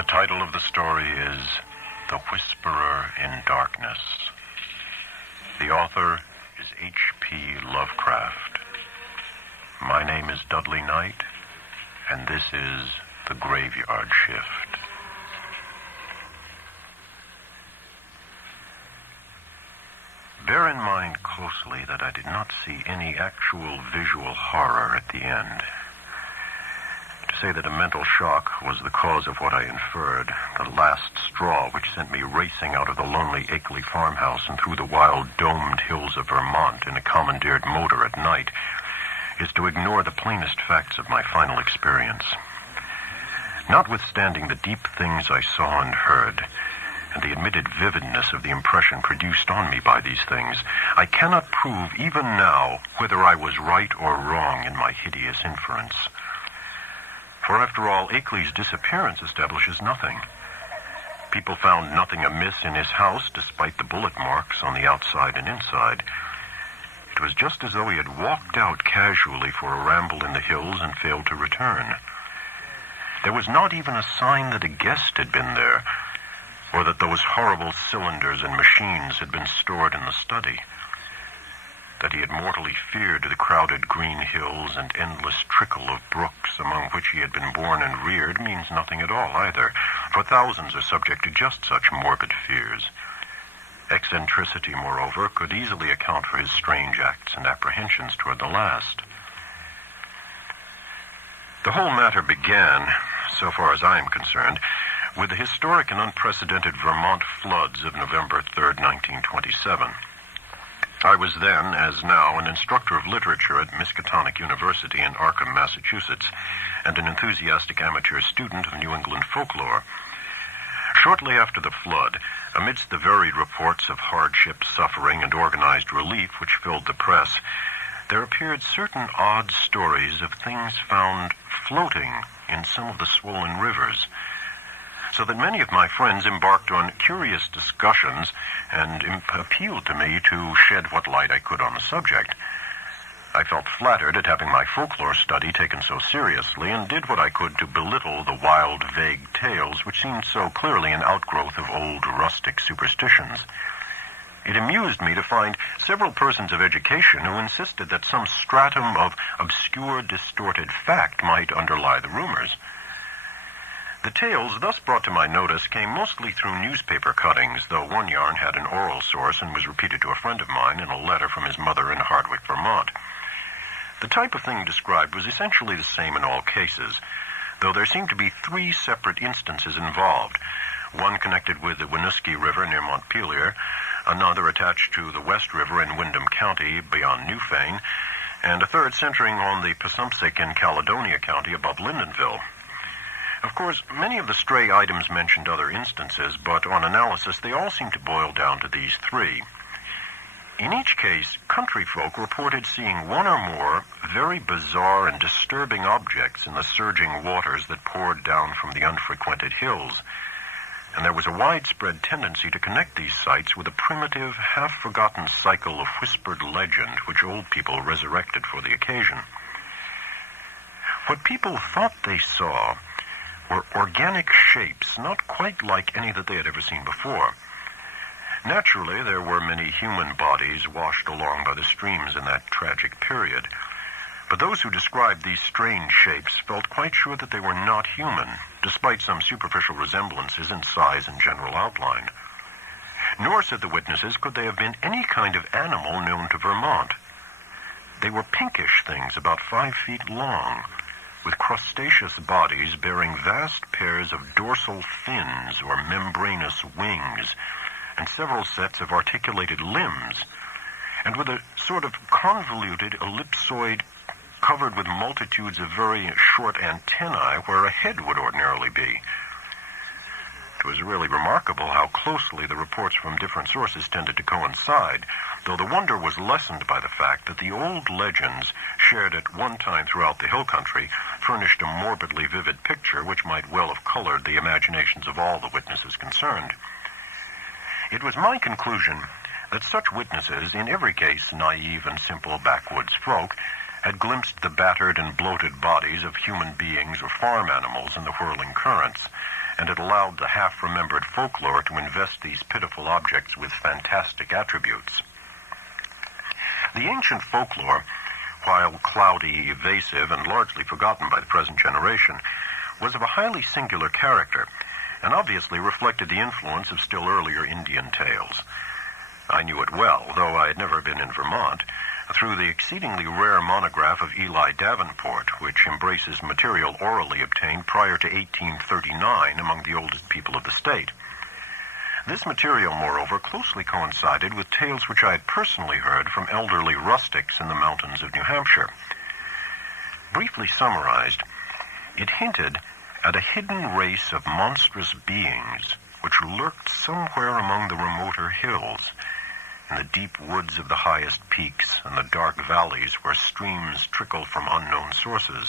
The title of the story is The Whisperer in Darkness. The author is H.P. Lovecraft. My name is Dudley Knight, and this is The Graveyard Shift. Bear in mind closely that I did not see any actual visual horror at the end. To say that a mental shock was the cause of what I inferred, the last straw which sent me racing out of the lonely Akeley farmhouse and through the wild domed hills of Vermont in a commandeered motor at night, is to ignore the plainest facts of my final experience. Notwithstanding the deep things I saw and heard, and the admitted vividness of the impression produced on me by these things, I cannot prove even now whether I was right or wrong in my hideous inference. For after all, Akeley's disappearance establishes nothing. People found nothing amiss in his house, despite the bullet marks on the outside and inside. It was just as though he had walked out casually for a ramble in the hills and failed to return. There was not even a sign that a guest had been there, or that those horrible cylinders and machines had been stored in the study. That he had mortally feared the crowded green hills and endless trickle of brooks among which he had been born and reared means nothing at all either, for thousands are subject to just such morbid fears. Eccentricity, moreover, could easily account for his strange acts and apprehensions toward the last. The whole matter began, so far as I am concerned, with the historic and unprecedented Vermont floods of November 3rd, 1927. I was then, as now, an instructor of literature at Miskatonic University in Arkham, Massachusetts, and an enthusiastic amateur student of New England folklore. Shortly after the flood, amidst the varied reports of hardship, suffering, and organized relief which filled the press, there appeared certain odd stories of things found floating in some of the swollen rivers, so that many of my friends embarked on curious discussions and appealed to me to shed what light I could on the subject. I felt flattered at having my folklore study taken so seriously and did what I could to belittle the wild, vague tales which seemed so clearly an outgrowth of old rustic superstitions. It amused me to find several persons of education who insisted that some stratum of obscure, distorted fact might underlie the rumors. The tales thus brought to my notice came mostly through newspaper cuttings, though one yarn had an oral source and was repeated to a friend of mine in a letter from his mother in Hardwick, Vermont. The type of thing described was essentially the same in all cases, though there seemed to be three separate instances involved, one connected with the Winooski River near Montpelier, another attached to the West River in Windham County beyond Newfane, and a third centering on the Passumpsic in Caledonia County above Lyndonville. Of course, many of the stray items mentioned other instances, but on analysis they all seem to boil down to these three. In each case, country folk reported seeing one or more very bizarre and disturbing objects in the surging waters that poured down from the unfrequented hills, and there was a widespread tendency to connect these sights with a primitive, half-forgotten cycle of whispered legend which old people resurrected for the occasion. What people thought they saw were organic shapes not quite like any that they had ever seen before. Naturally, there were many human bodies washed along by the streams in that tragic period, but those who described these strange shapes felt quite sure that they were not human, despite some superficial resemblances in size and general outline. Nor, said the witnesses, could they have been any kind of animal known to Vermont. They were pinkish things about 5 feet long, with crustaceous bodies bearing vast pairs of dorsal fins or membranous wings, and several sets of articulated limbs, and with a sort of convoluted ellipsoid covered with multitudes of very short antennae where a head would ordinarily be. It was really remarkable how closely the reports from different sources tended to coincide, though the wonder was lessened by the fact that the old legends shared at one time throughout the hill country furnished a morbidly vivid picture which might well have colored the imaginations of all the witnesses concerned. It was my conclusion that such witnesses, in every case naive and simple backwoods folk, had glimpsed the battered and bloated bodies of human beings or farm animals in the whirling currents, and it allowed the half-remembered folklore to invest these pitiful objects with fantastic attributes. The ancient folklore, while cloudy, evasive, and largely forgotten by the present generation, was of a highly singular character, and obviously reflected the influence of still earlier Indian tales. I knew it well, though I had never been in Vermont, through the exceedingly rare monograph of Eli Davenport, which embraces material orally obtained prior to 1839 among the oldest people of the state. This material, moreover, closely coincided with tales which I had personally heard from elderly rustics in the mountains of New Hampshire. Briefly summarized, it hinted at a hidden race of monstrous beings which lurked somewhere among the remoter hills, in the deep woods of the highest peaks and the dark valleys where streams trickled from unknown sources.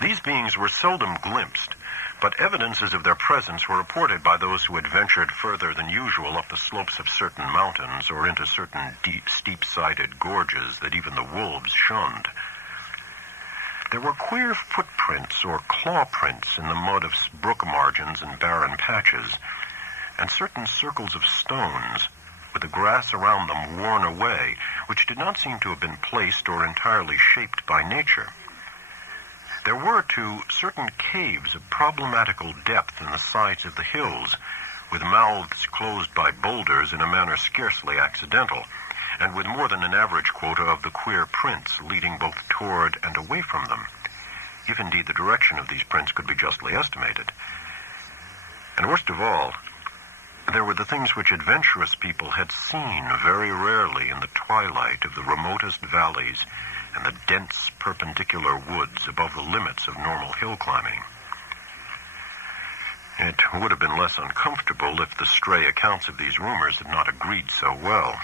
These beings were seldom glimpsed, but evidences of their presence were reported by those who had ventured further than usual up the slopes of certain mountains or into certain steep-sided gorges that even the wolves shunned. There were queer footprints or claw prints in the mud of brook margins and barren patches, and certain circles of stones, with the grass around them worn away, which did not seem to have been placed or entirely shaped by nature. There were, too, certain caves of problematical depth in the sides of the hills, with mouths closed by boulders in a manner scarcely accidental, and with more than an average quota of the queer prints leading both toward and away from them, if indeed the direction of these prints could be justly estimated. And worst of all, there were the things which adventurous people had seen very rarely in the twilight of the remotest valleys and the dense perpendicular woods above the limits of normal hill climbing. It would have been less uncomfortable if the stray accounts of these rumors had not agreed so well.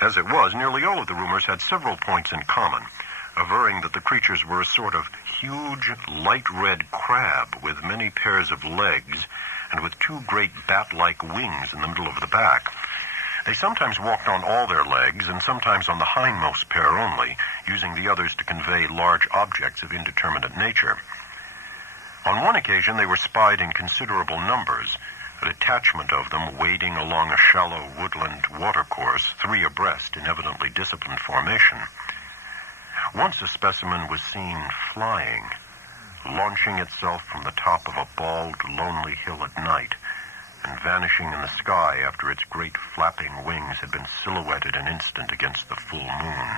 As it was, nearly all of the rumors had several points in common, averring that the creatures were a sort of huge, light red crab with many pairs of legs and with two great bat-like wings in the middle of the back. They sometimes walked on all their legs and sometimes on the hindmost pair only, using the others to convey large objects of indeterminate nature. On one occasion they were spied in considerable numbers, a detachment of them wading along a shallow woodland watercourse, 3 abreast in evidently disciplined formation. Once a specimen was seen flying, launching itself from the top of a bald, lonely hill at night, and vanishing in the sky after its great flapping wings had been silhouetted an instant against the full moon.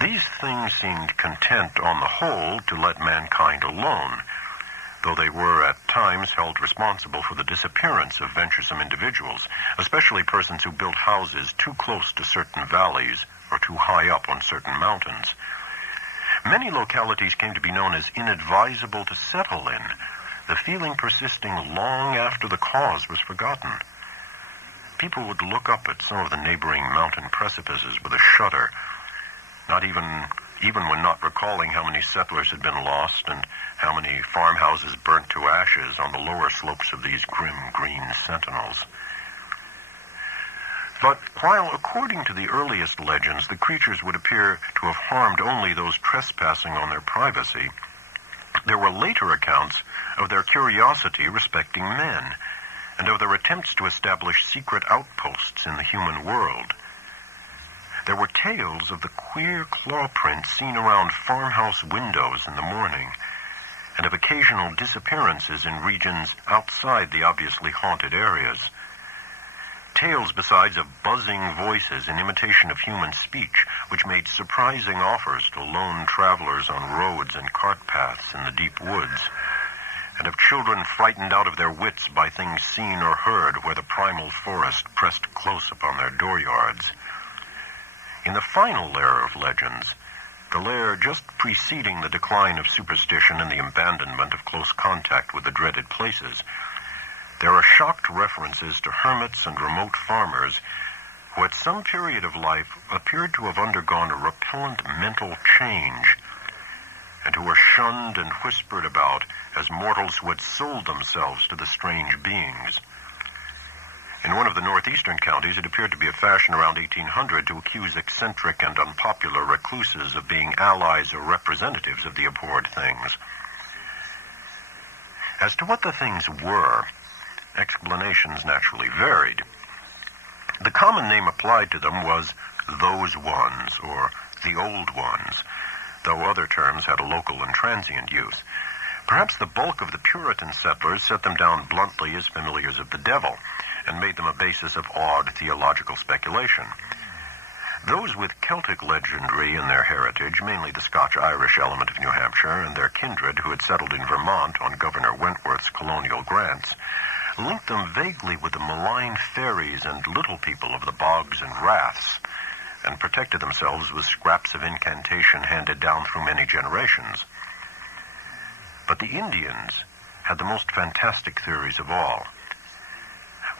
These things seemed content, on the whole, to let mankind alone, though they were at times held responsible for the disappearance of venturesome individuals, especially persons who built houses too close to certain valleys or too high up on certain mountains. Many localities came to be known as inadvisable to settle in, the feeling persisting long after the cause was forgotten. People would look up at some of the neighboring mountain precipices with a shudder, not even when not recalling how many settlers had been lost and how many farmhouses burnt to ashes on the lower slopes of these grim green sentinels. But while, according to the earliest legends, the creatures would appear to have harmed only those trespassing on their privacy, there were later accounts of their curiosity respecting men, and of their attempts to establish secret outposts in the human world. There were tales of the queer claw prints seen around farmhouse windows in the morning, and of occasional disappearances in regions outside the obviously haunted areas. Tales, besides, of buzzing voices in imitation of human speech, which made surprising offers to lone travelers on roads and cart paths in the deep woods, and of children frightened out of their wits by things seen or heard where the primal forest pressed close upon their dooryards. In the final layer of legends, the layer just preceding the decline of superstition and the abandonment of close contact with the dreaded places, there are shocked references to hermits and remote farmers who at some period of life appeared to have undergone a repellent mental change, and who were shunned and whispered about as mortals who had sold themselves to the strange beings. In one of the northeastern counties, it appeared to be a fashion around 1800 to accuse eccentric and unpopular recluses of being allies or representatives of the abhorred things. As to what the things were, explanations naturally varied. The common name applied to them was those ones, or the old ones, though other terms had a local and transient use. Perhaps the bulk of the Puritan settlers set them down bluntly as familiars of the devil, and made them a basis of odd theological speculation. Those with Celtic legendary in their heritage, mainly the Scotch-Irish element of New Hampshire and their kindred who had settled in Vermont on Governor Wentworth's colonial grants, linked them vaguely with the malign fairies and little people of the bogs and raths, and protected themselves with scraps of incantation handed down through many generations. But the Indians had the most fantastic theories of all.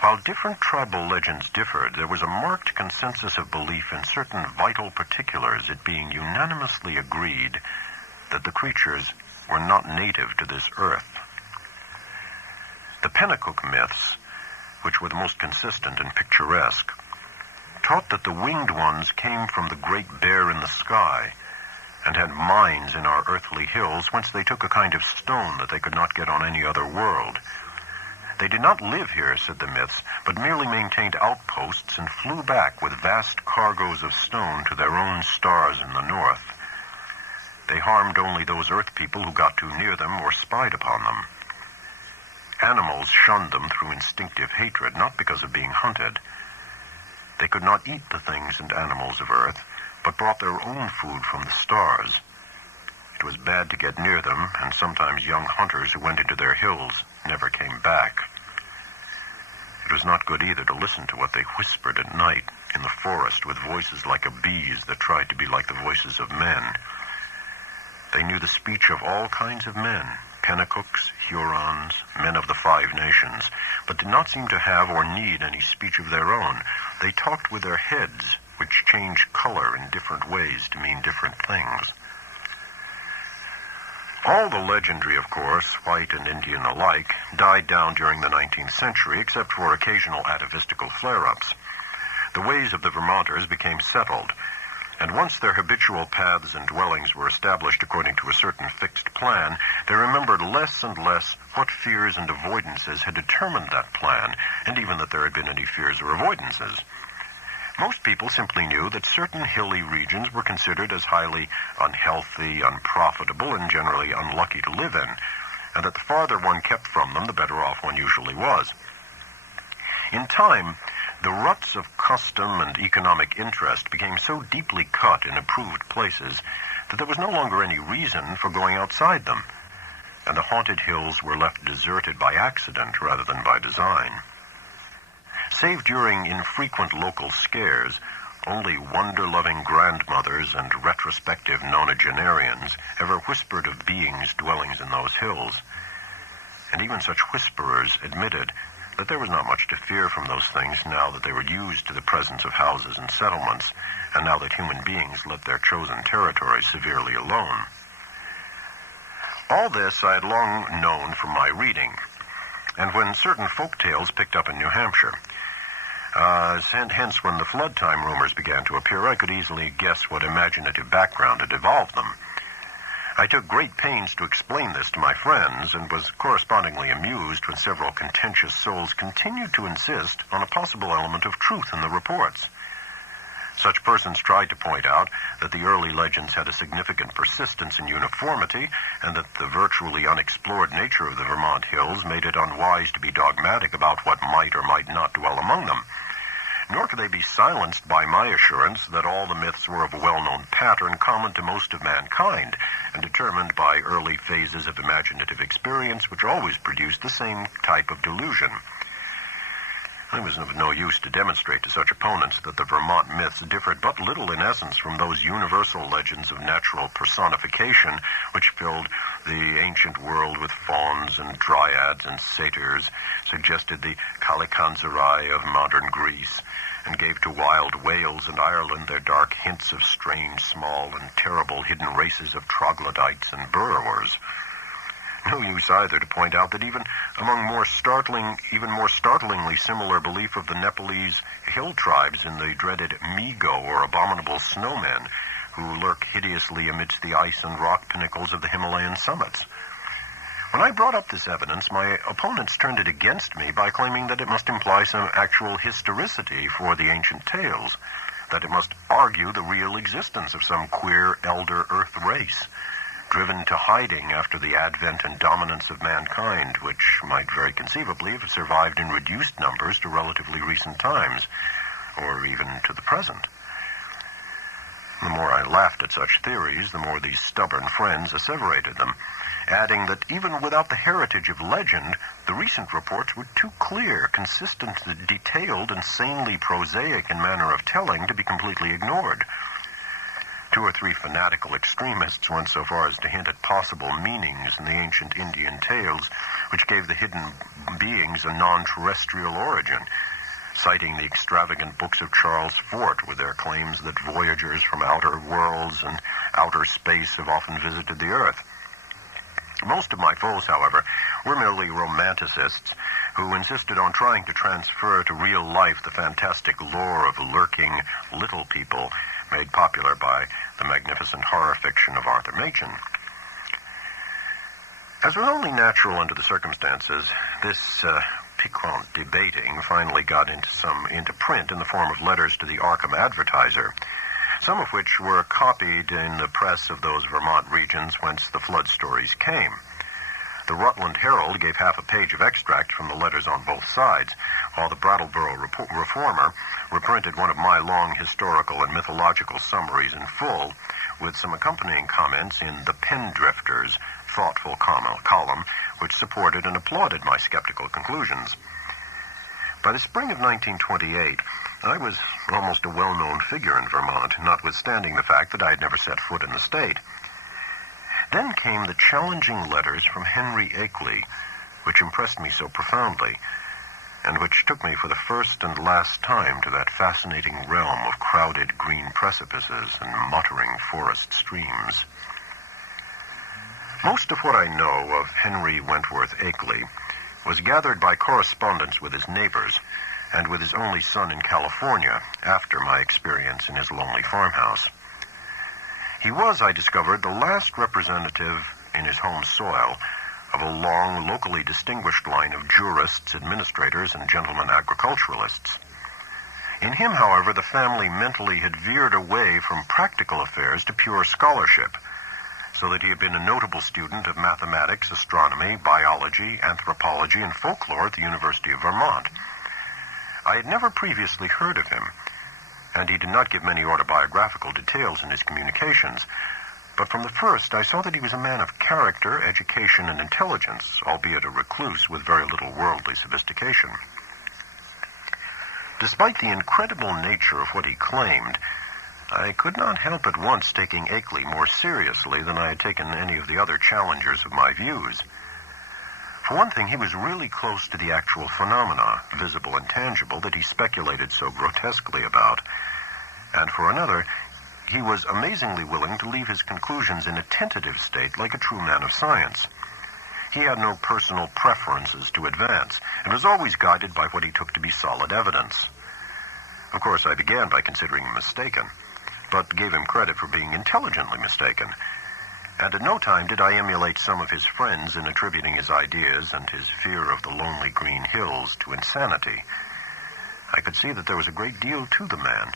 While different tribal legends differed, there was a marked consensus of belief in certain vital particulars, it being unanimously agreed that the creatures were not native to this earth. The Pennacook myths, which were the most consistent and picturesque, taught that the winged ones came from the great bear in the sky and had mines in our earthly hills whence they took a kind of stone that they could not get on any other world. They did not live here, said the myths, but merely maintained outposts and flew back with vast cargoes of stone to their own stars in the north. They harmed only those earth people who got too near them or spied upon them. Animals shunned them through instinctive hatred, not because of being hunted. They could not eat the things and animals of earth, but brought their own food from the stars. It was bad to get near them, and sometimes young hunters who went into their hills never came back. It was not good either to listen to what they whispered at night in the forest with voices like a bee's that tried to be like the voices of men. They knew the speech of all kinds of men, Pennacooks, Hurons, men of the Five Nations, but did not seem to have or need any speech of their own. They talked with their heads, which changed color in different ways to mean different things. All the legendary, of course, white and Indian alike, died down during the 19th century, except for occasional atavistical flare-ups. The ways of the Vermonters became settled, and once their habitual paths and dwellings were established according to a certain fixed plan, they remembered less and less what fears and avoidances had determined that plan, and even that there had been any fears or avoidances. Most people simply knew that certain hilly regions were considered as highly unhealthy, unprofitable, and generally unlucky to live in, and that the farther one kept from them, the better off one usually was. In time, the ruts of custom and economic interest became so deeply cut in approved places that there was no longer any reason for going outside them, and the haunted hills were left deserted by accident rather than by design. Save during infrequent local scares, only wonder-loving grandmothers and retrospective nonagenarians ever whispered of beings dwelling in those hills. And even such whisperers admitted that there was not much to fear from those things now that they were used to the presence of houses and settlements, and now that human beings let their chosen territory severely alone. All this I had long known from my reading, and when certain folk tales picked up in New Hampshire, hence when the flood time rumors began to appear, I could easily guess what imaginative background had evolved them. I took great pains to explain this to my friends, and was correspondingly amused when several contentious souls continued to insist on a possible element of truth in the reports. Such persons tried to point out that the early legends had a significant persistence and uniformity, and that the virtually unexplored nature of the Vermont hills made it unwise to be dogmatic about what might or might not dwell among them. Nor could they be silenced by my assurance that all the myths were of a well-known pattern common to most of mankind, and determined by early phases of imaginative experience which always produced the same type of delusion. It was of no use to demonstrate to such opponents that the Vermont myths differed but little in essence from those universal legends of natural personification which filled the ancient world with fauns and dryads and satyrs, suggested the Kalikanzarai of modern Greece, and gave to wild Wales and Ireland their dark hints of strange, small, and terrible hidden races of troglodytes and burrowers. No use either to point out that even more startlingly similar belief of the Nepalese hill tribes in the dreaded Migo, or abominable snowmen, who lurk hideously amidst the ice and rock pinnacles of the Himalayan summits. When I brought up this evidence, my opponents turned it against me by claiming that it must imply some actual historicity for the ancient tales, that it must argue the real existence of some queer elder Earth race, driven to hiding after the advent and dominance of mankind, which might very conceivably have survived in reduced numbers to relatively recent times, or even to the present. The more I laughed at such theories, the more these stubborn friends asseverated them, adding that even without the heritage of legend, the recent reports were too clear, consistent, detailed, and sanely prosaic in manner of telling to be completely ignored. 2 or 3 fanatical extremists went so far as to hint at possible meanings in the ancient Indian tales, which gave the hidden beings a non-terrestrial origin, citing the extravagant books of Charles Fort with their claims that voyagers from outer worlds and outer space have often visited the Earth. Most of my foes, however, were merely romanticists who insisted on trying to transfer to real life the fantastic lore of lurking little people made popular by the magnificent horror fiction of Arthur Machen. As was only natural under the circumstances, this piquant debating finally got into print in the form of letters to the Arkham Advertiser, some of which were copied in the press of those Vermont regions whence the flood stories came. The Rutland Herald gave half a page of extract from the letters on both sides, while the Brattleboro Reformer reprinted one of my long historical and mythological summaries in full, with some accompanying comments in the Pendrifter's thoughtful column, which supported and applauded my skeptical conclusions. By the spring of 1928, I was almost a well-known figure in Vermont, notwithstanding the fact that I had never set foot in the state. Then came the challenging letters from Henry Akeley, which impressed me so profoundly, and which took me for the first and last time to that fascinating realm of crowded green precipices and muttering forest streams. Most of what I know of Henry Wentworth Akeley was gathered by correspondence with his neighbors and with his only son in California after my experience in his lonely farmhouse. He was, I discovered, the last representative in his home soil of a long, locally distinguished line of jurists, administrators, and gentlemen agriculturalists. In him, however, the family mentally had veered away from practical affairs to pure scholarship, so that he had been a notable student of mathematics, astronomy, biology, anthropology, and folklore at the University of Vermont. I had never previously heard of him, and he did not give many autobiographical details in his communications, but from the first I saw that he was a man of character, education, and intelligence, albeit a recluse with very little worldly sophistication. Despite the incredible nature of what he claimed, I could not help at once taking Akeley more seriously than I had taken any of the other challengers of my views. For one thing, he was really close to the actual phenomena, visible and tangible, that he speculated so grotesquely about. And for another, he was amazingly willing to leave his conclusions in a tentative state like a true man of science. He had no personal preferences to advance, and was always guided by what he took to be solid evidence. Of course, I began by considering him mistaken, but gave him credit for being intelligently mistaken. And at no time did I emulate some of his friends in attributing his ideas and his fear of the lonely green hills to insanity. I could see that there was a great deal to the man,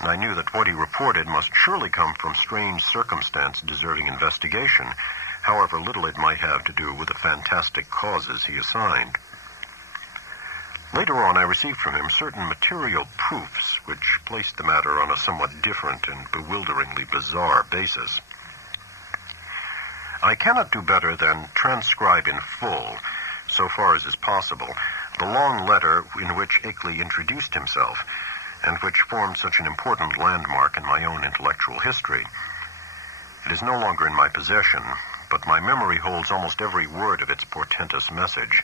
and I knew that what he reported must surely come from strange circumstance deserving investigation, however little it might have to do with the fantastic causes he assigned. Later on, I received from him certain material proofs which placed the matter on a somewhat different and bewilderingly bizarre basis. I cannot do better than transcribe in full, so far as is possible, the long letter in which Akeley introduced himself, and which formed such an important landmark in my own intellectual history. It is no longer in my possession, but my memory holds almost every word of its portentous message,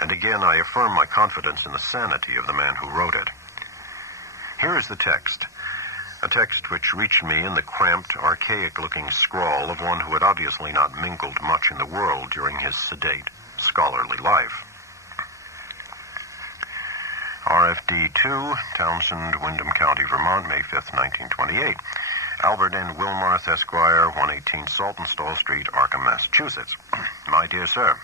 and again I affirm my confidence in the sanity of the man who wrote it. Here is the text, a text which reached me in the cramped, archaic-looking scrawl of one who had obviously not mingled much in the world during his sedate, scholarly life. RFD 2, Townsend, Windham County, Vermont, May 5th, 1928. Albert N. Wilmarth, Esquire, 118 Saltonstall Street, Arkham, Massachusetts. My My dear sir,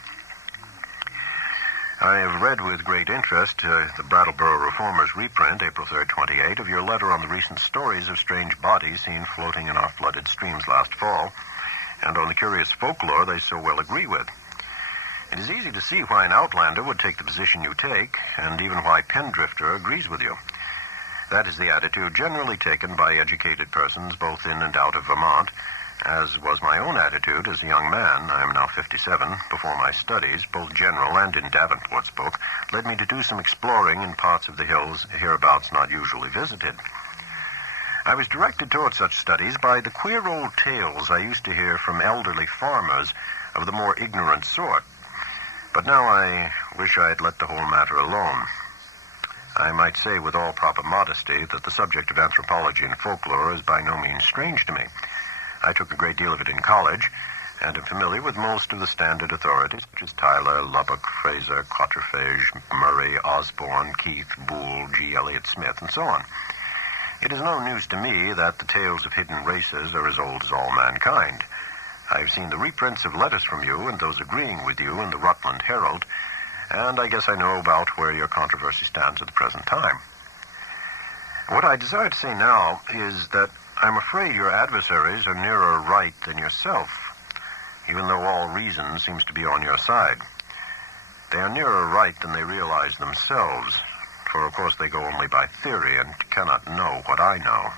I have read with great interest the Brattleboro Reformer's reprint, April 3rd, 28, of your letter on the recent stories of strange bodies seen floating in our flooded streams last fall, and on the curious folklore they so well agree with. It is easy to see why an outlander would take the position you take, and even why Pendrifter agrees with you. That is the attitude generally taken by educated persons both in and out of Vermont, as was my own attitude as a young man. I am now 57, before my studies, both general and in Davenport's book, led me to do some exploring in parts of the hills hereabouts not usually visited. I was directed toward such studies by the queer old tales I used to hear from elderly farmers of the more ignorant sort. But now I wish I had let the whole matter alone. I might say with all proper modesty that the subject of anthropology and folklore is by no means strange to me. I took a great deal of it in college, and am familiar with most of the standard authorities, such as Tyler, Lubbock, Fraser, Quatrefages, Murray, Osborne, Keith, Boole, G. Elliott Smith, and so on. It is no news to me that the tales of hidden races are as old as all mankind. I have seen the reprints of letters from you and those agreeing with you in the Rutland Herald, and I guess I know about where your controversy stands at the present time. What I desire to say now is that I'm afraid your adversaries are nearer right than yourself, even though all reason seems to be on your side. They are nearer right than they realize themselves, for of course they go only by theory and cannot know what I know.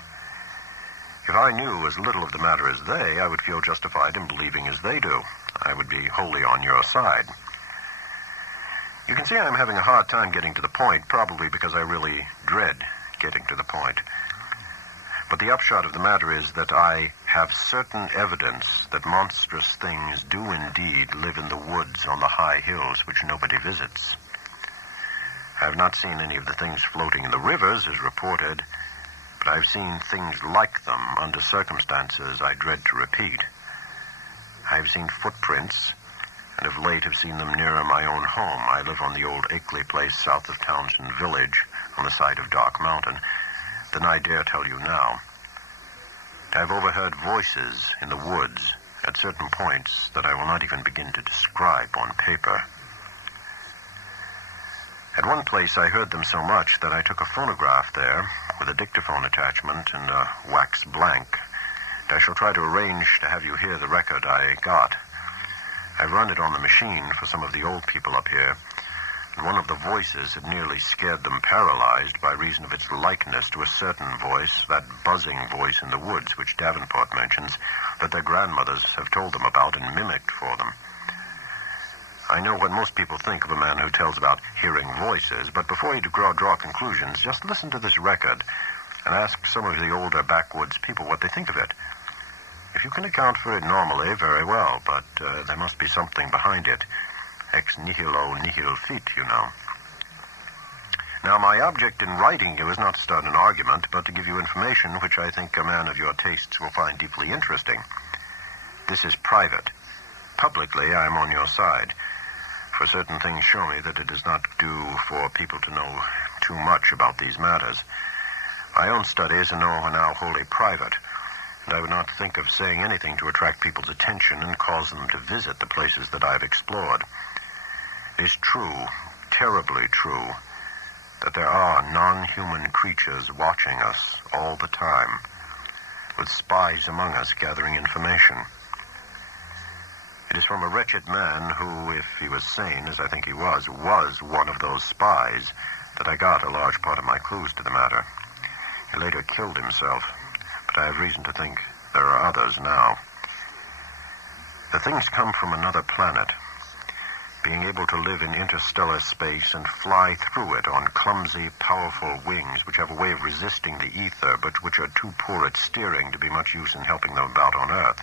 If I knew as little of the matter as they, I would feel justified in believing as they do. I would be wholly on your side. You can see I'm having a hard time getting to the point, probably because I really dread getting to the point. But the upshot of the matter is that I have certain evidence that monstrous things do indeed live in the woods on the high hills which nobody visits. I have not seen any of the things floating in the rivers as reported, but I have seen things like them under circumstances I dread to repeat. I have seen footprints, and of late have seen them nearer my own home. I live on the old Akeley place south of Townsend Village, on the side of Dark Mountain, than I dare tell you now. I've overheard voices in the woods at certain points that I will not even begin to describe on paper. At one place I heard them so much that I took a phonograph there with a dictaphone attachment and a wax blank. And I shall try to arrange to have you hear the record I got. I've run it on the machine for some of the old people up here, and one of the voices had nearly scared them paralyzed by reason of its likeness to a certain voice, that buzzing voice in the woods which Davenport mentions, that their grandmothers have told them about and mimicked for them. I know what most people think of a man who tells about hearing voices, but before you draw conclusions, just listen to this record and ask some of the older backwoods people what they think of it. If you can account for it normally, very well, but there must be something behind it. Ex nihilo nihil fit, you know. Now, my object in writing you is not to start an argument, but to give you information which I think a man of your tastes will find deeply interesting. This is private. Publicly, I am on your side, for certain things show me that it does not do for people to know too much about these matters. My own studies are now wholly private, and I would not think of saying anything to attract people's attention and cause them to visit the places that I have explored. It is true, terribly true, that there are non-human creatures watching us all the time, with spies among us gathering information. It is from a wretched man who, if he was sane, as I think he was one of those spies, that I got a large part of my clues to the matter. He later killed himself, but I have reason to think there are others now. The things come from another planet, being able to live in interstellar space and fly through it on clumsy, powerful wings which have a way of resisting the ether, but which are too poor at steering to be much use in helping them about on Earth.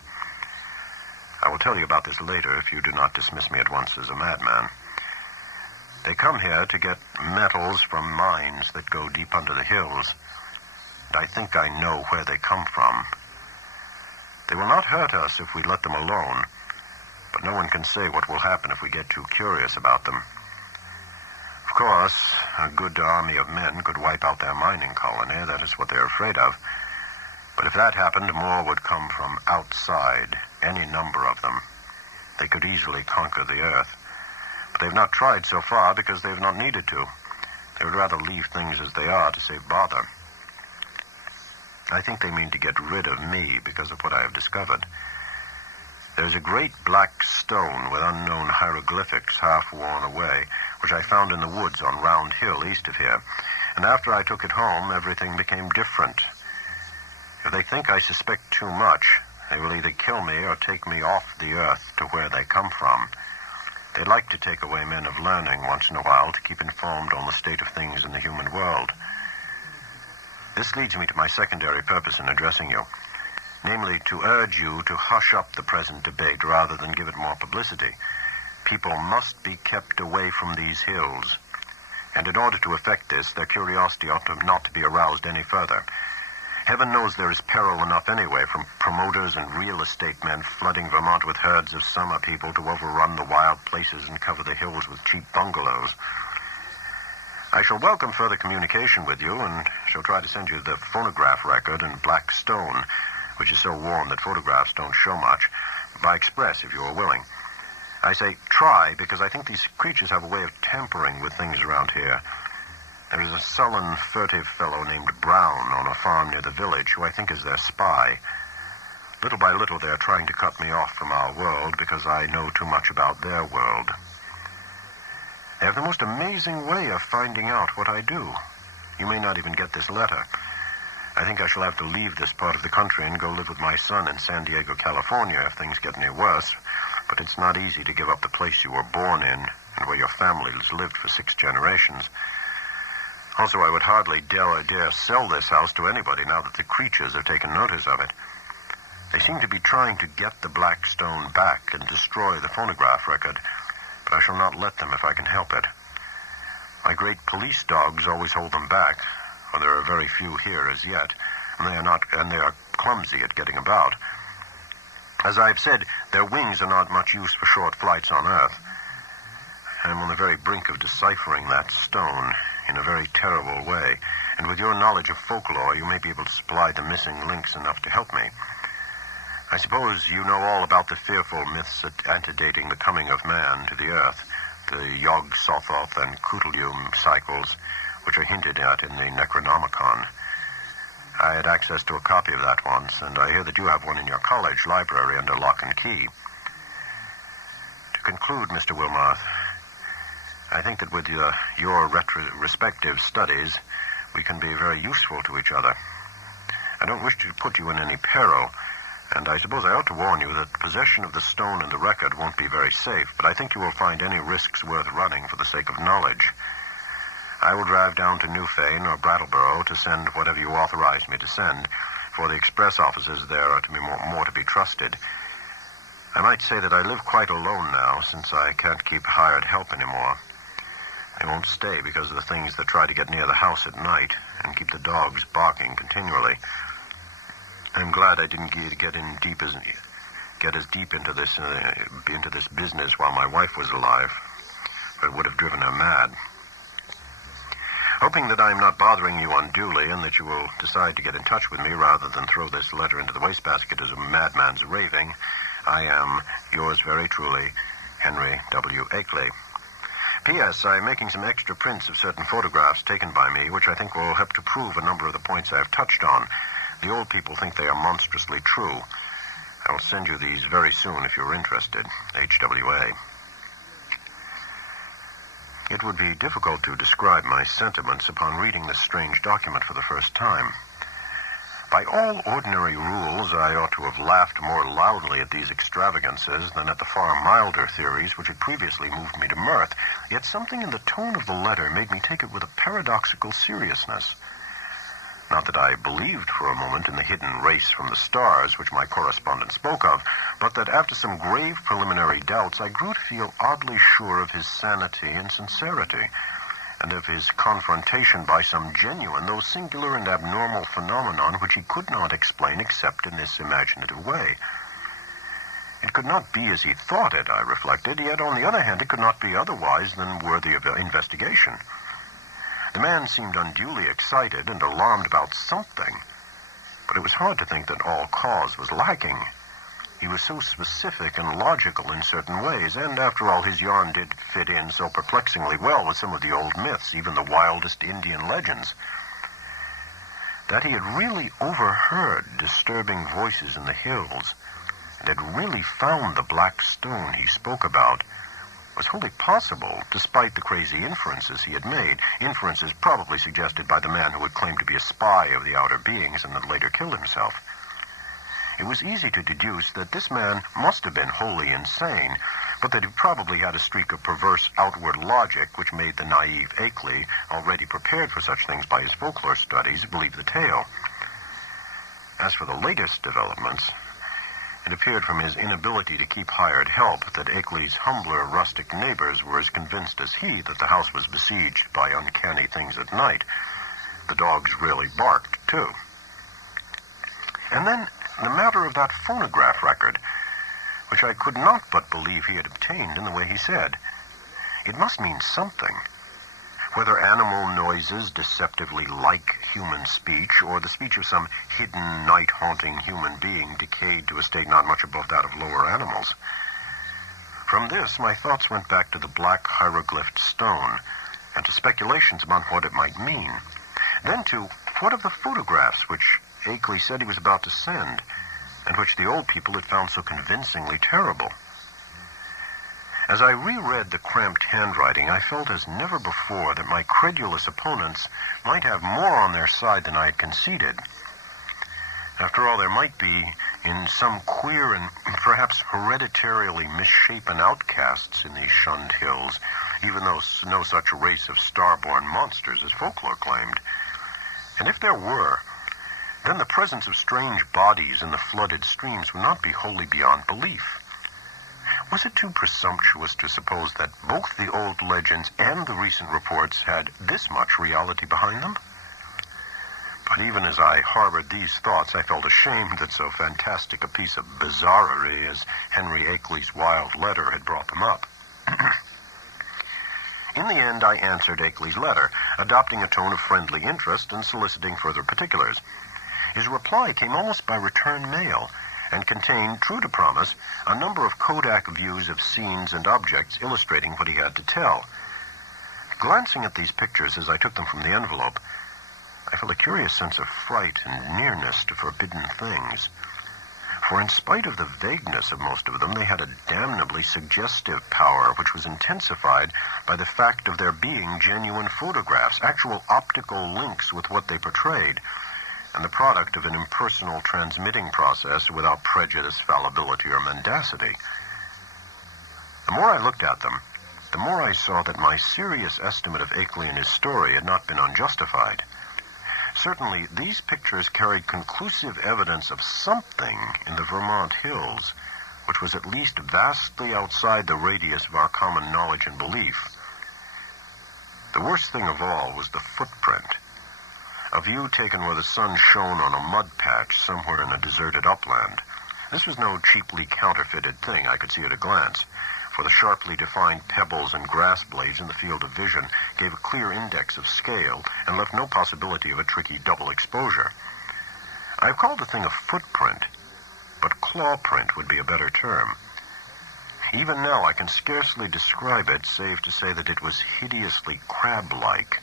I will tell you about this later if you do not dismiss me at once as a madman. They come here to get metals from mines that go deep under the hills, and I think I know where they come from. They will not hurt us if we let them alone, but no one can say what will happen if we get too curious about them. Of course, a good army of men could wipe out their mining colony. That is what they're afraid of. But if that happened, more would come from outside, any number of them. They could easily conquer the Earth. But they've not tried so far because they've not needed to. They would rather leave things as they are to save bother. I think they mean to get rid of me because of what I have discovered. There's a great black stone with unknown hieroglyphics half worn away, which I found in the woods on Round Hill east of here. And after I took it home, everything became different. If they think I suspect too much, they will either kill me or take me off the Earth to where they come from. They like to take away men of learning once in a while to keep informed on the state of things in the human world. This leads me to my secondary purpose in addressing you, namely to urge you to hush up the present debate rather than give it more publicity. People must be kept away from these hills, and in order to effect this, their curiosity ought not to be aroused any further. Heaven knows there is peril enough anyway from promoters and real estate men flooding Vermont with herds of summer people to overrun the wild places and cover the hills with cheap bungalows. I shall welcome further communication with you and shall try to send you the phonograph record and black stone, which is so worn that photographs don't show much, by express if you are willing. I say try because I think these creatures have a way of tampering with things around here. There is a sullen, furtive fellow named Brown on a farm near the village who I think is their spy. Little by little they are trying to cut me off from our world because I know too much about their world. They have the most amazing way of finding out what I do. You may not even get this letter. I think I shall have to leave this part of the country and go live with my son in San Diego, California, if things get any worse. But it's not easy to give up the place you were born in and where your family has lived for 6 generations. Also, I would hardly dare sell this house to anybody now that the creatures have taken notice of it. They seem to be trying to get the black stone back and destroy the phonograph record, but I shall not let them if I can help it. My great police dogs always hold them back, for there are very few here as yet, and they are clumsy at getting about. As I've said, their wings are not much use for short flights on Earth. I'm on the very brink of deciphering that stone in a very terrible way, and with your knowledge of folklore, you may be able to supply the missing links enough to help me. I suppose you know all about the fearful myths antedating the coming of man to the Earth, the Yog-Sothoth and Kutulium cycles, which are hinted at in the Necronomicon. I had access to a copy of that once, and I hear that you have one in your college library under lock and key. To conclude, Mr. Wilmarth, I think that with your respective studies, we can be very useful to each other. I don't wish to put you in any peril, and I suppose I ought to warn you that possession of the stone and the record won't be very safe, but I think you will find any risks worth running for the sake of knowledge. I will drive down to Newfane or Brattleboro to send whatever you authorize me to send, for the express offices there are to be more to be trusted. I might say that I live quite alone now, since I can't keep hired help anymore. I won't stay because of the things that try to get near the house at night and keep the dogs barking continually. I'm glad I didn't get as deep into this business while my wife was alive, for it would have driven her mad. Hoping that I'm not bothering you unduly and that you will decide to get in touch with me rather than throw this letter into the wastebasket as a madman's raving, I am yours very truly, Henry W. Akeley. P.S. I'm making some extra prints of certain photographs taken by me, which I think will help to prove a number of the points I've touched on. The old people think they are monstrously true. I will send you these very soon if you're interested. H.W.A. It would be difficult to describe my sentiments upon reading this strange document for the first time. By all ordinary rules, I ought to have laughed more loudly at these extravagances than at the far milder theories which had previously moved me to mirth, yet something in the tone of the letter made me take it with a paradoxical seriousness. Not that I believed for a moment in the hidden race from the stars which my correspondent spoke of, but that after some grave preliminary doubts, I grew to feel oddly sure of his sanity and sincerity, and of his confrontation by some genuine, though singular and abnormal phenomenon which he could not explain except in this imaginative way. It could not be as he thought it, I reflected, yet on the other hand it could not be otherwise than worthy of investigation. The man seemed unduly excited and alarmed about something, but it was hard to think that all cause was lacking. He was so specific and logical in certain ways, and after all, his yarn did fit in so perplexingly well with some of the old myths, even the wildest Indian legends, that he had really overheard disturbing voices in the hills, and had really found the black stone he spoke about, was wholly possible, despite the crazy inferences he had made, inferences probably suggested by the man who had claimed to be a spy of the outer beings and had later killed himself. It was easy to deduce that this man must have been wholly insane, but that he probably had a streak of perverse outward logic which made the naive Akeley, already prepared for such things by his folklore studies, believe the tale. As for the latest developments, it appeared from his inability to keep hired help that Akeley's humbler rustic neighbors were as convinced as he that the house was besieged by uncanny things at night. The dogs really barked, too. And then the matter of that phonograph record, which I could not but believe he had obtained in the way he said. It must mean something. Whether animal noises deceptively like human speech, or the speech of some hidden, night-haunting human being decayed to a state not much above that of lower animals. From this, my thoughts went back to the black hieroglyphed stone, and to speculations about what it might mean. Then to, what of the photographs which Akeley said he was about to send, and which the old people had found so convincingly terrible? As I reread the cramped handwriting, I felt as never before that my credulous opponents might have more on their side than I had conceded. After all, there might be, in some queer and perhaps hereditarily misshapen outcasts in these shunned hills, even though no such race of star-born monsters as folklore claimed. And if there were, then the presence of strange bodies in the flooded streams would not be wholly beyond belief. Was it too presumptuous to suppose that both the old legends and the recent reports had this much reality behind them? But even as I harbored these thoughts, I felt ashamed that so fantastic a piece of bizarrerie as Henry Akeley's wild letter had brought them up. In the end, I answered Akeley's letter, adopting a tone of friendly interest and soliciting further particulars. His reply came almost by return mail, and contained, true to promise, a number of Kodak views of scenes and objects illustrating what he had to tell. Glancing at these pictures as I took them from the envelope, I felt a curious sense of fright and nearness to forbidden things. For in spite of the vagueness of most of them, they had a damnably suggestive power which was intensified by the fact of their being genuine photographs, actual optical links with what they portrayed, and the product of an impersonal transmitting process without prejudice, fallibility, or mendacity. The more I looked at them, the more I saw that my serious estimate of Akeley and his story had not been unjustified. Certainly, these pictures carried conclusive evidence of something in the Vermont hills, which was at least vastly outside the radius of our common knowledge and belief. The worst thing of all was the footprint. A view taken where the sun shone on a mud patch somewhere in a deserted upland. This was no cheaply counterfeited thing, I could see at a glance, for the sharply defined pebbles and grass blades in the field of vision gave a clear index of scale and left no possibility of a tricky double exposure. I've called the thing a footprint, but claw print would be a better term. Even now I can scarcely describe it, save to say that it was hideously crab-like,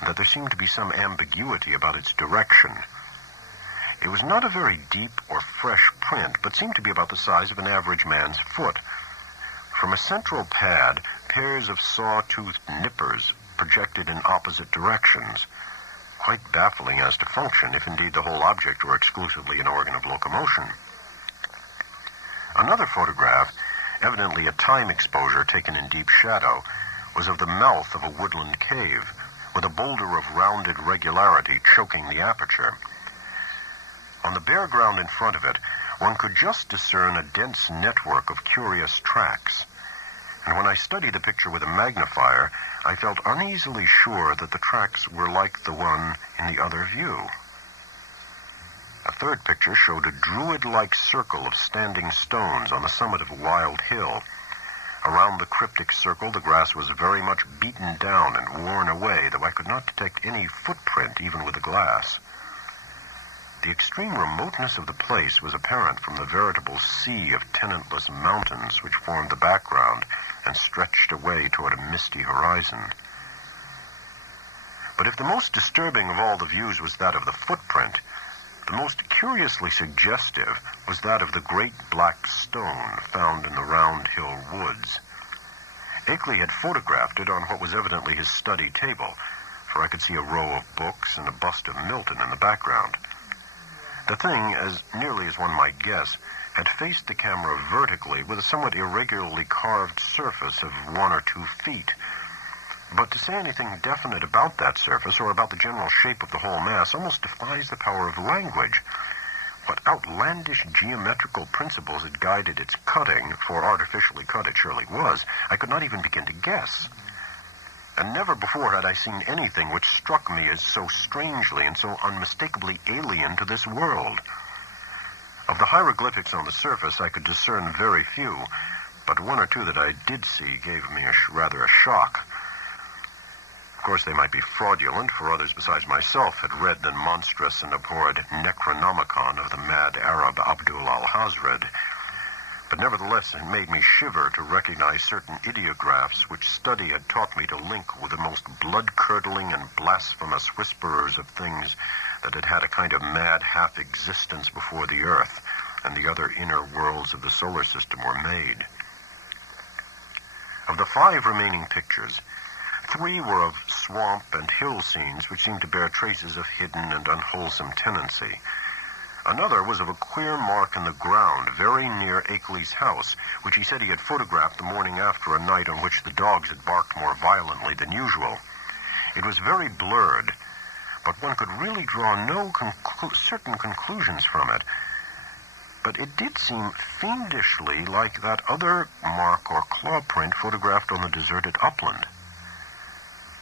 and that there seemed to be some ambiguity about its direction. It was not a very deep or fresh print, but seemed to be about the size of an average man's foot. From a central pad, pairs of saw-toothed nippers projected in opposite directions, quite baffling as to function, if indeed the whole object were exclusively an organ of locomotion. Another photograph, evidently a time exposure taken in deep shadow, was of the mouth of a woodland cave, with a boulder of rounded regularity choking the aperture. On the bare ground in front of it, one could just discern a dense network of curious tracks, and when I studied the picture with a magnifier, I felt uneasily sure that the tracks were like the one in the other view. A third picture showed a druid-like circle of standing stones on the summit of a wild hill. Around the cryptic circle, the grass was very much beaten down and worn away, though I could not detect any footprint even with a glass. The extreme remoteness of the place was apparent from the veritable sea of tenantless mountains which formed the background and stretched away toward a misty horizon. But if the most disturbing of all the views was that of the footprint, the most curiously suggestive was that of the great black stone found in the Round Hill woods. Akeley had photographed it on what was evidently his study table, for I could see a row of books and a bust of Milton in the background. The thing, as nearly as one might guess, had faced the camera vertically with a somewhat irregularly carved surface of 1 or 2 feet. But to say anything definite about that surface or about the general shape of the whole mass almost defies the power of language. What outlandish geometrical principles had guided its cutting, for artificially cut it surely was, I could not even begin to guess. And never before had I seen anything which struck me as so strangely and so unmistakably alien to this world. Of the hieroglyphics on the surface, I could discern very few, but 1 or 2 that I did see gave me rather a shock. Of course, they might be fraudulent, for others besides myself had read the monstrous and abhorred Necronomicon of the mad Arab Abdul al-Hazred. But nevertheless, it made me shiver to recognize certain ideographs which study had taught me to link with the most blood-curdling and blasphemous whisperers of things that had had a kind of mad half-existence before the Earth and the other inner worlds of the solar system were made. Of the 5 remaining pictures, 3 were of swamp and hill scenes which seemed to bear traces of hidden and unwholesome tenancy. Another was of a queer mark in the ground very near Akeley's house, which he said he had photographed the morning after a night on which the dogs had barked more violently than usual. It was very blurred, but one could really draw no certain conclusions from it. But it did seem fiendishly like that other mark or claw print photographed on the deserted upland.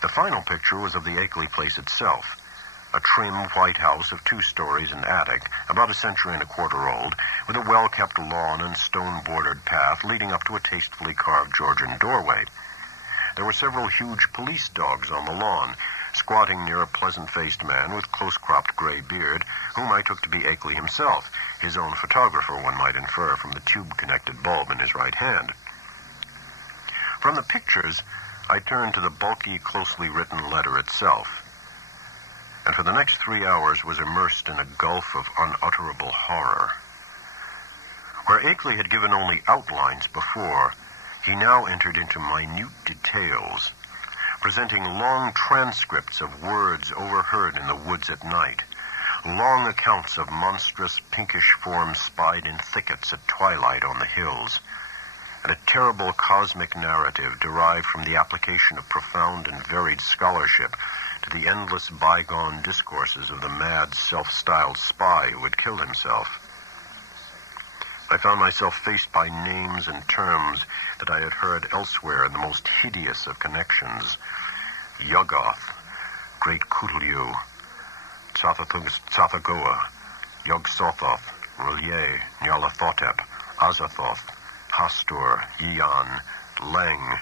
The final picture was of the Akeley place itself, a trim white house of 2 stories and attic, about a century and a quarter old, with a well-kept lawn and stone-bordered path leading up to a tastefully carved Georgian doorway. There were several huge police dogs on the lawn, squatting near a pleasant-faced man with close-cropped gray beard, whom I took to be Akeley himself, his own photographer, one might infer from the tube-connected bulb in his right hand. From the pictures, I turned to the bulky, closely written letter itself, and for the next 3 hours was immersed in a gulf of unutterable horror. Where Akeley had given only outlines before, he now entered into minute details, presenting long transcripts of words overheard in the woods at night, long accounts of monstrous pinkish forms spied in thickets at twilight on the hills, and a terrible cosmic narrative derived from the application of profound and varied scholarship to the endless bygone discourses of the mad, self-styled spy who had killed himself. I found myself faced by names and terms that I had heard elsewhere in the most hideous of connections. Yuggoth, Great Kutulyu, Tsathagoa, Yog-Sothoth, R'lyeh, Nyarlathotep, Azathoth, Hastur, Yian, Leng,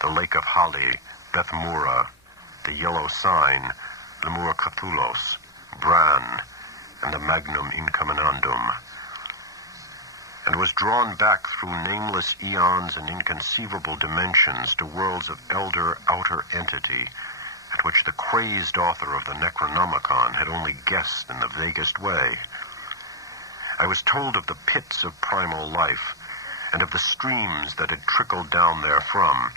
the Lake of Hali, Bethmura, the Yellow Sign, Lemur Cathulos, Bran, and the Magnum Incominandum, and was drawn back through nameless eons and inconceivable dimensions to worlds of elder outer entity at which the crazed author of the Necronomicon had only guessed in the vaguest way. I was told of the pits of primal life, and of the streams that had trickled down therefrom,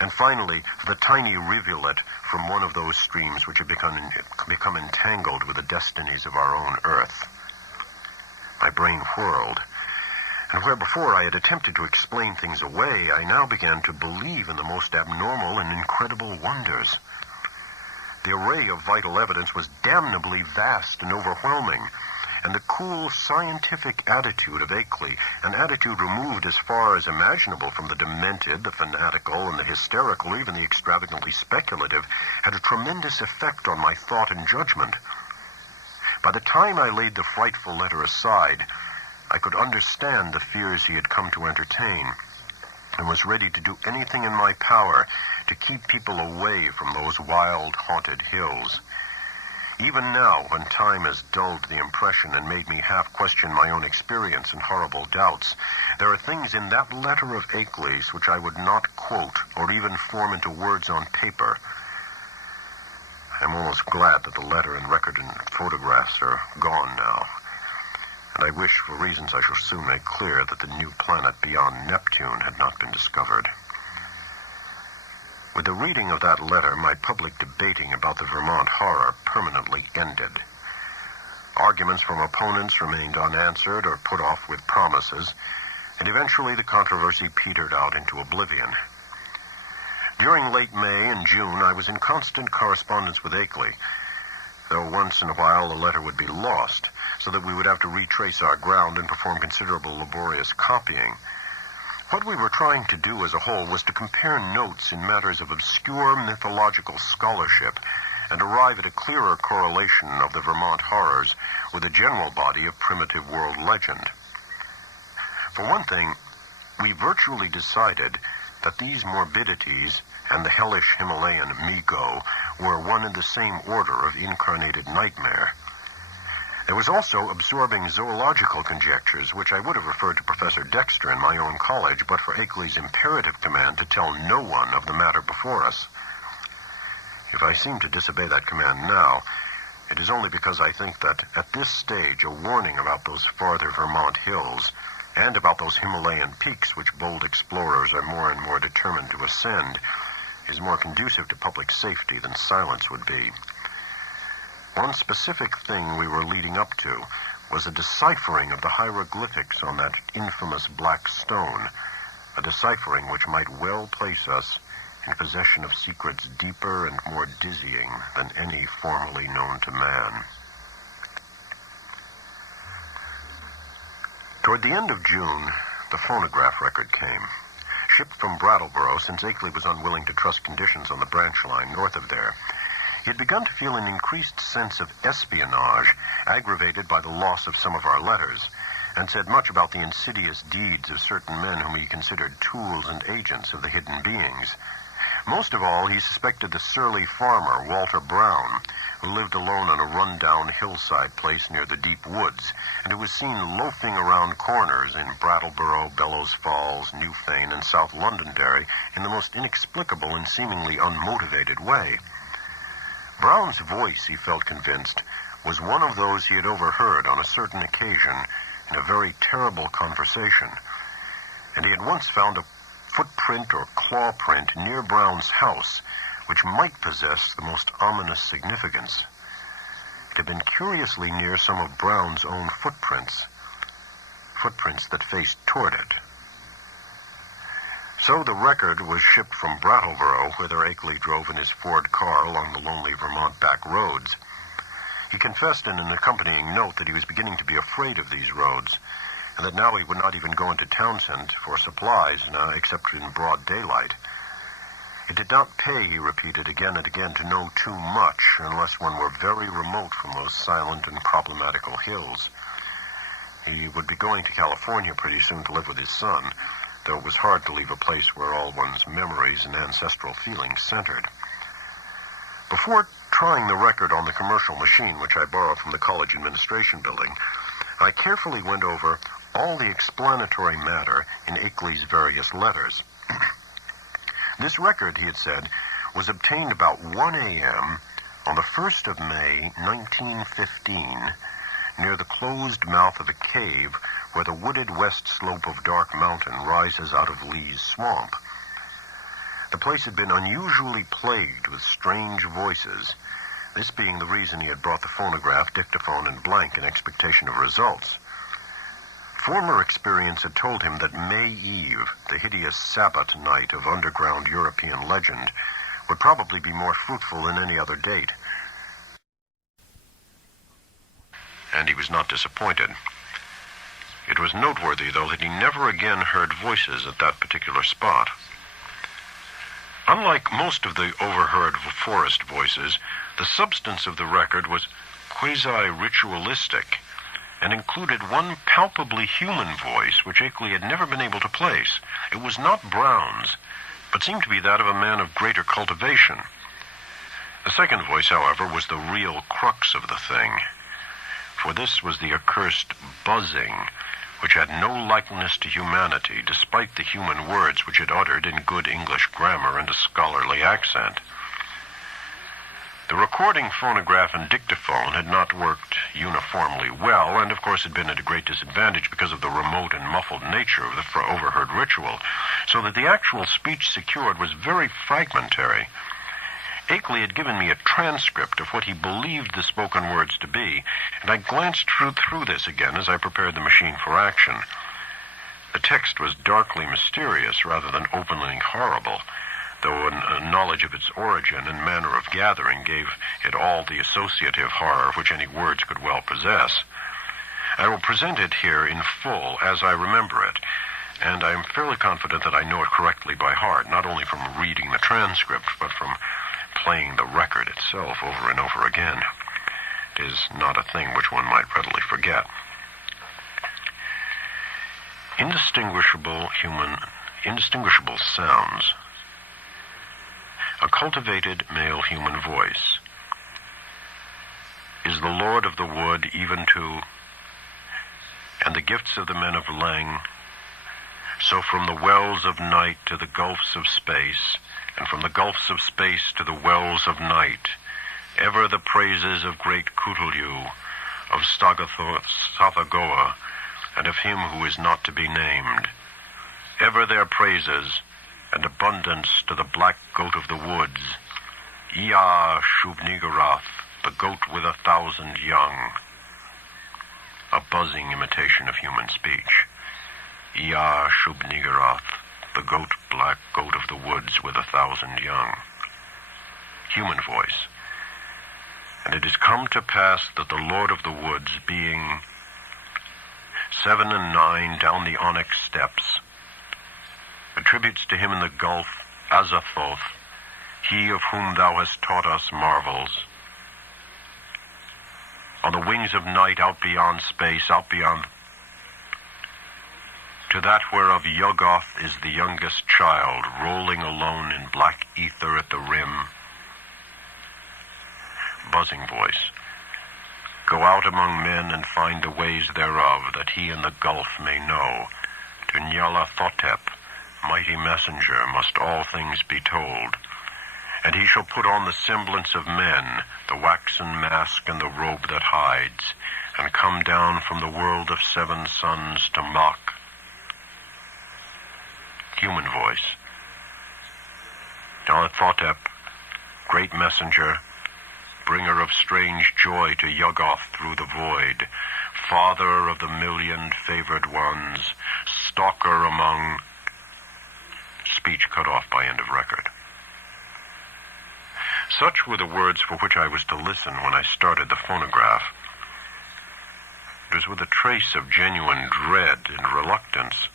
and finally the tiny rivulet from one of those streams which had become entangled with the destinies of our own earth. My brain whirled, and where before I had attempted to explain things away, I now began to believe in the most abnormal and incredible wonders. The array of vital evidence was damnably vast and overwhelming, and the cool, scientific attitude of Akeley, an attitude removed as far as imaginable from the demented, the fanatical, and the hysterical, even the extravagantly speculative, had a tremendous effect on my thought and judgment. By the time I laid the frightful letter aside, I could understand the fears he had come to entertain, and was ready to do anything in my power to keep people away from those wild, haunted hills. Even now, when time has dulled the impression and made me half question my own experience and horrible doubts, there are things in that letter of Akeley's which I would not quote or even form into words on paper. I'm almost glad that the letter and record and photographs are gone now, and I wish, for reasons I shall soon make clear, that the new planet beyond Neptune had not been discovered. With the reading of that letter, my public debating about the Vermont horror permanently ended. Arguments from opponents remained unanswered or put off with promises, and eventually the controversy petered out into oblivion. During late May and June, I was in constant correspondence with Akeley, though once in a while the letter would be lost, so that we would have to retrace our ground and perform considerable laborious copying. What we were trying to do as a whole was to compare notes in matters of obscure mythological scholarship and arrive at a clearer correlation of the Vermont horrors with the general body of primitive world legend. For one thing, we virtually decided that these morbidities and the hellish Himalayan Migo were one and the same order of incarnated nightmare. There was also absorbing zoological conjectures, which I would have referred to Professor Dexter in my own college, but for Akeley's imperative command to tell no one of the matter before us. If I seem to disobey that command now, it is only because I think that at this stage a warning about those farther Vermont hills and about those Himalayan peaks which bold explorers are more and more determined to ascend is more conducive to public safety than silence would be. One specific thing we were leading up to was a deciphering of the hieroglyphics on that infamous black stone, a deciphering which might well place us in possession of secrets deeper and more dizzying than any formerly known to man. Toward the end of June, the phonograph record came. Shipped from Brattleboro, since Akeley was unwilling to trust conditions on the branch line north of there, he had begun to feel an increased sense of espionage, aggravated by the loss of some of our letters, and said much about the insidious deeds of certain men whom he considered tools and agents of the hidden beings. Most of all, he suspected the surly farmer, Walter Brown, who lived alone on a run-down hillside place near the deep woods, and who was seen loafing around corners in Brattleboro, Bellows Falls, Newfane, and South Londonderry in the most inexplicable and seemingly unmotivated way. Brown's voice, he felt convinced, was one of those he had overheard on a certain occasion in a very terrible conversation, and he had once found a footprint or claw print near Brown's house which might possess the most ominous significance. It had been curiously near some of Brown's own footprints that faced toward it. So the record was shipped from Brattleboro, whither Akeley drove in his Ford car along the lonely Vermont back roads. He confessed in an accompanying note that he was beginning to be afraid of these roads, and that now he would not even go into Townsend for supplies except in broad daylight. It did not pay, he repeated again and again, to know too much unless one were very remote from those silent and problematical hills. He would be going to California pretty soon to live with his son, though it was hard to leave a place where all one's memories and ancestral feelings centered. Before trying the record on the commercial machine, which I borrowed from the college administration building, I carefully went over all the explanatory matter in Akeley's various letters. This record, he had said, was obtained about 1 a.m. on the 1st of May, 1915, near the closed mouth of a cave where the wooded west slope of Dark Mountain rises out of Lee's Swamp. The place had been unusually plagued with strange voices, this being the reason he had brought the phonograph, dictaphone, and blank in expectation of results. Former experience had told him that May Eve, the hideous Sabbath night of underground European legend, would probably be more fruitful than any other date. And he was not disappointed. It was noteworthy, though, that he never again heard voices at that particular spot. Unlike most of the overheard forest voices, the substance of the record was quasi-ritualistic and included one palpably human voice which Akeley had never been able to place. It was not Brown's, but seemed to be that of a man of greater cultivation. The The second voice, however, was the real crux of the thing, for this was the accursed buzzing, which had no likeness to humanity, despite the human words which it uttered in good English grammar and a scholarly accent. The recording phonograph and dictaphone had not worked uniformly well, and of course had been at a great disadvantage because of the remote and muffled nature of the overheard ritual, so that the actual speech secured was very fragmentary. Akeley had given me a transcript of what he believed the spoken words to be, and I glanced through this again as I prepared the machine for action. The text was darkly mysterious rather than openly horrible, though a knowledge of its origin and manner of gathering gave it all the associative horror which any words could well possess. I will present it here in full as I remember it, and I am fairly confident that I know it correctly by heart, not only from reading the transcript, but from playing the record itself over and over again. It is not a thing which one might readily forget. Indistinguishable sounds. A cultivated male human voice is the lord of the wood even to, and the gifts of the men of Lang. So from the wells of night to the gulfs of space, and from the gulfs of space to the wells of night, ever the praises of great Cthulhu, of Sathagoa, and of him who is not to be named. Ever their praises, and abundance to the black goat of the woods, Ea Shub-Niggurath, the goat with 1,000 young. A buzzing imitation of human speech. Ea Shub-Niggurath, the black goat of the woods with 1,000 young. Human voice. And it has come to pass that the Lord of the woods, being 7 and 9 down the onyx steps, attributes to him in the gulf Azathoth, he of whom thou hast taught us marvels. On the wings of night, out beyond space, out beyond, to that whereof Yuggoth is the youngest child, rolling alone in black ether at the rim. Buzzing voice. Go out among men and find the ways thereof, that he in the gulf may know. To Nyarlathotep, mighty messenger, must all things be told. And he shall put on the semblance of men, the waxen mask and the robe that hides, and come down from the world of 7 suns to mock. Human voice. Nyarlathotep, great messenger, bringer of strange joy to Yuggoth through the void, father of the 1,000,000 favored ones, stalker among... Speech cut off by end of record. Such were the words for which I was to listen when I started the phonograph. It was with a trace of genuine dread and reluctance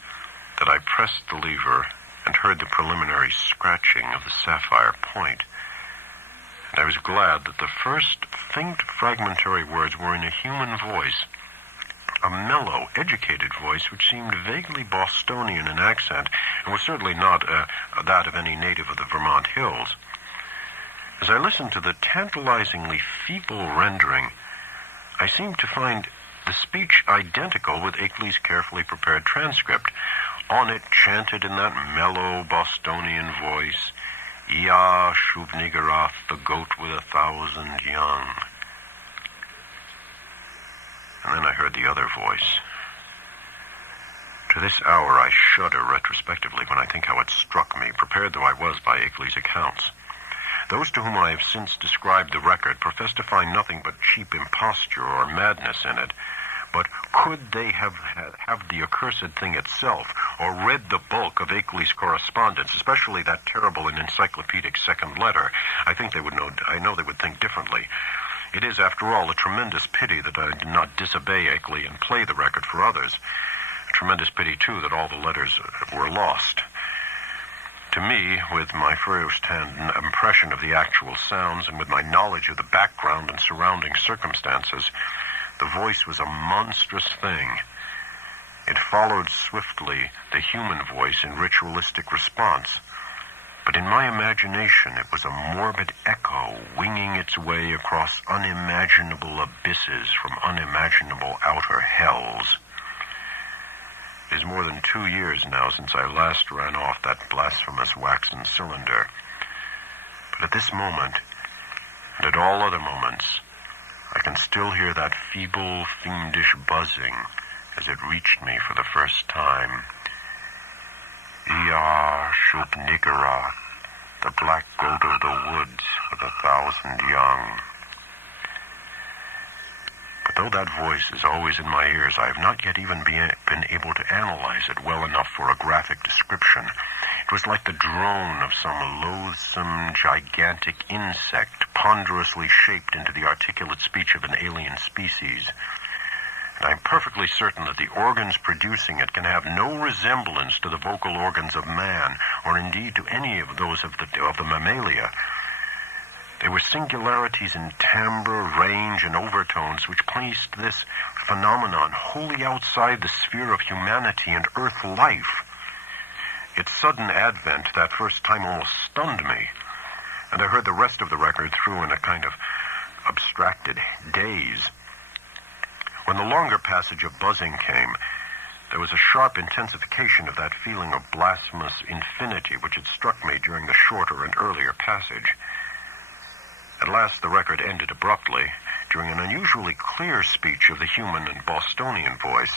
that I pressed the lever and heard the preliminary scratching of the sapphire point. And I was glad that the first faint fragmentary words were in a human voice, a mellow, educated voice which seemed vaguely Bostonian in accent and was certainly not that of any native of the Vermont hills. As I listened to the tantalizingly feeble rendering, I seemed to find the speech identical with Akeley's carefully prepared transcript. On it, chanted in that mellow Bostonian voice, Ea Shub-Niggurath, the goat with 1,000 young. And then I heard the other voice. To this hour I shudder retrospectively when I think how it struck me, prepared though I was by Akeley's accounts. Those to whom I have since described the record profess to find nothing but cheap imposture or madness in it. But could they have the accursed thing itself, or read the bulk of Akeley's correspondence, especially that terrible and encyclopedic second letter, I know they would think differently. It is, after all, a tremendous pity that I did not disobey Akeley and play the record for others. A tremendous pity, too, that all the letters were lost. To me, with my first-hand impression of the actual sounds and with my knowledge of the background and surrounding circumstances, the voice was a monstrous thing. It followed swiftly the human voice in ritualistic response. but in my imagination it was a morbid echo winging its way across unimaginable abysses from unimaginable outer hells. It is more than 2 years now since I last ran off that blasphemous waxen cylinder. But at this moment, and at all other moments, I can still hear that feeble, fiendish buzzing as it reached me for the first time. Ia shub nigera, the black goat of the woods with 1,000 young. But though that voice is always in my ears, I have not yet even been able to analyze it well enough for a graphic description. It was like the drone of some loathsome, gigantic insect, ponderously shaped into the articulate speech of an alien species. And I'm perfectly certain that the organs producing it can have no resemblance to the vocal organs of man, or indeed to any of those of the mammalia. They were singularities in timbre, range, and overtones which placed this phenomenon wholly outside the sphere of humanity and earth life. Its sudden advent that first time almost stunned me, and I heard the rest of the record through in a kind of abstracted daze. When the longer passage of buzzing came, there was a sharp intensification of that feeling of blasphemous infinity which had struck me during the shorter and earlier passage. At last the record ended abruptly, during an unusually clear speech of the human and Bostonian voice,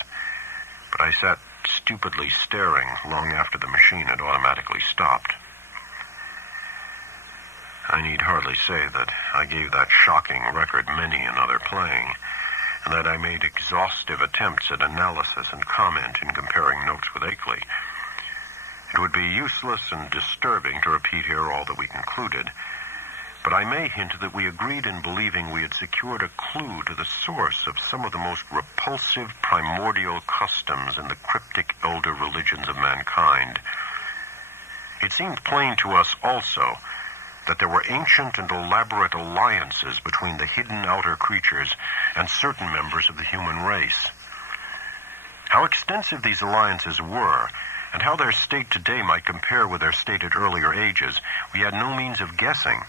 but I sat stupidly staring long after the machine had automatically stopped. I need hardly say that I gave that shocking record many another playing, and that I made exhaustive attempts at analysis and comment in comparing notes with Akeley. It would be useless and disturbing to repeat here all that we concluded, but I may hint that we agreed in believing we had secured a clue to the source of some of the most repulsive primordial customs in the cryptic elder religions of mankind. It seemed plain to us also that there were ancient and elaborate alliances between the hidden outer creatures and certain members of the human race. How extensive these alliances were, and how their state today might compare with their state at earlier ages, we had no means of guessing.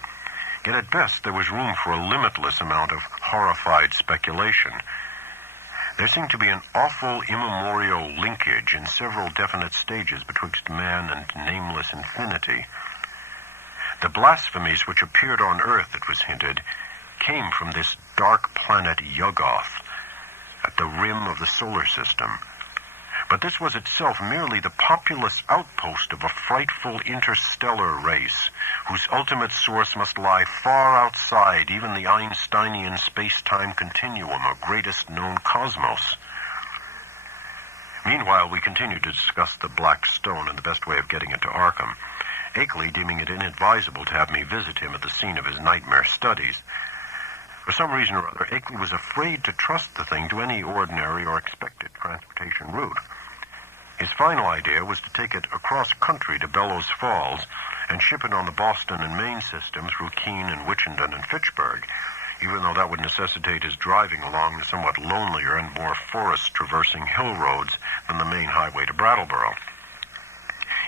Yet at best there was room for a limitless amount of horrified speculation. There seemed to be an awful immemorial linkage in several definite stages betwixt man and nameless infinity. The blasphemies which appeared on Earth, it was hinted, came from this dark planet Yuggoth, at the rim of the solar system. But this was itself merely the populous outpost of a frightful interstellar race, whose ultimate source must lie far outside even the Einsteinian space-time continuum or greatest known cosmos. Meanwhile, we continued to discuss the Black Stone and the best way of getting it to Arkham, Akeley deeming it inadvisable to have me visit him at the scene of his nightmare studies. For some reason or other, Akeley was afraid to trust the thing to any ordinary or expected transportation route. His final idea was to take it across country to Bellows Falls and ship it on the Boston and Maine system through Keene and Wichita and Fitchburg, even though that would necessitate his driving along the somewhat lonelier and more forest-traversing hill roads than the main highway to Brattleboro.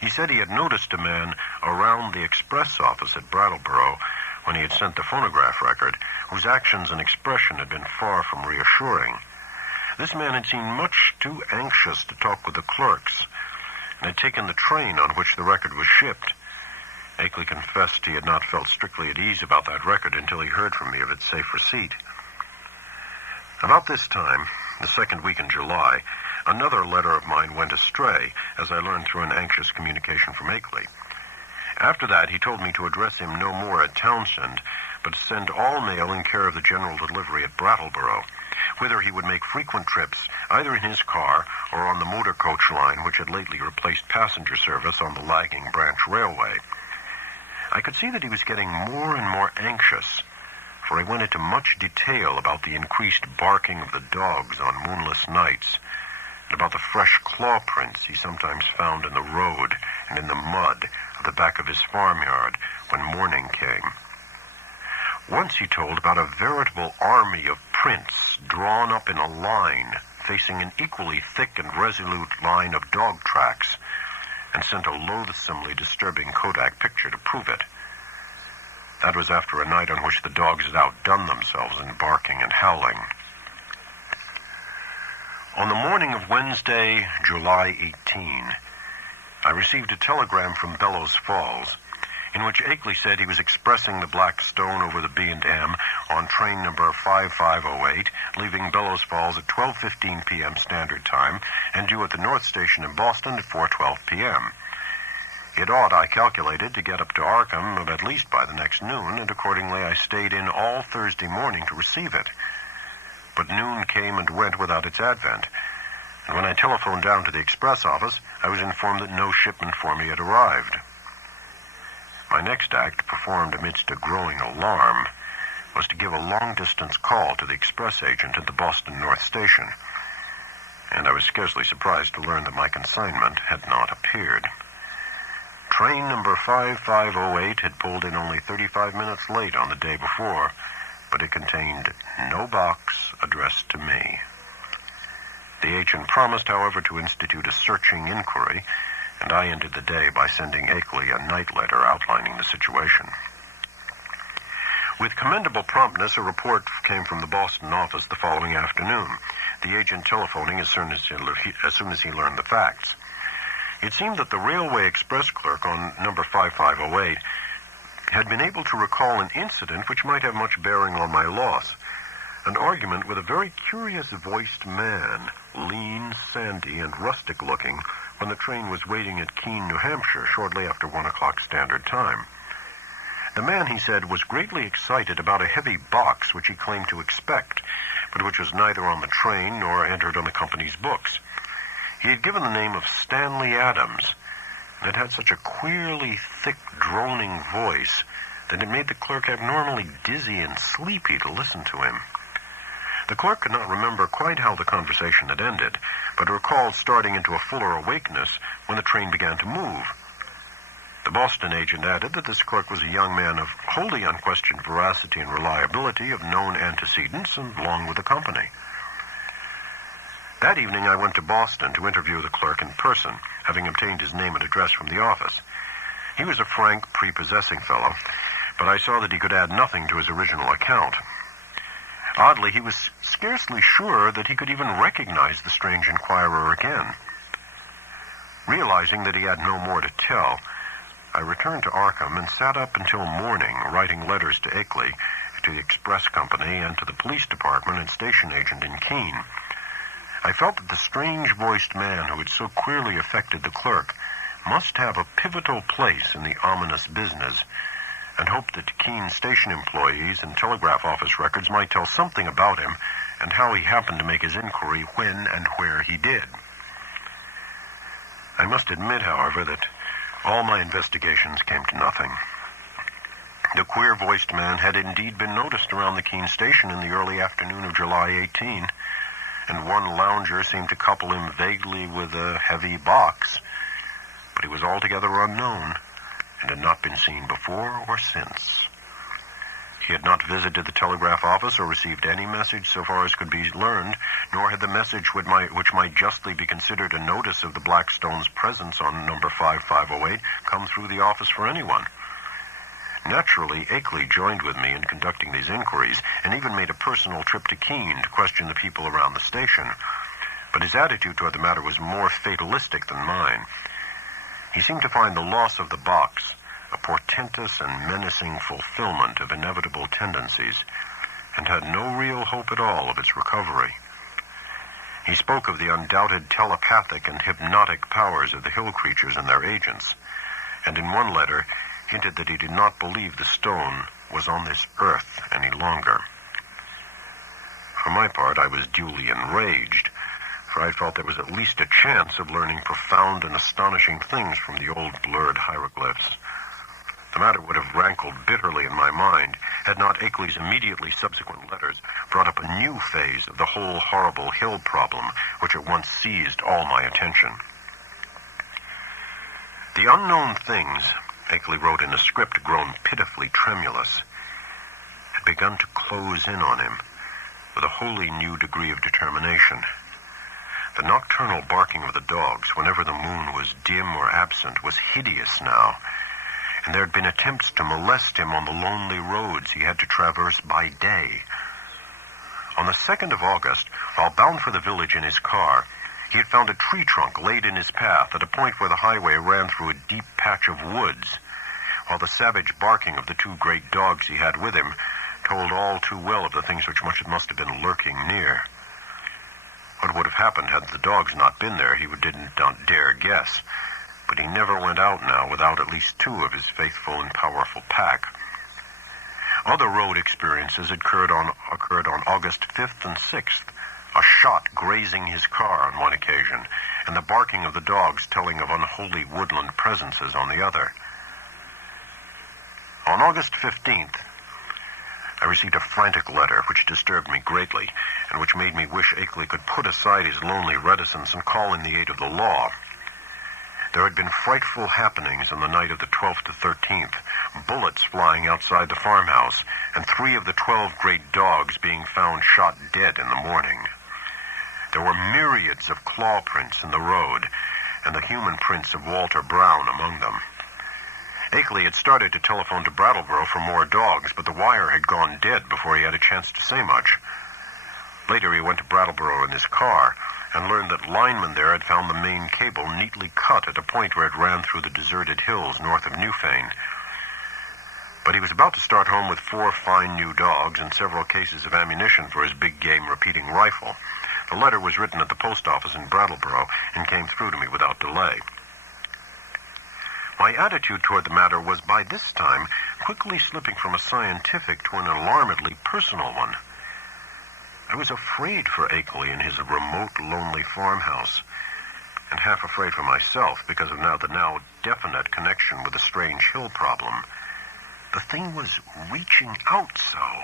He said he had noticed a man around the express office at Brattleboro when he had sent the phonograph record, whose actions and expression had been far from reassuring. This man had seemed much too anxious to talk with the clerks, and had taken the train on which the record was shipped. Akeley confessed he had not felt strictly at ease about that record until he heard from me of its safe receipt. About this time, the second week in July, another letter of mine went astray, as I learned through an anxious communication from Akeley. After that, he told me to address him no more at Townsend, but to send all mail in care of the general delivery at Brattleboro, whither he would make frequent trips, either in his car or on the motor coach line which had lately replaced passenger service on the lagging branch railway. I could see that he was getting more and more anxious, for he went into much detail about the increased barking of the dogs on moonless nights, and about the fresh claw prints he sometimes found in the road and in the mud at the back of his farmyard when morning came. Once he told about a veritable army of prints drawn up in a line facing an equally thick and resolute line of dog tracks, and sent a loathsomely disturbing Kodak picture to prove it. That was after a night on which the dogs had outdone themselves in barking and howling. On the morning of Wednesday, July 18, I received a telegram from Bellows Falls, in which Akeley said he was expressing the Black Stone over the B&M on train number 5508, leaving Bellows Falls at 12:15 p.m. Standard Time, and due at the North Station in Boston at 4:12 p.m. It ought, I calculated, to get up to Arkham at least by the next noon, and accordingly I stayed in all Thursday morning to receive it. But noon came and went without its advent, and when I telephoned down to the express office, I was informed that no shipment for me had arrived. My next act, performed amidst a growing alarm, was to give a long-distance call to the express agent at the Boston North Station, and I was scarcely surprised to learn that my consignment had not appeared. Train number 5508 had pulled in only 35 minutes late on the day before, but it contained no box addressed to me. The agent promised, however, to institute a searching inquiry, and I ended the day by sending Akeley a night letter outlining the situation. With commendable promptness, a report came from the Boston office the following afternoon, the agent telephoning as soon as he learned the facts. It seemed that the Railway Express clerk on number 5508 had been able to recall an incident which might have much bearing on my loss, an argument with a very curious-voiced man, lean, sandy, and rustic-looking, when the train was waiting at Keene, New Hampshire, shortly after 1 o'clock Standard Time. The man, he said, was greatly excited about a heavy box which he claimed to expect, but which was neither on the train nor entered on the company's books. He had given the name of Stanley Adams, and it had such a queerly thick, droning voice that it made the clerk abnormally dizzy and sleepy to listen to him. The clerk could not remember quite how the conversation had ended, but recalled starting into a fuller awakeness when the train began to move. The Boston agent added that this clerk was a young man of wholly unquestioned veracity and reliability, of known antecedents, and long with the company. That evening I went to Boston to interview the clerk in person, having obtained his name and address from the office. He was a frank, prepossessing fellow, but I saw that he could add nothing to his original account. Oddly, he was scarcely sure that he could even recognize the strange inquirer again. Realizing that he had no more to tell, I returned to Arkham and sat up until morning writing letters to Akeley, to the express company, and to the police department and station agent in Keene. I felt that the strange-voiced man who had so queerly affected the clerk must have a pivotal place in the ominous business, and hoped that Keene station employees and telegraph office records might tell something about him and how he happened to make his inquiry when and where he did. I must admit, however, that all my investigations came to nothing. The queer-voiced man had indeed been noticed around the Keene station in the early afternoon of July 18, and one lounger seemed to couple him vaguely with a heavy box, but he was altogether unknown, and had not been seen before or since. He had not visited the telegraph office or received any message so far as could be learned, nor had the message which might justly be considered a notice of the Blackstone's presence on number 5508 come through the office for anyone. Naturally, Akeley joined with me in conducting these inquiries, and even made a personal trip to Keene to question the people around the station, but his attitude toward the matter was more fatalistic than mine. He seemed to find the loss of the box a portentous and menacing fulfillment of inevitable tendencies, and had no real hope at all of its recovery. He spoke of the undoubted telepathic and hypnotic powers of the hill creatures and their agents, and in one letter hinted that he did not believe the stone was on this earth any longer. For my part, I was duly enraged, for I felt there was at least a chance of learning profound and astonishing things from the old blurred hieroglyphs. The matter would have rankled bitterly in my mind had not Akeley's immediately subsequent letters brought up a new phase of the whole horrible hill problem, which at once seized all my attention. The unknown things, Akeley wrote in a script grown pitifully tremulous, had begun to close in on him with a wholly new degree of determination. The nocturnal barking of the dogs, whenever the moon was dim or absent, was hideous now, and there had been attempts to molest him on the lonely roads he had to traverse by day. On the 2nd of August, while bound for the village in his car, he had found a tree trunk laid in his path at a point where the highway ran through a deep patch of woods, while the savage barking of the 2 great dogs he had with him told all too well of the things which must have been lurking near. What would have happened had the dogs not been there, he not dare guess, but he never went out now without at least 2 of his faithful and powerful pack. Other road experiences occurred on August 5th and 6th, a shot grazing his car on one occasion, and the barking of the dogs telling of unholy woodland presences on the other. On August 15th, I received a frantic letter which disturbed me greatly, and which made me wish Akeley could put aside his lonely reticence and call in the aid of the law. There had been frightful happenings on the night of the 12th to 13th, bullets flying outside the farmhouse, and 3 of the 12 great dogs being found shot dead in the morning. There were myriads of claw prints in the road, and the human prints of Walter Brown among them. Akeley had started to telephone to Brattleboro for more dogs, but the wire had gone dead before he had a chance to say much. Later he went to Brattleboro in his car, and learned that linemen there had found the main cable neatly cut at a point where it ran through the deserted hills north of Newfane. But he was about to start home with 4 fine new dogs and several cases of ammunition for his big game repeating rifle. The letter was written at the post office in Brattleboro and came through to me without delay. My attitude toward the matter was by this time quickly slipping from a scientific to an alarmedly personal one. I was afraid for Akeley in his remote, lonely farmhouse, and half afraid for myself because of the now definite connection with the strange hill problem. The thing was reaching out so.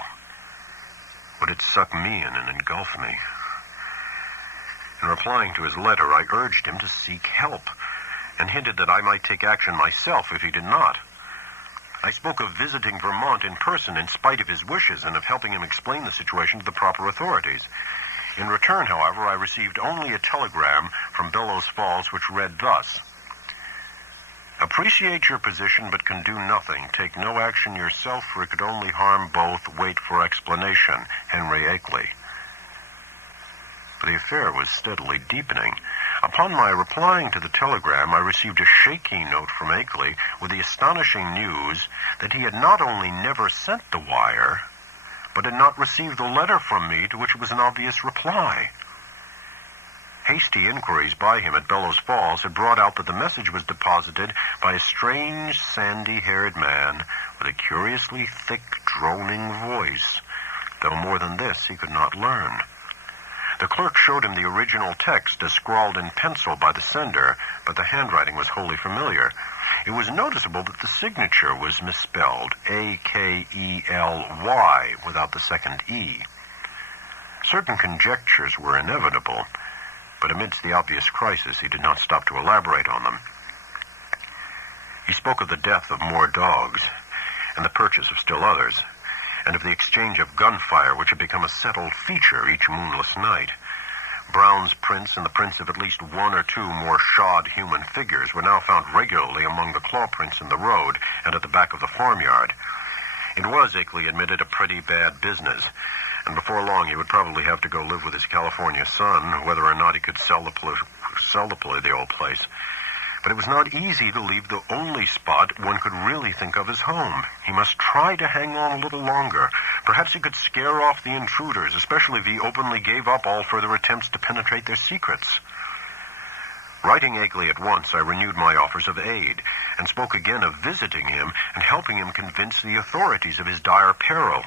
Would it suck me in and engulf me? In replying to his letter, I urged him to seek help, and hinted that I might take action myself if he did not. I spoke of visiting Vermont in person in spite of his wishes and of helping him explain the situation to the proper authorities. In return, however, I received only a telegram from Bellows Falls which read thus: "Appreciate your position but can do nothing. Take no action yourself, for it could only harm both. Wait for explanation. Henry Akeley." But the affair was steadily deepening. Upon my replying to the telegram, I received a shaky note from Akeley with the astonishing news that he had not only never sent the wire, but had not received the letter from me to which it was an obvious reply. Hasty inquiries by him at Bellows Falls had brought out that the message was deposited by a strange, sandy-haired man with a curiously thick, droning voice, though more than this he could not learn. The clerk showed him the original text as scrawled in pencil by the sender, but the handwriting was wholly familiar. It was noticeable that the signature was misspelled, A-K-E-L-Y, without the second E. Certain conjectures were inevitable, but amidst the obvious crisis he did not stop to elaborate on them. He spoke of the death of more dogs, and the purchase of still others, and of the exchange of gunfire which had become a settled feature each moonless night. Brown's prints and the prints of at least 1 or 2 more shod human figures were now found regularly among the claw prints in the road and at the back of the farmyard. It was, Akeley admitted, a pretty bad business, and before long he would probably have to go live with his California son, whether or not he could sell the old place. But it was not easy to leave the only spot one could really think of as home. He must try to hang on a little longer. Perhaps he could scare off the intruders, especially if he openly gave up all further attempts to penetrate their secrets. Writing Akeley at once, I renewed my offers of aid, and spoke again of visiting him and helping him convince the authorities of his dire peril.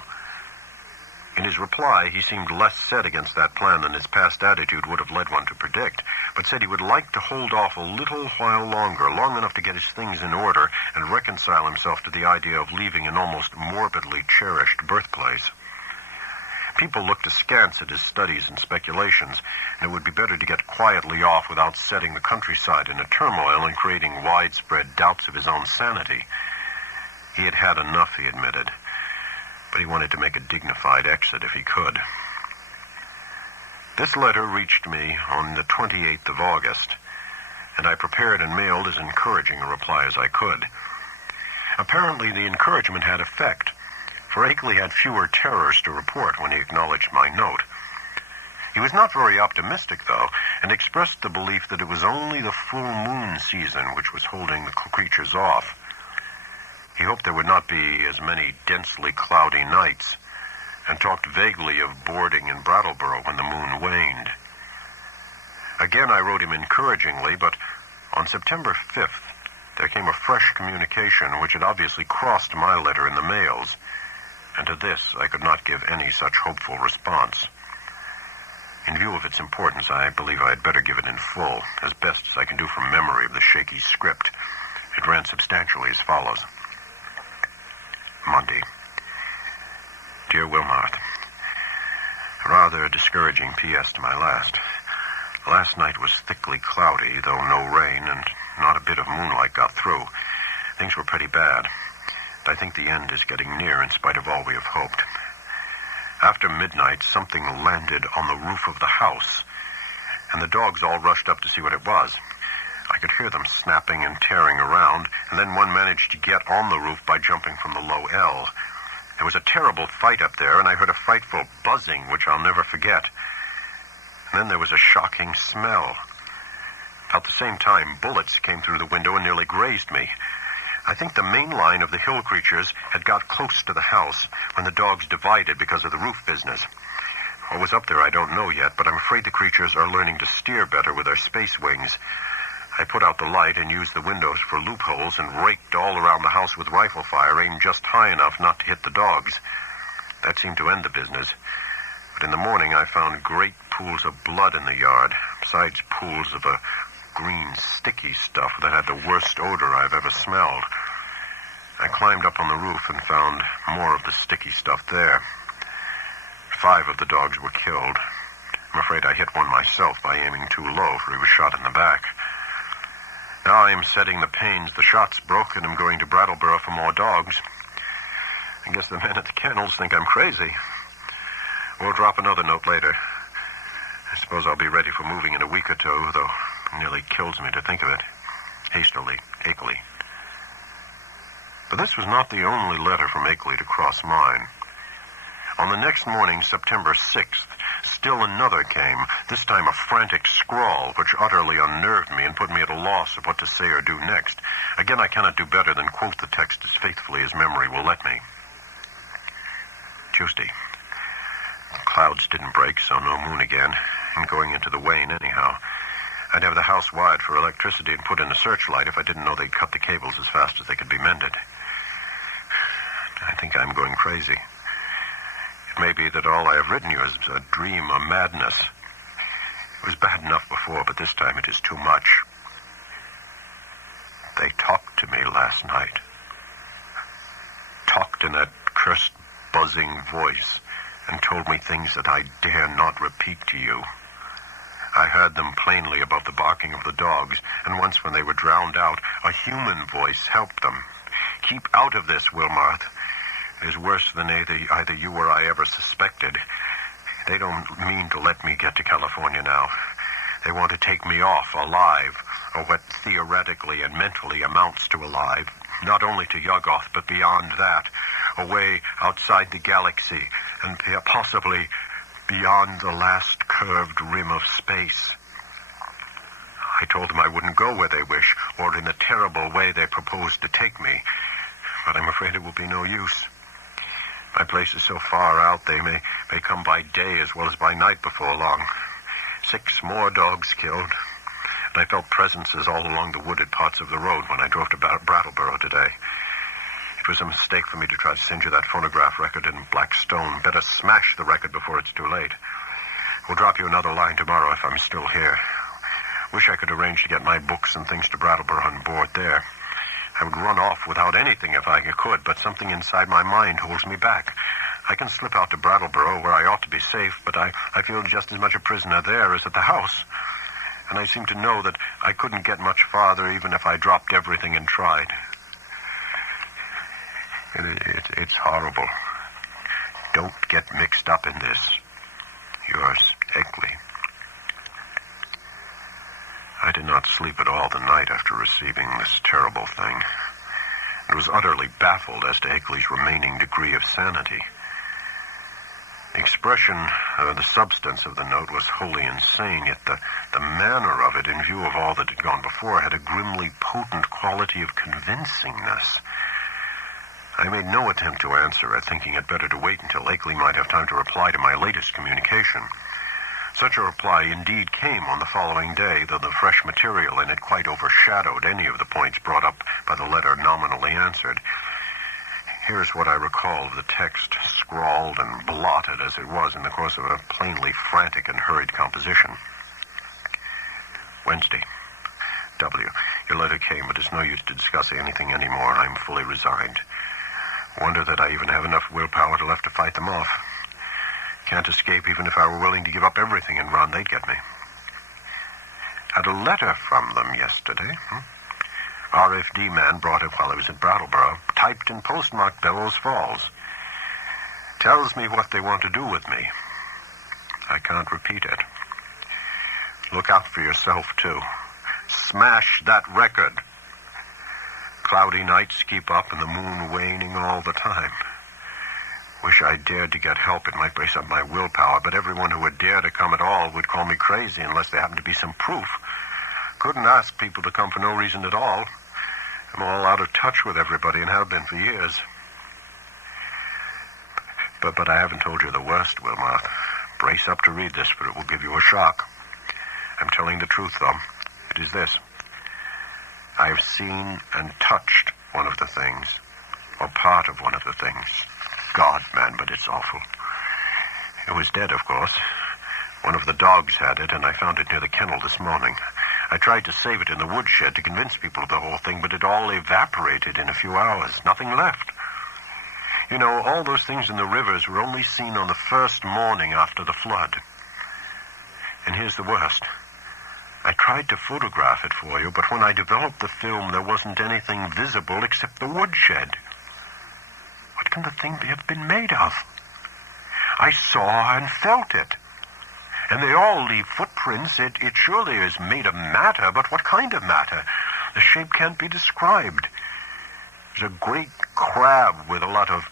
In his reply, he seemed less set against that plan than his past attitude would have led one to predict, but said he would like to hold off a little while longer, long enough to get his things in order and reconcile himself to the idea of leaving an almost morbidly cherished birthplace. People looked askance at his studies and speculations, and it would be better to get quietly off without setting the countryside in a turmoil and creating widespread doubts of his own sanity. He had had enough, he admitted, but he wanted to make a dignified exit if he could. This letter reached me on the 28th of August, and I prepared and mailed as encouraging a reply as I could. Apparently, the encouragement had effect, for Akeley had fewer terrors to report when he acknowledged my note. He was not very optimistic, though, and expressed the belief that it was only the full moon season which was holding the creatures off. He hoped there would not be as many densely cloudy nights, and talked vaguely of boarding in Brattleboro when the moon waned. Again, I wrote him encouragingly, but on September 5th, there came a fresh communication which had obviously crossed my letter in the mails, and to this I could not give any such hopeful response. In view of its importance, I believe I had better give it in full, as best as I can do from memory of the shaky script. It ran substantially as follows. Monday. Dear Wilmarth, rather a discouraging P.S. to my last. Last night was thickly cloudy, though no rain and not a bit of moonlight got through. Things were pretty bad. I think the end is getting near in spite of all we have hoped. After midnight, something landed on the roof of the house, and the dogs all rushed up to see what it was. I could hear them snapping and tearing around, and then one managed to get on the roof by jumping from the low L. There was a terrible fight up there, and I heard a frightful buzzing, which I'll never forget. And then there was a shocking smell. About the same time, bullets came through the window and nearly grazed me. I think the main line of the hill creatures had got close to the house when the dogs divided because of the roof business. What was up there I don't know yet, but I'm afraid the creatures are learning to steer better with their space wings. I put out the light and used the windows for loopholes and raked all around the house with rifle fire, aimed just high enough not to hit the dogs. That seemed to end the business. But in the morning I found great pools of blood in the yard, besides pools of a green, sticky stuff that had the worst odor I've ever smelled. I climbed up on the roof and found more of the sticky stuff there. 5 of the dogs were killed. I'm afraid I hit one myself by aiming too low, for he was shot in the back. Now I am setting the pains. The shot's broke, and I'm going to Brattleboro for more dogs. I guess the men at the kennels think I'm crazy. We'll drop another note later. I suppose I'll be ready for moving in a week or two, though it nearly kills me to think of it. Hastily, Akeley. But this was not the only letter from Akeley to cross mine. On the next morning, September 6th, still another came, this time a frantic scrawl, which utterly unnerved me and put me at a loss of what to say or do next. Again, I cannot do better than quote the text as faithfully as memory will let me. Tuesday. Clouds didn't break, so no moon again, and going into the wane anyhow. I'd have the house wired for electricity and put in a searchlight if I didn't know they'd cut the cables as fast as they could be mended. I think I'm going crazy. It may be that all I have written you is a dream, a madness. It was bad enough before, but this time it is too much. They talked to me last night. Talked in that cursed buzzing voice and told me things that I dare not repeat to you. I heard them plainly above the barking of the dogs, and once when they were drowned out, a human voice helped them. Keep out of this, Wilmarth. It is worse than either you or I ever suspected. They don't mean to let me get to California now. They want to take me off alive, or what theoretically and mentally amounts to alive, not only to Yuggoth, but beyond that, away outside the galaxy, and possibly beyond the last curved rim of space. I told them I wouldn't go where they wish, or in the terrible way they propose to take me, but I'm afraid it will be no use. My place is so far out they may come by day as well as by night before long. 6 more dogs killed, and I felt presences all along the wooded parts of the road when I drove to Brattleboro today. It was a mistake for me to try to send you that phonograph record in black stone. Better smash the record before it's too late. We'll drop you another line tomorrow if I'm still here. Wish I could arrange to get my books and things to Brattleboro on board there. I would run off without anything if I could, but something inside my mind holds me back. I can slip out to Brattleboro, where I ought to be safe, but I feel just as much a prisoner there as at the house. And I seem to know that I couldn't get much farther even if I dropped everything and tried. It's horrible. Don't get mixed up in this. Yours, Egley. I did not sleep at all the night after receiving this terrible thing, and was utterly baffled as to Egley's remaining degree of sanity. The expression, the substance of the note was wholly insane, yet the manner of it, in view of all that had gone before, had a grimly potent quality of convincingness. I made no attempt to answer it, thinking it better to wait until Egley might have time to reply to my latest communication. Such a reply indeed came on the following day, though the fresh material in it quite overshadowed any of the points brought up by the letter nominally answered. Here's what I recall of the text, scrawled and blotted as it was in the course of a plainly frantic and hurried composition. Wednesday. W. Your letter came, but it's no use to discussing anything anymore. I'm fully resigned. Wonder that I even have enough willpower left to fight them off. Can't escape even if I were willing to give up everything and run. They'd get me. Had a letter from them yesterday. RFD man brought it while I was at Brattleboro, typed and postmarked Bellows Falls. Tells me what they want to do with me. I can't repeat it. Look out for yourself, too. Smash that record. Cloudy nights keep up and the moon waning all the time. Wish I dared to get help. It might brace up my willpower, but everyone who would dare to come at all would call me crazy unless there happened to be some proof. Couldn't ask people to come for no reason at all. I'm all out of touch with everybody and have been for years. But I haven't told you the worst, Wilmarth. Brace up to read this, for it will give you a shock. I'm telling the truth, though. It is this. I have seen and touched one of the things, or part of one of the things. God, man, but it's awful. It was dead, of course. One of the dogs had it, and I found it near the kennel this morning. I tried to save it in the woodshed to convince people of the whole thing, but it all evaporated in a few hours. Nothing left. You know, all those things in the rivers were only seen on the first morning after the flood. And here's the worst. I tried to photograph it for you, but when I developed the film, there wasn't anything visible except the woodshed. What can the thing have been made of? I saw and felt it. And they all leave footprints. It surely is made of matter, but what kind of matter? The shape can't be described. There's a great crab with a lot of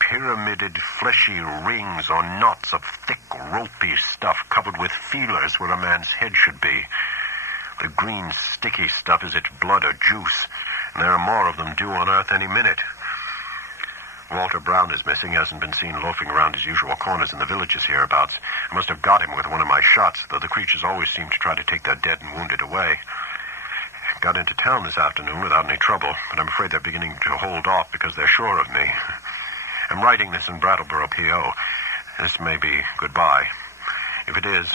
pyramided fleshy rings or knots of thick ropey stuff covered with feelers where a man's head should be. The green sticky stuff is its blood or juice, and there are more of them due on Earth any minute. Walter Brown is missing. He hasn't been seen loafing around his usual corners in the villages hereabouts. I must have got him with one of my shots, though the creatures always seem to try to take their dead and wounded away. Got into town this afternoon without any trouble, but I'm afraid they're beginning to hold off because they're sure of me. I'm writing this in Brattleboro, P.O. This may be goodbye. If it is,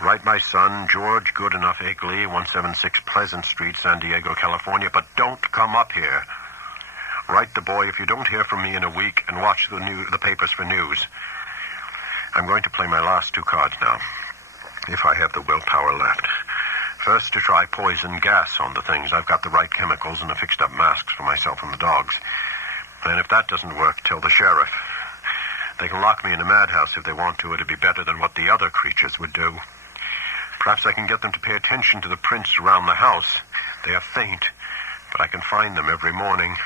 write my son, George Goodenough Egley, 176 Pleasant Street, San Diego, California, but don't come up here. Write the boy if you don't hear from me in a week, and watch the papers for news. I'm going to play my last two cards now, if I have the willpower left. First, to try poison gas on the things. I've got the right chemicals and the fixed-up masks for myself and the dogs. Then if that doesn't work, tell the sheriff. They can lock me in a madhouse if they want to. It'd be better than what the other creatures would do. Perhaps I can get them to pay attention to the prints around the house. They are faint, but I can find them every morning.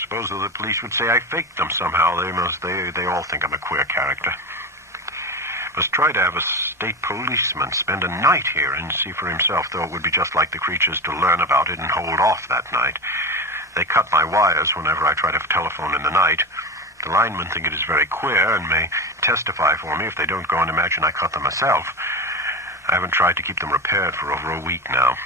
Suppose the police would say I faked them somehow. They all think I'm a queer character. Must try to have a state policeman spend a night here and see for himself, though it would be just like the creatures to learn about it and hold off that night. They cut my wires whenever I try to telephone in the night. The linemen think it is very queer and may testify for me if they don't go and imagine I cut them myself. I haven't tried to keep them repaired for over a week now.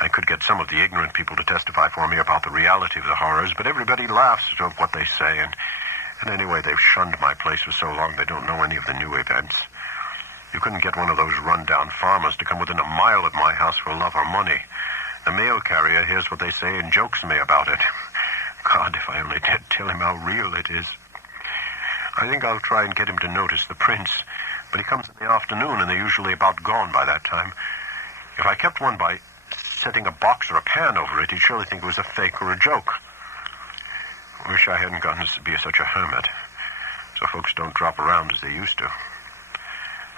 I could get some of the ignorant people to testify for me about the reality of the horrors, but everybody laughs at what they say, and anyway, they've shunned my place for so long they don't know any of the new events. You couldn't get one of those run-down farmers to come within a mile of my house for love or money. The mail carrier hears what they say and jokes me about it. God, if I only did tell him how real it is. I think I'll try and get him to notice the prints, but he comes in the afternoon and they're usually about gone by that time. If I kept one by setting a box or a pan over it, he'd surely think it was a fake or a joke. Wish I hadn't gotten to be such a hermit. so folks don't drop around as they used to.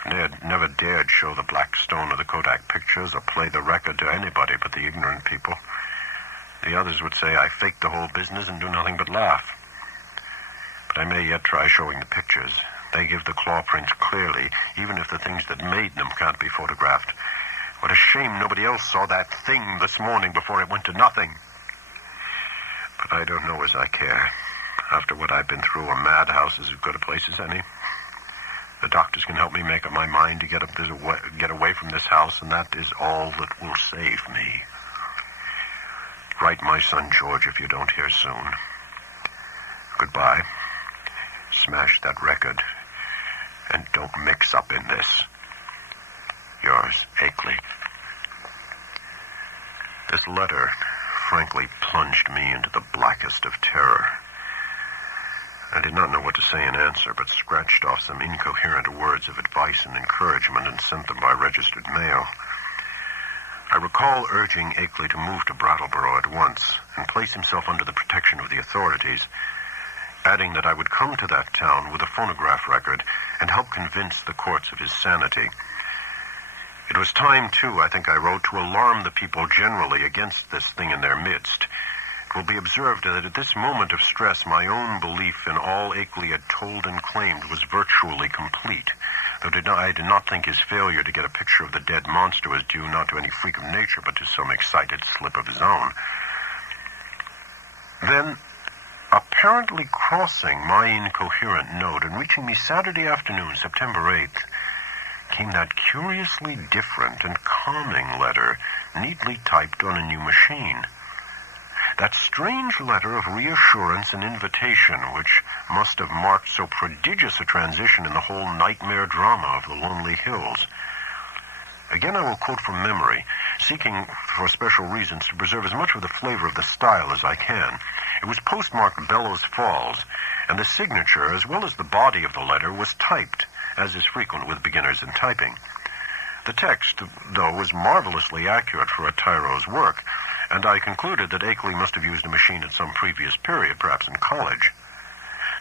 Ned never dared show the black stone or the Kodak pictures or play the record to anybody but the ignorant people. The others would say I faked the whole business and do nothing but laugh. But I may yet try showing the pictures. They give the claw prints clearly, even if the things that made them can't be photographed. What a shame nobody else saw that thing this morning before it went to nothing. But I don't know as I care. After what I've been through, a madhouse is as good a place as any. The doctors can help me make up my mind to get away from this house, and that is all that will save me. Write my son George if you don't hear soon. Goodbye. Smash that record, and don't mix up in this. Yours, Akeley. This letter, frankly, plunged me into the blackest of terror. I did not know what to say in answer, but scratched off some incoherent words of advice and encouragement and sent them by registered mail. I recall urging Akeley to move to Brattleboro at once and place himself under the protection of the authorities, adding that I would come to that town with a phonograph record and help convince the courts of his sanity. It was time, too, I think I wrote, to alarm the people generally against this thing in their midst. It will be observed that at this moment of stress, my own belief in all Akeley had told and claimed was virtually complete, though I did not think his failure to get a picture of the dead monster was due not to any freak of nature, but to some excited slip of his own. Then, apparently crossing my incoherent note and reaching me Saturday afternoon, September 8th, came that curiously different and calming letter, neatly typed on a new machine. That strange letter of reassurance and invitation which must have marked so prodigious a transition in the whole nightmare drama of the Lonely Hills. Again, I will quote from memory, seeking for special reasons to preserve as much of the flavor of the style as I can. It was postmarked Bellows Falls, and the signature, as well as the body of the letter, was typed, as is frequent with beginners in typing. The text, though, was marvelously accurate for a tyro's work, and I concluded that Akeley must have used a machine at some previous period, perhaps in college.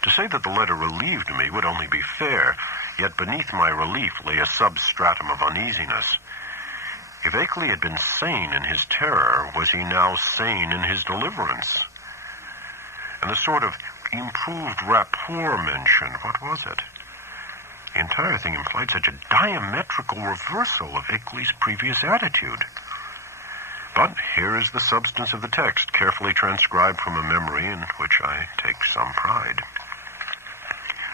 To say that the letter relieved me would only be fair, yet beneath my relief lay a substratum of uneasiness. If Akeley had been sane in his terror, was he now sane in his deliverance? And the sort of improved rapport mentioned, what was it? The entire thing implied such a diametrical reversal of Akeley's previous attitude. But here is the substance of the text, carefully transcribed from a memory in which I take some pride.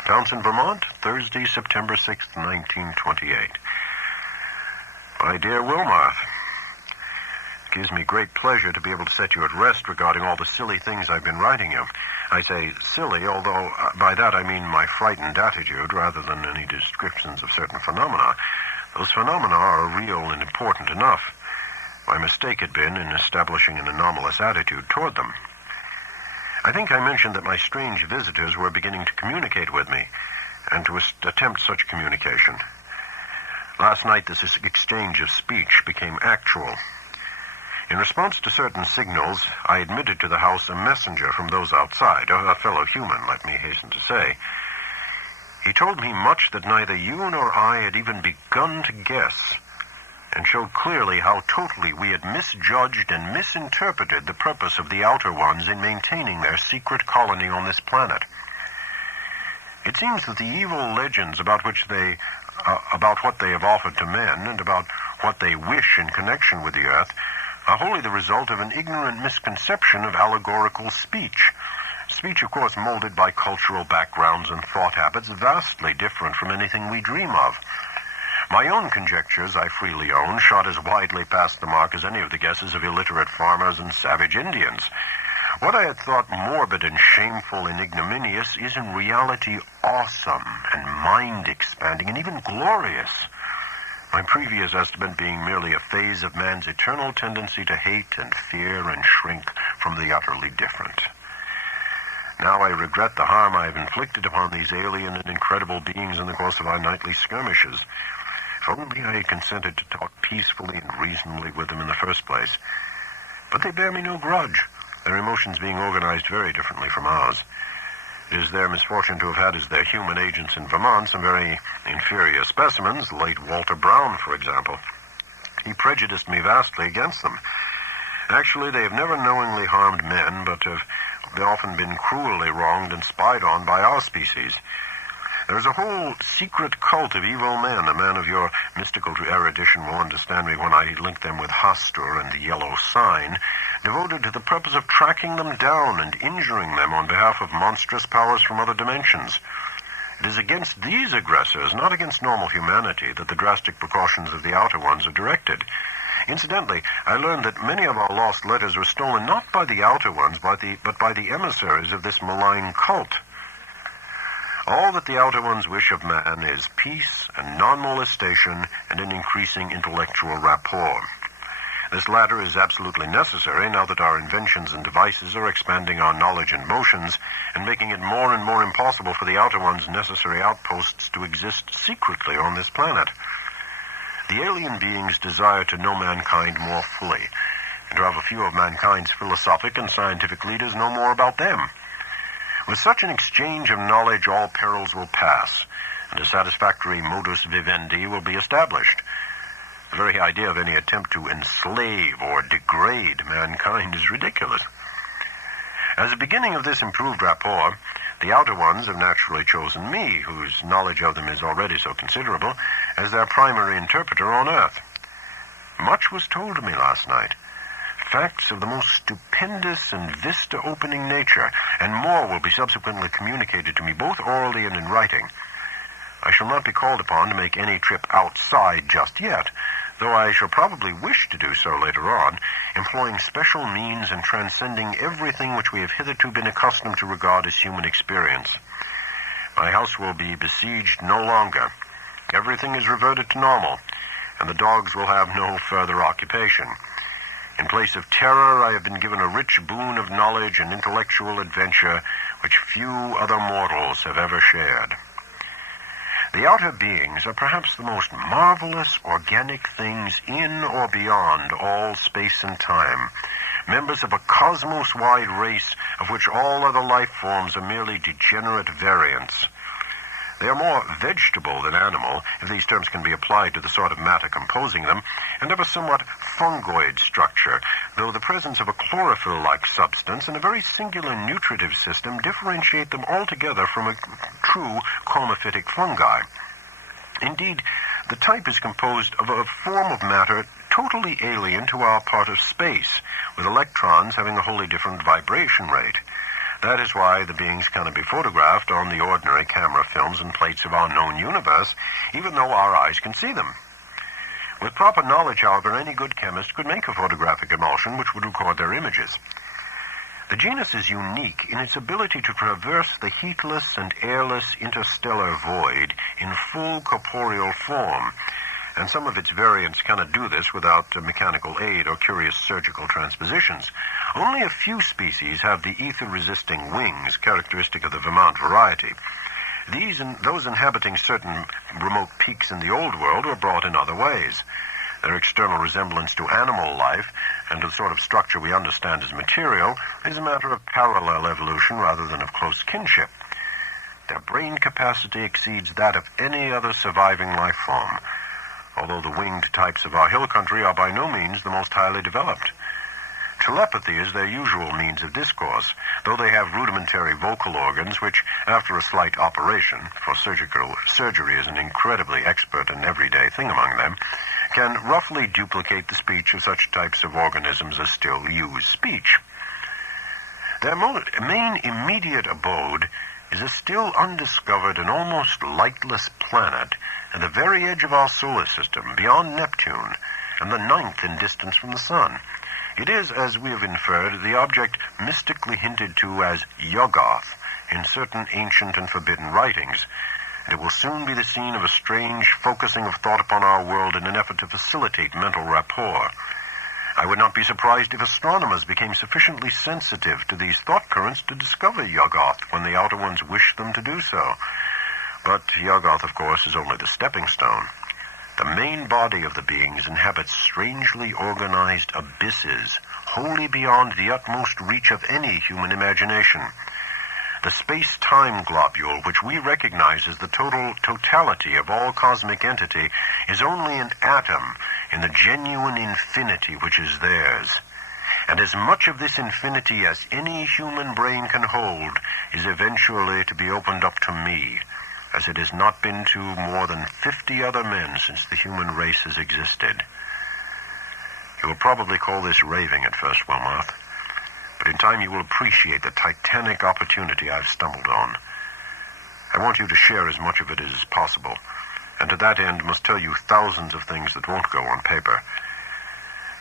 Townsend, Vermont, Thursday, September 6th, 1928. My dear Wilmarth, it gives me great pleasure to be able to set you at rest regarding all the silly things I've been writing you. I say silly, although by that I mean my frightened attitude rather than any descriptions of certain phenomena. Those phenomena are real and important enough. My mistake had been in establishing an anomalous attitude toward them. I think I mentioned that my strange visitors were beginning to communicate with me, and to attempt such communication. Last night, this exchange of speech became actual. In response to certain signals, I admitted to the house a messenger from those outside, a fellow human, let me hasten to say. He told me much that neither you nor I had even begun to guess, and showed clearly how totally we had misjudged and misinterpreted the purpose of the Outer Ones in maintaining their secret colony on this planet. It seems that the evil legends about what they have offered to men and about what they wish in connection with the Earth are wholly the result of an ignorant misconception of allegorical speech. Speech, of course, molded by cultural backgrounds and thought habits vastly different from anything we dream of. My own conjectures, I freely own, shot as widely past the mark as any of the guesses of illiterate farmers and savage Indians. What I had thought morbid and shameful and ignominious is in reality awesome and mind-expanding and even glorious. My previous estimate being merely a phase of man's eternal tendency to hate and fear and shrink from the utterly different. Now I regret the harm I have inflicted upon these alien and incredible beings in the course of our nightly skirmishes. If only I had consented to talk peacefully and reasonably with them in the first place. But they bear me no grudge, their emotions being organized very differently from ours. It is their misfortune to have had as their human agents in Vermont some very inferior specimens, late Walter Brown, for example. He prejudiced me vastly against them. Actually, they have never knowingly harmed men, but have often been cruelly wronged and spied on by our species. There is a whole secret cult of evil men. A man of your mystical erudition will understand me when I link them with Hastur and the Yellow Sign, devoted to the purpose of tracking them down and injuring them on behalf of monstrous powers from other dimensions. It is against these aggressors, not against normal humanity, that the drastic precautions of the Outer Ones are directed. Incidentally, I learned that many of our lost letters were stolen not by the Outer Ones, but by the emissaries of this malign cult. All that the Outer Ones wish of man is peace and non-molestation and an increasing intellectual rapport. This latter is absolutely necessary now that our inventions and devices are expanding our knowledge and motions and making it more and more impossible for the Outer Ones' necessary outposts to exist secretly on this planet. The alien beings desire to know mankind more fully, and to have a few of mankind's philosophic and scientific leaders know more about them. With such an exchange of knowledge, all perils will pass, and a satisfactory modus vivendi will be established. The very idea of any attempt to enslave or degrade mankind is ridiculous. As a beginning of this improved rapport, the Outer Ones have naturally chosen me, whose knowledge of them is already so considerable, as their primary interpreter on Earth. Much was told to me last night. Facts of the most stupendous and vista-opening nature, and more will be subsequently communicated to me both orally and in writing. I shall not be called upon to make any trip outside just yet, though I shall probably wish to do so later on, employing special means and transcending everything which we have hitherto been accustomed to regard as human experience. My house will be besieged no longer. Everything is reverted to normal, and the dogs will have no further occupation. In place of terror, I have been given a rich boon of knowledge and intellectual adventure which few other mortals have ever shared. The outer beings are perhaps the most marvelous organic things in or beyond all space and time, members of a cosmos-wide race of which all other life forms are merely degenerate variants. They are more vegetable than animal, if these terms can be applied to the sort of matter composing them, and of a somewhat fungoid structure, though the presence of a chlorophyll-like substance and a very singular nutritive system differentiate them altogether from a true comophytic fungi. Indeed, the type is composed of a form of matter totally alien to our part of space, with electrons having a wholly different vibration rate. That is why the beings cannot be photographed on the ordinary camera films and plates of our known universe, even though our eyes can see them. With proper knowledge, however, any good chemist could make a photographic emulsion which would record their images. The genus is unique in its ability to traverse the heatless and airless interstellar void in full corporeal form, and some of its variants cannot do this without mechanical aid or curious surgical transpositions. Only a few species have the ether-resisting wings characteristic of the Vermont variety. These and those inhabiting certain remote peaks in the Old World were brought in other ways. Their external resemblance to animal life and to the sort of structure we understand as material is a matter of parallel evolution rather than of close kinship. Their brain capacity exceeds that of any other surviving life form, although the winged types of our hill country are by no means the most highly developed. Telepathy is their usual means of discourse, though they have rudimentary vocal organs which, after a slight operation, for surgery is an incredibly expert and everyday thing among them, can roughly duplicate the speech of such types of organisms as still use speech. Their main immediate abode is a still undiscovered and almost lightless planet at the very edge of our solar system, beyond Neptune, and the 9th in distance from the Sun. It is, as we have inferred, the object mystically hinted to as Yuggoth in certain ancient and forbidden writings, and it will soon be the scene of a strange focusing of thought upon our world in an effort to facilitate mental rapport. I would not be surprised if astronomers became sufficiently sensitive to these thought currents to discover Yuggoth when the Outer Ones wish them to do so. But Yuggoth, of course, is only the stepping stone. The main body of the beings inhabits strangely organized abysses, wholly beyond the utmost reach of any human imagination. The space-time globule, which we recognize as the totality of all cosmic entity, is only an atom in the genuine infinity which is theirs. And as much of this infinity as any human brain can hold is eventually to be opened up to me, as it has not been to more than 50 other men since the human race has existed. You will probably call this raving at first, Wilmoth, but in time you will appreciate the titanic opportunity I've stumbled on. I want you to share as much of it as possible, and to that end must tell you thousands of things that won't go on paper.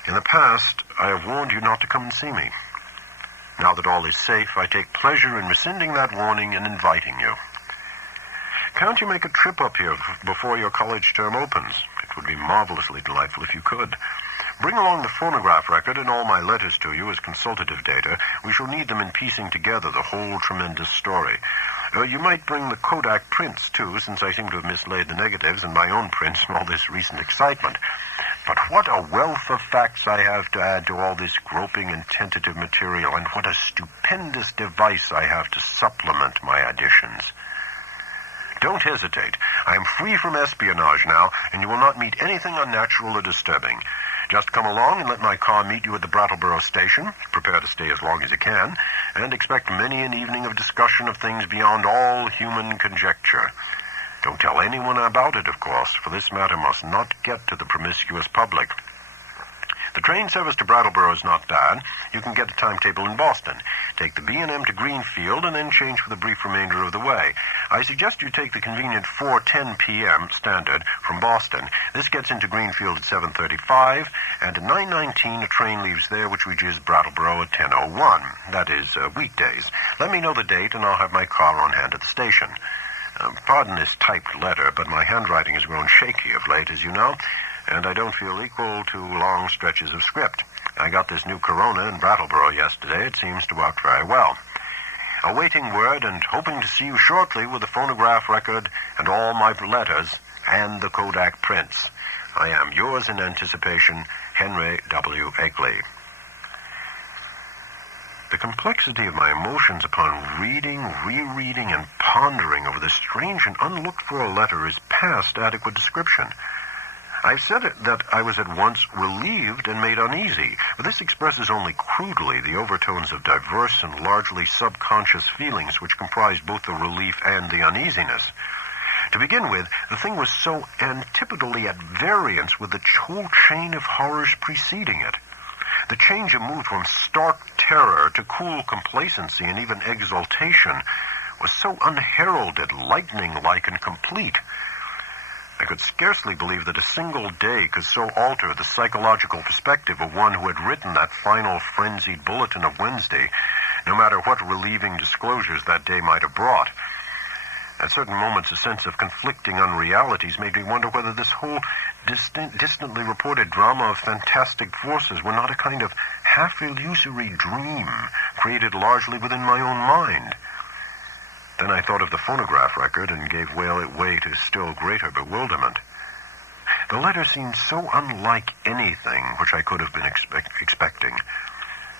In the past, I have warned you not to come and see me. Now that all is safe, I take pleasure in rescinding that warning and inviting you. Can't you make a trip up here before your college term opens? It would be marvelously delightful if you could. Bring along the phonograph record and all my letters to you as consultative data. We shall need them in piecing together the whole tremendous story. You might bring the Kodak prints, too, since I seem to have mislaid the negatives and my own prints from all this recent excitement. But what a wealth of facts I have to add to all this groping and tentative material, and what a stupendous device I have to supplement my additions. Don't hesitate. I am free from espionage now, and you will not meet anything unnatural or disturbing. Just come along and let my car meet you at the Brattleboro station. Prepare to stay as long as you can, and expect many an evening of discussion of things beyond all human conjecture. Don't tell anyone about it, of course, for this matter must not get to the promiscuous public. The train service to Brattleboro is not bad. You can get a timetable in Boston. Take the B&M to Greenfield and then change for the brief remainder of the way. I suggest you take the convenient 4:10 p.m. standard from Boston. This gets into Greenfield at 7:35, and at 9:19 a train leaves there which reaches Brattleboro at 10:01. That is, weekdays. Let me know the date and I'll have my car on hand at the station. Pardon this typed letter, but my handwriting has grown shaky of late, as you know, and I don't feel equal to long stretches of script. I got this new Corona in Brattleboro yesterday. It seems to work very well. Awaiting word and hoping to see you shortly with the phonograph record and all my letters and the Kodak prints. I am yours in anticipation, Henry W. Egley. The complexity of my emotions upon reading, rereading, and pondering over this strange and unlooked-for letter is past adequate description. I've said that I was at once relieved and made uneasy, but this expresses only crudely the overtones of diverse and largely subconscious feelings which comprise both the relief and the uneasiness. To begin with, the thing was so antipodally at variance with the whole chain of horrors preceding it. The change of mood from stark terror to cool complacency and even exultation was so unheralded, lightning-like, and complete. I could scarcely believe that a single day could so alter the psychological perspective of one who had written that final frenzied bulletin of Wednesday, no matter what relieving disclosures that day might have brought. At certain moments, a sense of conflicting unrealities made me wonder whether this whole distantly reported drama of fantastic forces were not a kind of half-illusory dream created largely within my own mind. Then I thought of the phonograph record and gave way to still greater bewilderment. The letter seemed so unlike anything which I could have been expecting.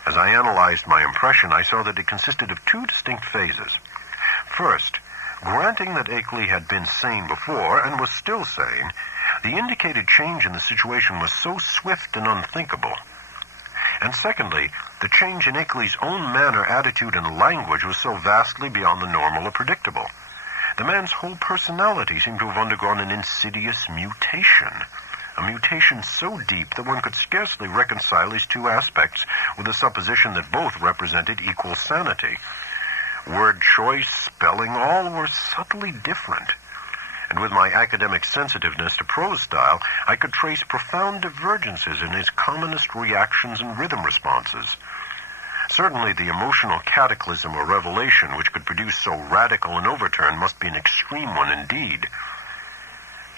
As I analyzed my impression, I saw that it consisted of two distinct phases. First, granting that Akeley had been sane before and was still sane, the indicated change in the situation was so swift and unthinkable. And secondly, the change in Akeley's own manner, attitude, and language was so vastly beyond the normal or predictable. The man's whole personality seemed to have undergone an insidious mutation, a mutation so deep that one could scarcely reconcile these two aspects with the supposition that both represented equal sanity. Word choice, spelling, all were subtly different. And with my academic sensitiveness to prose style, I could trace profound divergences in his commonest reactions and rhythm responses. Certainly the emotional cataclysm or revelation which could produce so radical an overturn must be an extreme one indeed.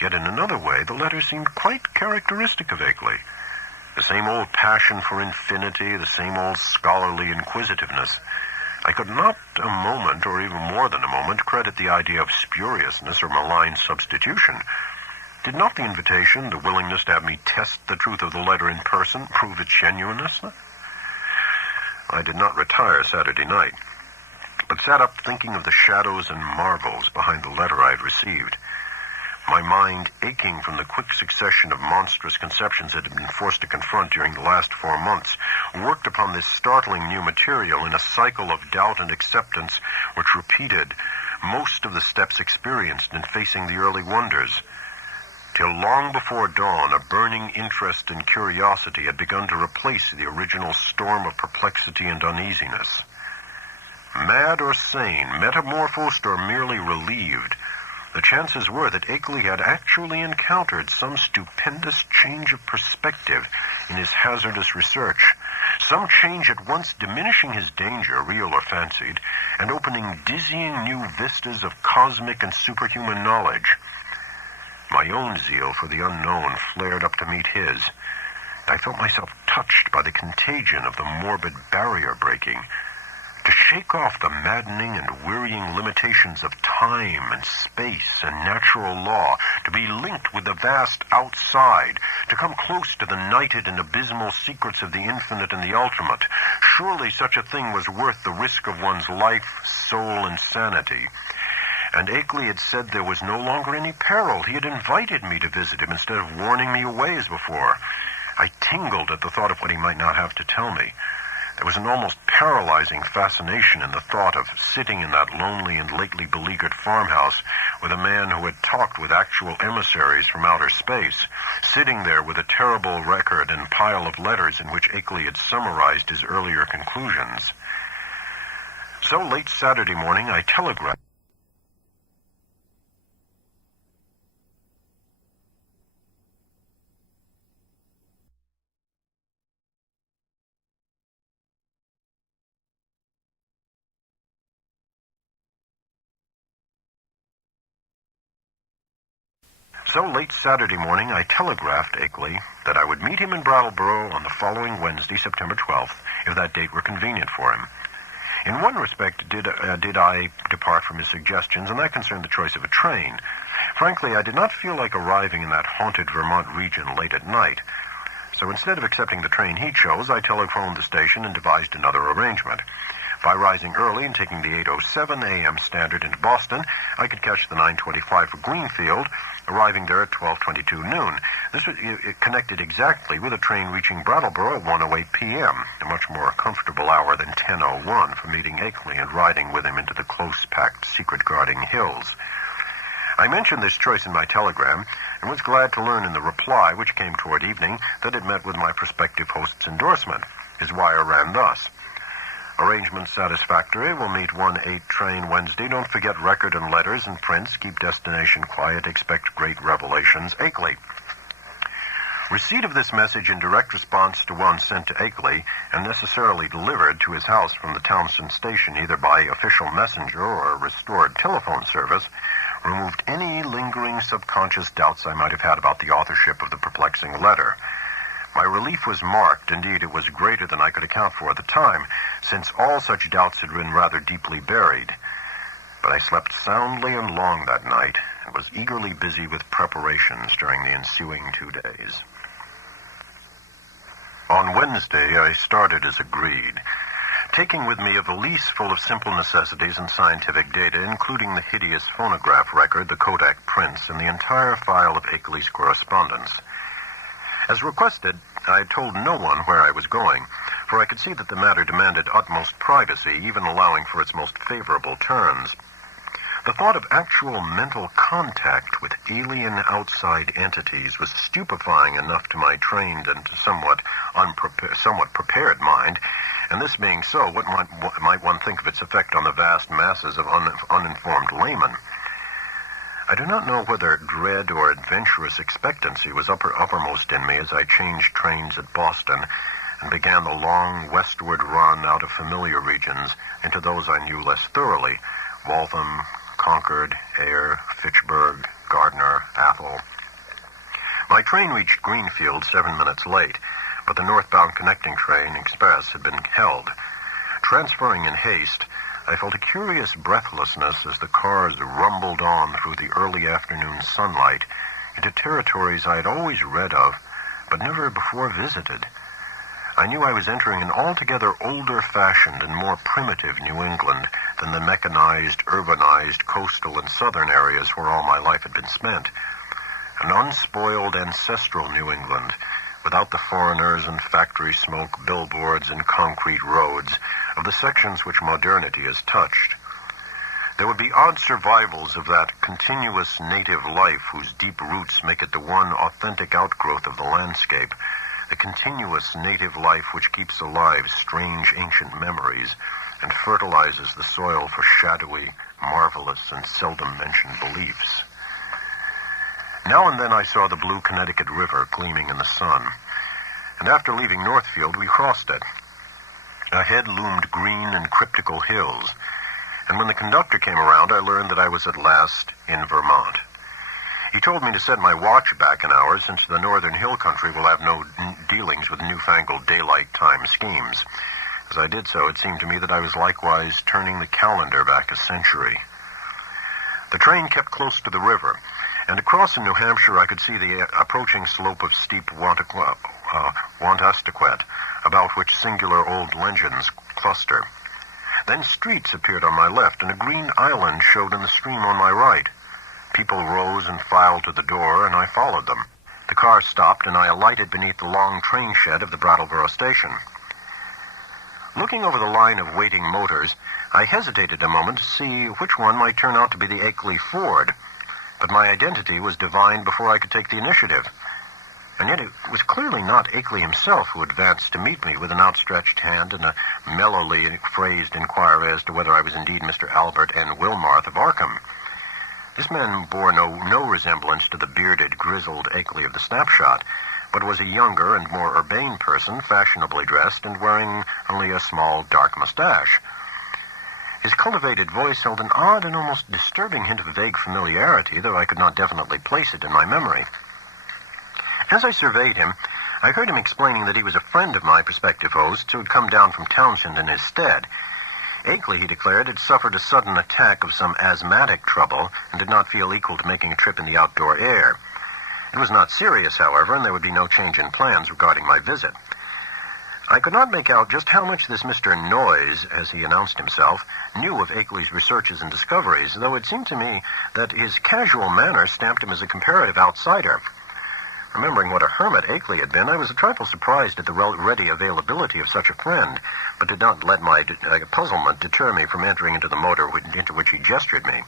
Yet in another way, the letter seemed quite characteristic of Akeley. The same old passion for infinity, the same old scholarly inquisitiveness. I could not a moment, or even more than a moment, credit the idea of spuriousness or malign substitution. Did not the invitation, the willingness to have me test the truth of the letter in person, prove its genuineness? I did not retire Saturday night. but sat up thinking of the shadows and marvels behind the letter I had received. My mind, aching from the quick succession of monstrous conceptions it had been forced to confront during the last 4 months, worked upon this startling new material in a cycle of doubt and acceptance which repeated most of the steps experienced in facing the early wonders. Till long before dawn, a burning interest and curiosity had begun to replace the original storm of perplexity and uneasiness. Mad or sane, metamorphosed or merely relieved, the chances were that Akeley had actually encountered some stupendous change of perspective in his hazardous research, some change at once diminishing his danger, real or fancied, and opening dizzying new vistas of cosmic and superhuman knowledge. My own zeal for the unknown flared up to meet his. I felt myself touched by the contagion of the morbid barrier breaking. To shake off the maddening and wearying limitations of time and space and natural law, to be linked with the vast outside, to come close to the nighted and abysmal secrets of the infinite and the ultimate, surely such a thing was worth the risk of one's life, soul, and sanity. And Akeley had said there was no longer any peril. He had invited me to visit him instead of warning me away as before. I tingled at the thought of what he might not have to tell me. There was an almost paralyzing fascination in the thought of sitting in that lonely and lately beleaguered farmhouse with a man who had talked with actual emissaries from outer space, sitting there with a terrible record and pile of letters in which Akeley had summarized his earlier conclusions. So late Saturday morning, I telegraphed. So late Saturday morning, I telegraphed Akeley that I would meet him in Brattleboro on the following Wednesday, September 12th, if that date were convenient for him. In one respect did I depart from his suggestions, and that concerned the choice of a train. Frankly, I did not feel like arriving in that haunted Vermont region late at night. So instead of accepting the train he chose, I telephoned the station and devised another arrangement. By rising early and taking the 8:07 a.m. Standard into Boston, I could catch the 9:25 for Greenfield, arriving there at 12:22 noon. This was connected exactly with a train reaching Brattleboro at 1:08 p.m., a much more comfortable hour than 10:01 for meeting Akeley and riding with him into the close-packed, secret-guarding hills. I mentioned this choice in my telegram, and was glad to learn in the reply, which came toward evening, that it met with my prospective host's endorsement. His wire ran thus: "Arrangement satisfactory. We'll meet 1:08 train Wednesday. Don't forget record and letters and prints. Keep destination quiet. Expect great revelations. Akeley." Receipt of this message in direct response to one sent to Akeley and necessarily delivered to his house from the Townsend station either by official messenger or restored telephone service removed any lingering subconscious doubts I might have had about the authorship of the perplexing letter. My relief was marked. Indeed, it was greater than I could account for at the time, since all such doubts had been rather deeply buried. But I slept soundly and long that night, and was eagerly busy with preparations during the ensuing 2 days. On Wednesday, I started as agreed, taking with me a valise full of simple necessities and scientific data, including the hideous phonograph record, the Kodak prints, and the entire file of Akeley's correspondence. As requested, I told no one where I was going, for I could see that the matter demanded utmost privacy, even allowing for its most favorable terms. The thought of actual mental contact with alien outside entities was stupefying enough to my trained and somewhat prepared mind, and this being so, what might one think of its effect on the vast masses of uninformed laymen? I do not know whether dread or adventurous expectancy was uppermost in me as I changed trains at Boston and began the long westward run out of familiar regions into those I knew less thoroughly: Waltham, Concord, Ayr, Fitchburg, Gardner, Athol. My train reached Greenfield 7 minutes late, but the northbound connecting train express had been held. Transferring in haste, I felt a curious breathlessness as the cars rumbled on through the early afternoon sunlight into territories I had always read of, but never before visited. I knew I was entering an altogether older-fashioned and more primitive New England, than the mechanized, urbanized, coastal and southern areas where all my life had been spent. An unspoiled, ancestral New England, without the foreigners and factory smoke, billboards and concrete roads of the sections which modernity has touched. There would be odd survivals of that continuous native life whose deep roots make it the one authentic outgrowth of the landscape, the continuous native life which keeps alive strange ancient memories and fertilizes the soil for shadowy, marvelous, and seldom-mentioned beliefs. Now and then I saw the blue Connecticut River gleaming in the sun, and after leaving Northfield we crossed it. Ahead loomed green and cryptical hills, and when the conductor came around I learned that I was at last in Vermont. He told me to set my watch back an hour, since the northern hill country will have no dealings with newfangled daylight time schemes. As I did so, it seemed to me that I was likewise turning the calendar back a century. The train kept close to the river, and across in New Hampshire I could see the approaching slope of steep Wantastequet, about which singular old legends cluster. Then streets appeared on my left, and a green island showed in the stream on my right. People rose and filed to the door, and I followed them. The car stopped, and I alighted beneath the long train shed of the Brattleboro station. Looking over the line of waiting motors, I hesitated a moment to see which one might turn out to be the Akeley Ford, but my identity was divined before I could take the initiative. And yet it was clearly not Akeley himself who advanced to meet me with an outstretched hand and a mellowly phrased inquiry as to whether I was indeed Mr. Albert N. Wilmarth of Arkham. This man bore no resemblance to the bearded, grizzled Akeley of the snapshot, but was a younger and more urbane person, fashionably dressed and wearing only a small, dark mustache. His cultivated voice held an odd and almost disturbing hint of vague familiarity, though I could not definitely place it in my memory. As I surveyed him, I heard him explaining that he was a friend of my prospective host who had come down from Townsend in his stead. Akeley, he declared, had suffered a sudden attack of some asthmatic trouble and did not feel equal to making a trip in the outdoor air. It was not serious, however, and there would be no change in plans regarding my visit. I could not make out just how much this Mr. Noyes, as he announced himself, knew of Akeley's researches and discoveries, though it seemed to me that his casual manner stamped him as a comparative outsider. Remembering what a hermit Akeley had been, I was a trifle surprised at the ready availability of such a friend, but did not let my puzzlement deter me from entering into the motor into which he gestured me.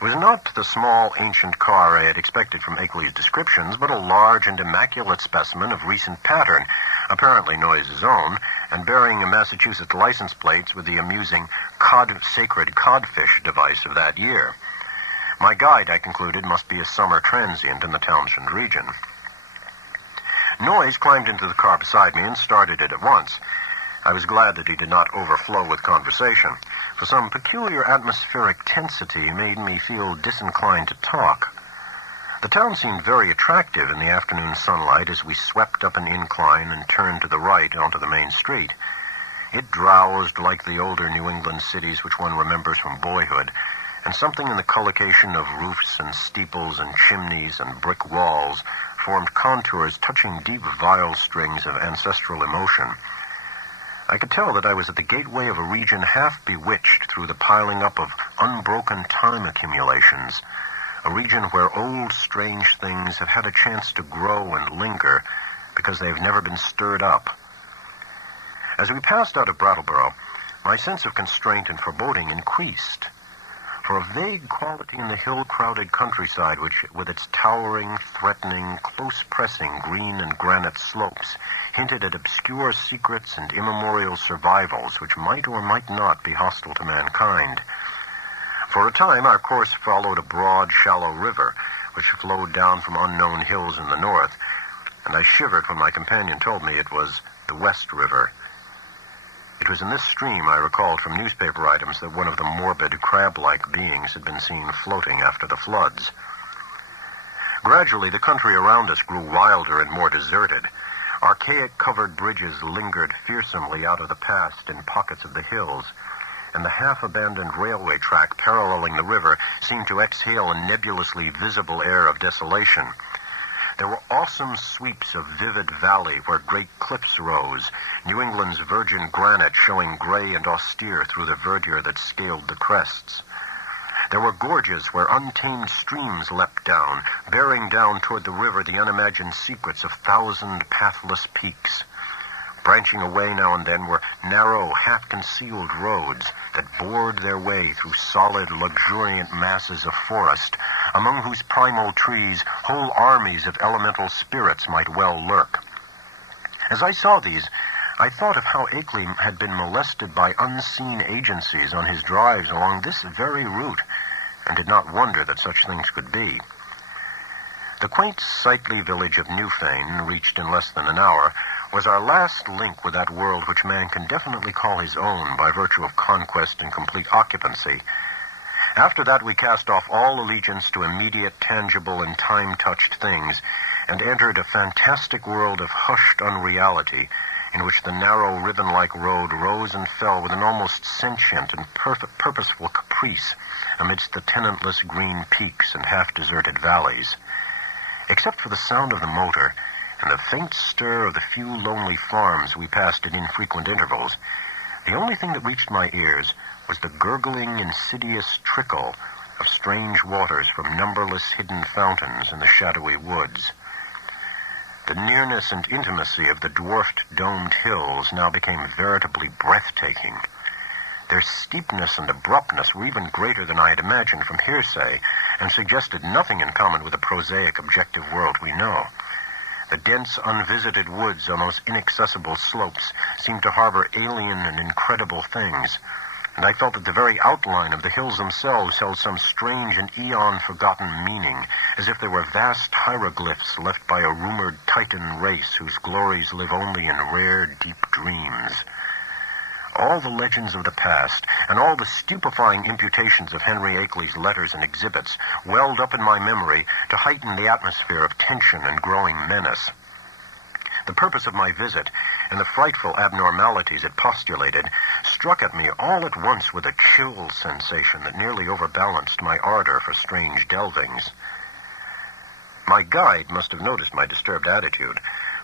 It was not the small, ancient car I had expected from Akeley's descriptions, but a large and immaculate specimen of recent pattern, apparently Noyes' own, and bearing a Massachusetts license plates with the amusing sacred codfish device of that year. My guide, I concluded, must be a summer transient in the Townsend region. Noyes climbed into the car beside me and started it at once. I was glad that he did not overflow with conversation, for some peculiar atmospheric tensity made me feel disinclined to talk. The town seemed very attractive in the afternoon sunlight as we swept up an incline and turned to the right onto the main street. It drowsed like the older New England cities which one remembers from boyhood, and something in the collocation of roofs and steeples and chimneys and brick walls formed contours touching deep viol strings of ancestral emotion. I could tell that I was at the gateway of a region half bewitched through the piling up of unbroken time accumulations, a region where old, strange things have had a chance to grow and linger because they have never been stirred up. As we passed out of Brattleboro, my sense of constraint and foreboding increased. For a vague quality in the hill-crowded countryside, which, with its towering, threatening, close-pressing green and granite slopes, hinted at obscure secrets and immemorial survivals which might or might not be hostile to mankind. For a time, our course followed a broad, shallow river, which flowed down from unknown hills in the north, and I shivered when my companion told me it was the West River. It was in this stream, I recalled from newspaper items, that one of the morbid, crab-like beings had been seen floating after the floods. Gradually, the country around us grew wilder and more deserted. Archaic covered bridges lingered fearsomely out of the past in pockets of the hills, and the half-abandoned railway track paralleling the river seemed to exhale a nebulously visible air of desolation. There were awesome sweeps of vivid valley where great cliffs rose, New England's virgin granite showing gray and austere through the verdure that scaled the crests. There were gorges where untamed streams leapt down, bearing down toward the river the unimagined secrets of thousand pathless peaks. Branching away now and then were narrow, half-concealed roads that bored their way through solid, luxuriant masses of forest, among whose primal trees whole armies of elemental spirits might well lurk. As I saw these, I thought of how Akeley had been molested by unseen agencies on his drives along this very route, and did not wonder that such things could be. The quaint, sightly village of Newfane, reached in less than an hour, was our last link with that world which man can definitely call his own by virtue of conquest and complete occupancy. After that we cast off all allegiance to immediate, tangible, and time-touched things, and entered a fantastic world of hushed unreality, in which the narrow, ribbon-like road rose and fell with an almost sentient and purposeful caprice amidst the tenantless green peaks and half-deserted valleys. Except for the sound of the motor and the faint stir of the few lonely farms we passed at infrequent intervals, the only thing that reached my ears was the gurgling, insidious trickle of strange waters from numberless hidden fountains in the shadowy woods. The nearness and intimacy of the dwarfed, domed hills now became veritably breathtaking. Their steepness and abruptness were even greater than I had imagined from hearsay, and suggested nothing in common with the prosaic, objective world we know. The dense, unvisited woods on those inaccessible slopes seemed to harbor alien and incredible things, and I felt that the very outline of the hills themselves held some strange and eon-forgotten meaning, as if they were vast hieroglyphs left by a rumored Titan race whose glories live only in rare, deep dreams. All the legends of the past, and all the stupefying imputations of Henry Akeley's letters and exhibits, welled up in my memory to heighten the atmosphere of tension and growing menace. The purpose of my visit, and the frightful abnormalities it postulated, struck at me all at once with a chill sensation that nearly overbalanced my ardor for strange delvings. My guide must have noticed my disturbed attitude,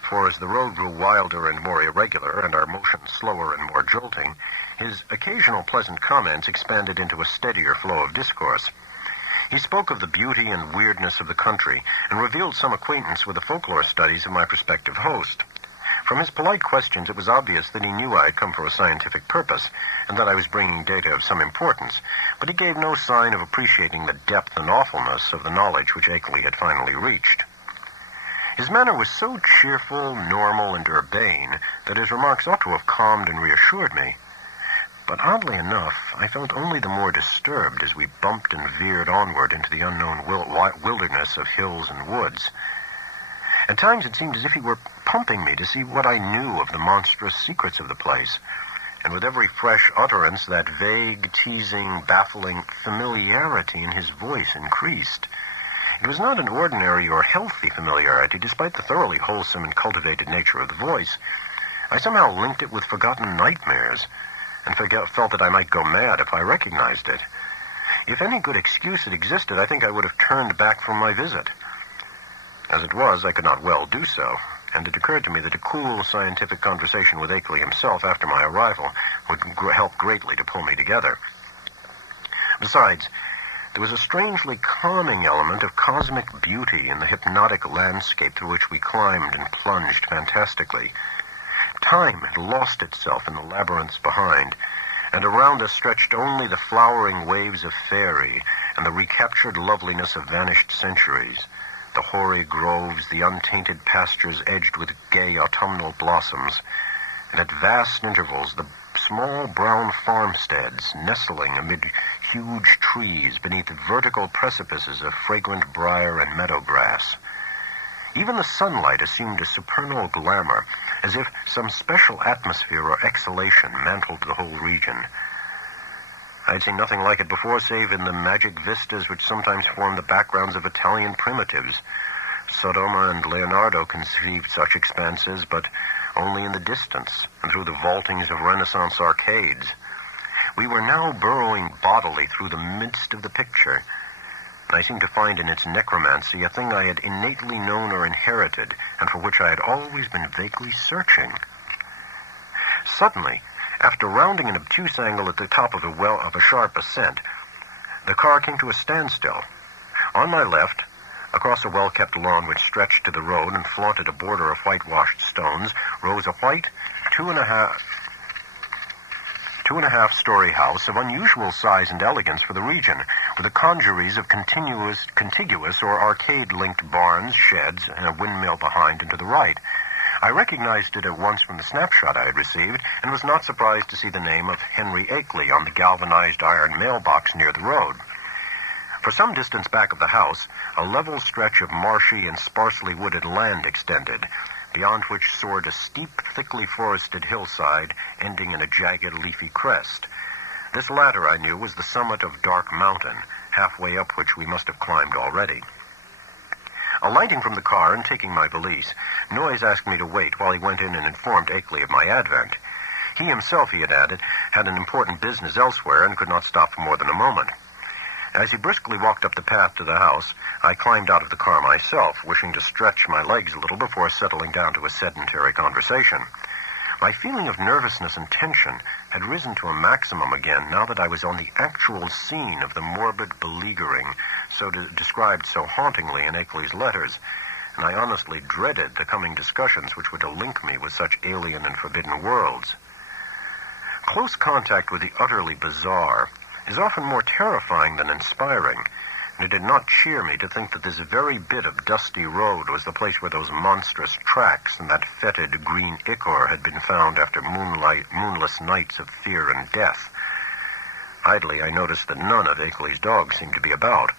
for as the road grew wilder and more irregular, and our motion slower and more jolting, his occasional pleasant comments expanded into a steadier flow of discourse. He spoke of the beauty and weirdness of the country, and revealed some acquaintance with the folklore studies of my prospective host. From his polite questions, it was obvious that he knew I had come for a scientific purpose, and that I was bringing data of some importance, but he gave no sign of appreciating the depth and awfulness of the knowledge which Akeley had finally reached. His manner was so cheerful, normal, and urbane that his remarks ought to have calmed and reassured me. But oddly enough, I felt only the more disturbed as we bumped and veered onward into the unknown wilderness of hills and woods. At times it seemed as if he were pumping me to see what I knew of the monstrous secrets of the place, and with every fresh utterance that vague, teasing, baffling familiarity in his voice increased. It was not an ordinary or healthy familiarity, despite the thoroughly wholesome and cultivated nature of the voice. I somehow linked it with forgotten nightmares, and felt that I might go mad if I recognized it. If any good excuse had existed, I think I would have turned back from my visit. As it was, I could not well do so, and it occurred to me that a cool scientific conversation with Akeley himself after my arrival would help greatly to pull me together. Besides, there was a strangely calming element of cosmic beauty in the hypnotic landscape through which we climbed and plunged fantastically. Time had lost itself in the labyrinths behind, and around us stretched only the flowering waves of faerie and the recaptured loveliness of vanished centuries, the hoary groves, the untainted pastures edged with gay autumnal blossoms, and at vast intervals the small brown farmsteads nestling amid huge trees beneath vertical precipices of fragrant briar and meadow grass. Even the sunlight assumed a supernal glamour, as if some special atmosphere or exhalation mantled the whole region. I had seen nothing like it before, save in the magic vistas which sometimes form the backgrounds of Italian primitives. Sodoma and Leonardo conceived such expanses, but only in the distance, and through the vaultings of Renaissance arcades. We were now burrowing bodily through the midst of the picture, and I seemed to find in its necromancy a thing I had innately known or inherited, and for which I had always been vaguely searching. Suddenly, after rounding an obtuse angle at the top of a sharp ascent, the car came to a standstill. On my left, across a well-kept lawn which stretched to the road and flaunted a border of whitewashed stones, rose a white, two and a half story house of unusual size and elegance for the region, with the congeries of contiguous or arcade-linked barns, sheds, and a windmill behind and to the right. I recognized it at once from the snapshot I had received, and was not surprised to see the name of Henry Akeley on the galvanized iron mailbox near the road. For some distance back of the house, a level stretch of marshy and sparsely wooded land extended, beyond which soared a steep, thickly forested hillside ending in a jagged, leafy crest. This latter, I knew, was the summit of Dark Mountain, halfway up which we must have climbed already. Alighting from the car and taking my valise, Noyes asked me to wait while he went in and informed Akeley of my advent. He himself, he had added, had an important business elsewhere and could not stop for more than a moment. As he briskly walked up the path to the house, I climbed out of the car myself, wishing to stretch my legs a little before settling down to a sedentary conversation. My feeling of nervousness and tension had risen to a maximum again now that I was on the actual scene of the morbid beleaguering described so hauntingly in Akeley's letters, and I honestly dreaded the coming discussions which were to link me with such alien and forbidden worlds. Close contact with the utterly bizarre is often more terrifying than inspiring, and it did not cheer me to think that this very bit of dusty road was the place where those monstrous tracks and that fetid green ichor had been found after moonless nights of fear and death. Idly, I noticed that none of Akeley's dogs seemed to be about.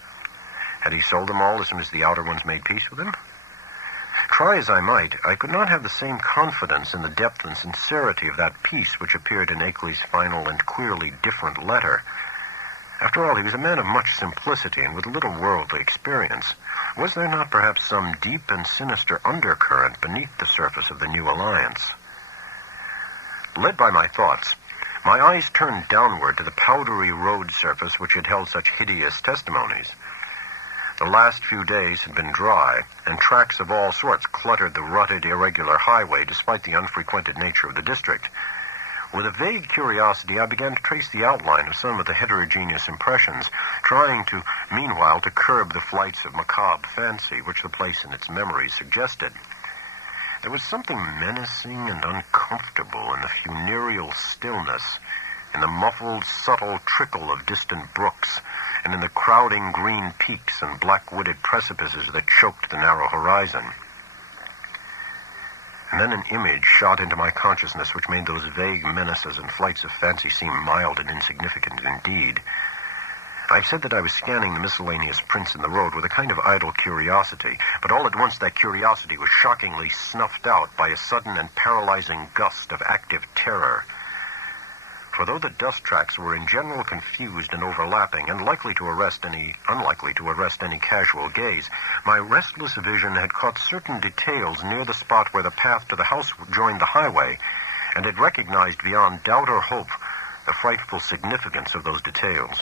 Had he sold them all as soon as the outer ones made peace with him? Try as I might, I could not have the same confidence in the depth and sincerity of that peace which appeared in Akeley's final and queerly different letter. After all, he was a man of much simplicity and with little worldly experience. Was there not perhaps some deep and sinister undercurrent beneath the surface of the new alliance? Led by my thoughts, my eyes turned downward to the powdery road surface which had held such hideous testimonies. The last few days had been dry, and tracks of all sorts cluttered the rutted, irregular highway despite the unfrequented nature of the district. With a vague curiosity, I began to trace the outline of some of the heterogeneous impressions, trying to, meanwhile, to curb the flights of macabre fancy which the place and its memories suggested. There was something menacing and uncomfortable in the funereal stillness, in the muffled, subtle trickle of distant brooks, and in the crowding green peaks and black-wooded precipices that choked the narrow horizon. And then an image shot into my consciousness which made those vague menaces and flights of fancy seem mild and insignificant indeed. I said that I was scanning the miscellaneous prints in the road with a kind of idle curiosity, but all at once that curiosity was shockingly snuffed out by a sudden and paralyzing gust of active terror. For though the dust tracks were in general confused and overlapping and unlikely to arrest any casual gaze, my restless vision had caught certain details near the spot where the path to the house joined the highway, and had recognized beyond doubt or hope the frightful significance of those details.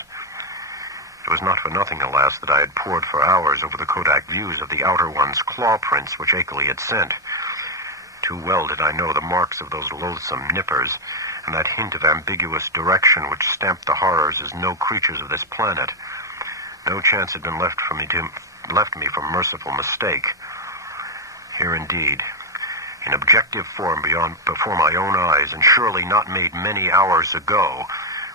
It was not for nothing, alas, that I had pored for hours over the Kodak views of the outer one's claw prints which Akeley had sent. Too well did I know the marks of those loathsome nippers, and that hint of ambiguous direction which stamped the horrors as no creatures of this planet. No chance had been left me for merciful mistake. Here indeed, in objective form before my own eyes, and surely not made many hours ago,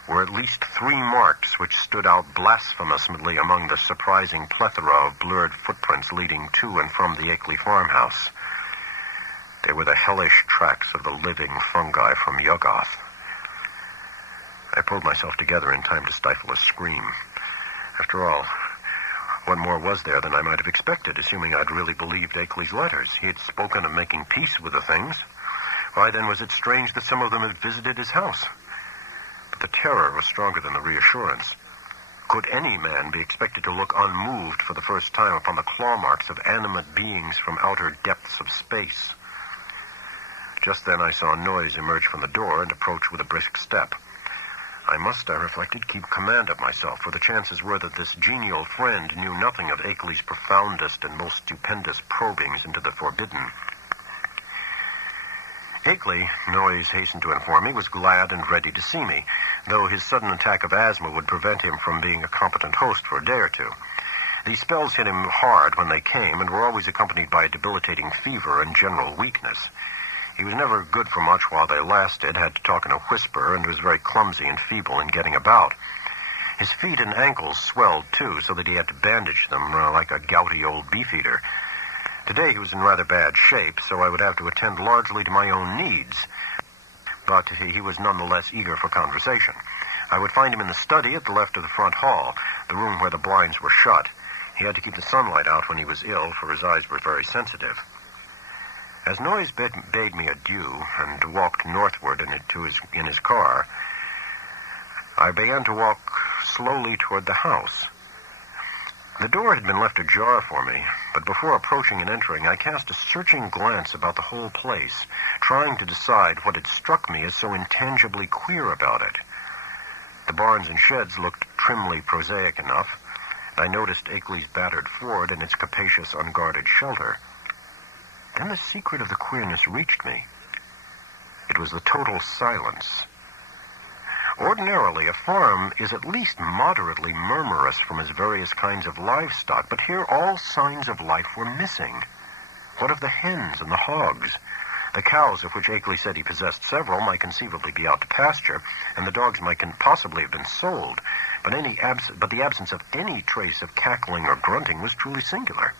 were at least 3 marks which stood out blasphemously among the surprising plethora of blurred footprints leading to and from the Akeley farmhouse. They were the hellish tracks of the living fungi from Yuggoth. I pulled myself together in time to stifle a scream. After all, what more was there than I might have expected, assuming I'd really believed Akeley's letters? He had spoken of making peace with the things. Why, then, was it strange that some of them had visited his house? But the terror was stronger than the reassurance. Could any man be expected to look unmoved for the first time upon the claw marks of animate beings from outer depths of space? Just then I saw Noyes emerge from the door and approach with a brisk step. I must, I reflected, keep command of myself, for the chances were that this genial friend knew nothing of Akeley's profoundest and most stupendous probings into the forbidden. Akeley, Noyes hastened to inform me, was glad and ready to see me, though his sudden attack of asthma would prevent him from being a competent host for a day or two. These spells hit him hard when they came and were always accompanied by a debilitating fever and general weakness. He was never good for much while they lasted, had to talk in a whisper, and was very clumsy and feeble in getting about. His feet and ankles swelled, too, so that he had to bandage them like a gouty old beefeater. Today he was in rather bad shape, so I would have to attend largely to my own needs. But he was nonetheless eager for conversation. I would find him in the study at the left of the front hall, the room where the blinds were shut. He had to keep the sunlight out when he was ill, for his eyes were very sensitive. As Noyes bade me adieu and walked northward in his car, I began to walk slowly toward the house. The door had been left ajar for me, but before approaching and entering, I cast a searching glance about the whole place, trying to decide what had struck me as so intangibly queer about it. The barns and sheds looked trimly prosaic enough. I noticed Akeley's battered Ford and its capacious, unguarded shelter. Then the secret of the queerness reached me. It was the total silence. Ordinarily, a farm is at least moderately murmurous from its various kinds of livestock, but here all signs of life were missing. What of the hens and the hogs? The cows, of which Akeley said he possessed several, might conceivably be out to pasture, and the dogs might possibly have been sold, but the absence of any trace of cackling or grunting was truly singular.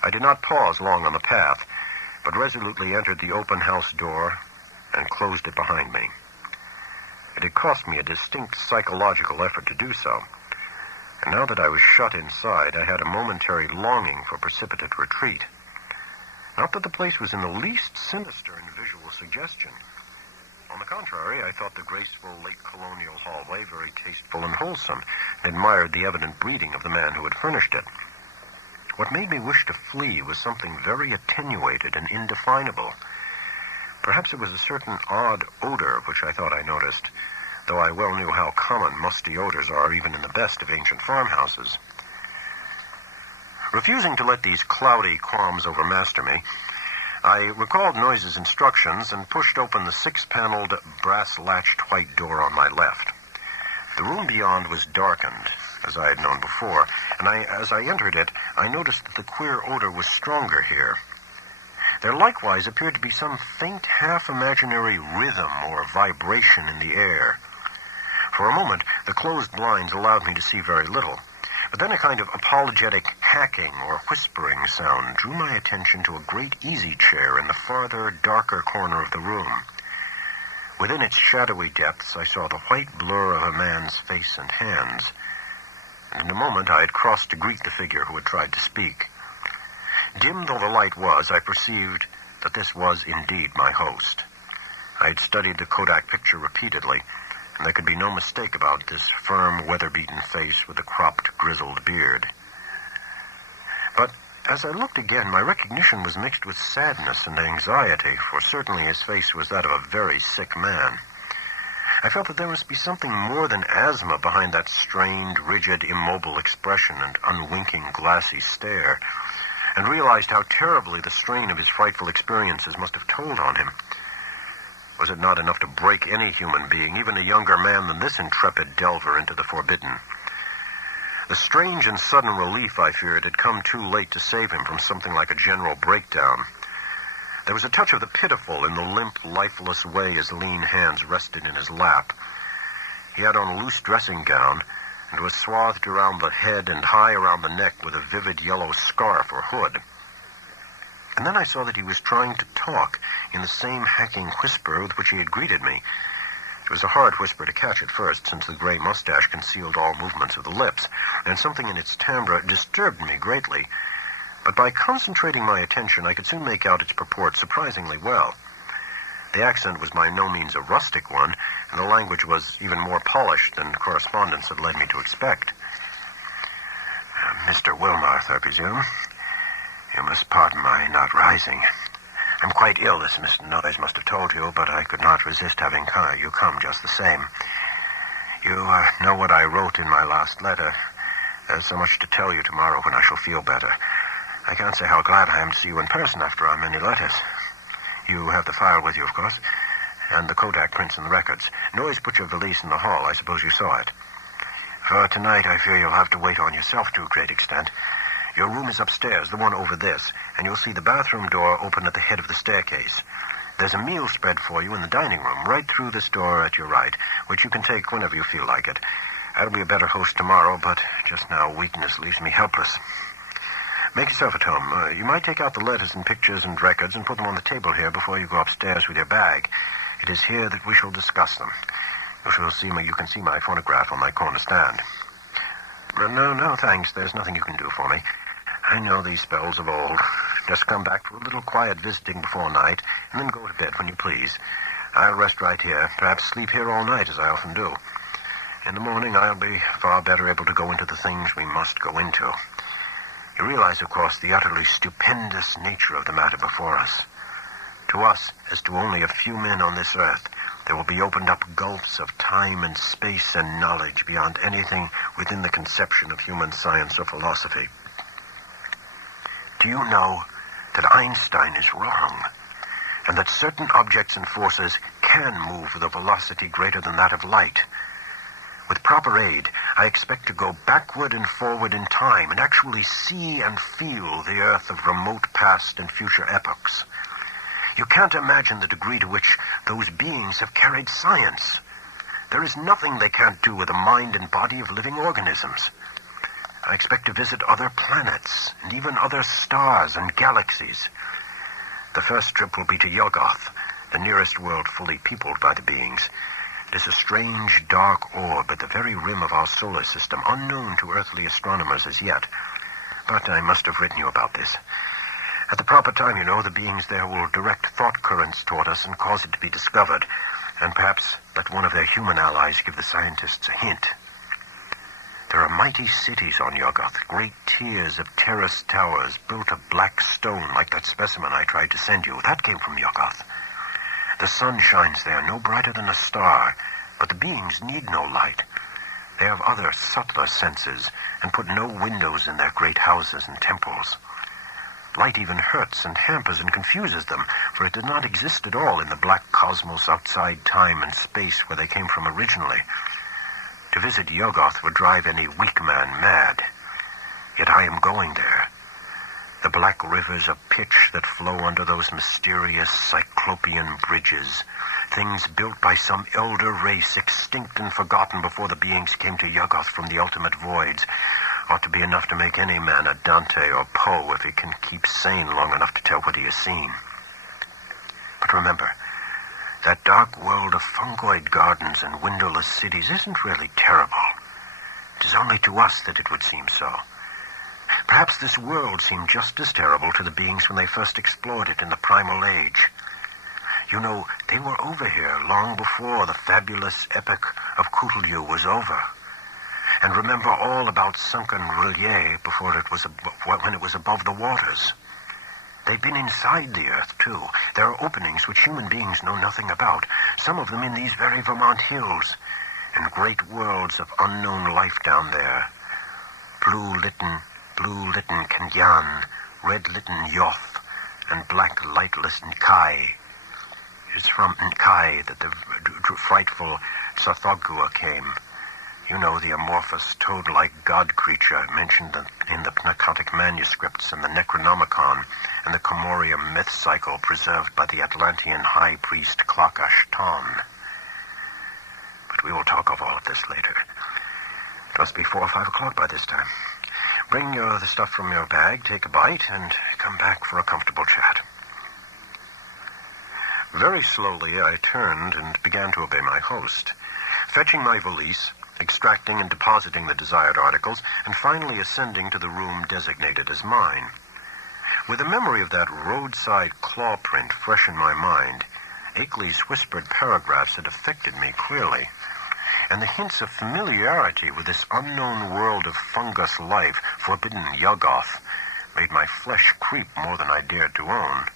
I did not pause long on the path, but resolutely entered the open house door and closed it behind me. It had cost me a distinct psychological effort to do so, and now that I was shut inside, I had a momentary longing for precipitate retreat. Not that the place was in the least sinister in visual suggestion. On the contrary, I thought the graceful late colonial hallway very tasteful and wholesome, and admired the evident breeding of the man who had furnished it. What made me wish to flee was something very attenuated and indefinable. Perhaps it was a certain odd odor which I thought I noticed, though I well knew how common musty odors are even in the best of ancient farmhouses. Refusing to let these cloudy qualms overmaster me, I recalled Noyes' instructions and pushed open the six-paneled, brass-latched white door on my left. The room beyond was darkened, as I had known before, and as I entered it, I noticed that the queer odor was stronger here. There likewise appeared to be some faint, half-imaginary rhythm or vibration in the air. For a moment, the closed blinds allowed me to see very little, but then a kind of apologetic hacking or whispering sound drew my attention to a great easy chair in the farther, darker corner of the room. Within its shadowy depths, I saw the white blur of a man's face and hands, and in a moment I had crossed to greet the figure who had tried to speak. Dim though the light was, I perceived that this was indeed my host. I had studied the Kodak picture repeatedly, and there could be no mistake about this firm, weather-beaten face with the cropped, grizzled beard. But as I looked again, my recognition was mixed with sadness and anxiety, for certainly his face was that of a very sick man. I felt that there must be something more than asthma behind that strained, rigid, immobile expression and unwinking, glassy stare, and realized how terribly the strain of his frightful experiences must have told on him. Was it not enough to break any human being, even a younger man than this intrepid delver, into the forbidden? The strange and sudden relief, I feared, had come too late to save him from something like a general breakdown. There was a touch of the pitiful in the limp, lifeless way his lean hands rested in his lap. He had on a loose dressing gown, and was swathed around the head and high around the neck with a vivid yellow scarf or hood. And then I saw that he was trying to talk in the same hacking whisper with which he had greeted me. It was a hard whisper to catch at first, since the gray mustache concealed all movements of the lips, and something in its timbre disturbed me greatly. But by concentrating my attention, I could soon make out its purport surprisingly well. The accent was by no means a rustic one, and the language was even more polished than correspondence had led me to expect. Mr. Wilmarth, I presume. You must pardon my not rising. I'm quite ill, as Mr. Noyes must have told you, but I could not resist having you come just the same. You know what I wrote in my last letter. There's so much to tell you tomorrow when I shall feel better. I can't say how glad I am to see you in person after our many letters. You have the file with you, of course, and the Kodak prints and the records. Noyes put your valise in the hall. I suppose you saw it. For tonight, I fear you'll have to wait on yourself to a great extent. Your room is upstairs, the one over this, and you'll see the bathroom door open at the head of the staircase. There's a meal spread for you in the dining room, right through this door at your right, which you can take whenever you feel like it. I'll be a better host tomorrow, but just now weakness leaves me helpless. Make yourself at home. You might take out the letters and pictures and records and put them on the table here before you go upstairs with your bag. It is here that we shall discuss them. You can see my phonograph on my corner stand. No, thanks. There's nothing you can do for me. I know these spells of old. Just come back for a little quiet visiting before night, and then go to bed when you please. I'll rest right here, perhaps sleep here all night, as I often do. In the morning, I'll be far better able to go into the things we must go into. You realize, of course, the utterly stupendous nature of the matter before us. To us, as to only a few men on this earth, there will be opened up gulfs of time and space and knowledge beyond anything within the conception of human science or philosophy. Do you know that Einstein is wrong, and that certain objects and forces can move with a velocity greater than that of light? With proper aid, I expect to go backward and forward in time and actually see and feel the Earth of remote past and future epochs. You can't imagine the degree to which those beings have carried science. There is nothing they can't do with the mind and body of living organisms. I expect to visit other planets and even other stars and galaxies. The first trip will be to Yuggoth, the nearest world fully peopled by the beings. It is a strange, dark orb at the very rim of our solar system, unknown to earthly astronomers as yet. But I must have written you about this. At the proper time, the beings there will direct thought currents toward us and cause it to be discovered, and perhaps let one of their human allies give the scientists a hint. There are mighty cities on Yuggoth, great tiers of terraced towers built of black stone like that specimen I tried to send you. That came from Yuggoth. The sun shines there, no brighter than a star, but the beings need no light. They have other, subtler senses, and put no windows in their great houses and temples. Light even hurts and hampers and confuses them, for it did not exist at all in the black cosmos outside time and space where they came from originally. To visit Yuggoth would drive any weak man mad. Yet I am going there. The black rivers of pitch that flow under those mysterious cyclopean bridges, things built by some elder race extinct and forgotten before the beings came to Yuggoth from the ultimate voids, ought to be enough to make any man a Dante or Poe if he can keep sane long enough to tell what he has seen. But remember, that dark world of fungoid gardens and windowless cities isn't really terrible. It is only to us that it would seem so. Perhaps this world seemed just as terrible to the beings when they first explored it in the primal age. They were over here long before the fabulous epic of Cthulhu was over. And remember all about sunken relief when it was above the waters. They've been inside the earth, too. There are openings which human beings know nothing about, some of them in these very Vermont hills, and great worlds of unknown life down there. Blue-litten Kenyan, red-litten Yoth, and black lightless Nkai. It's from Nkai that the frightful Tsathoggua came. The amorphous toad-like god creature mentioned in the Pnakotic manuscripts and the Necronomicon and the Comorium myth cycle preserved by the Atlantean high priest Klakash-Ton. But we will talk of all of this later. It must be 4 or 5 o'clock by this time. Bring the stuff from your bag, take a bite, and come back for a comfortable chat. Very slowly I turned and began to obey my host, fetching my valise, extracting and depositing the desired articles, and finally ascending to the room designated as mine. With the memory of that roadside claw print fresh in my mind, Akeley's whispered paragraphs had affected me clearly, and the hints of familiarity with this unknown world of fungus life, forbidden Yuggoth, made my flesh creep more than I dared to own.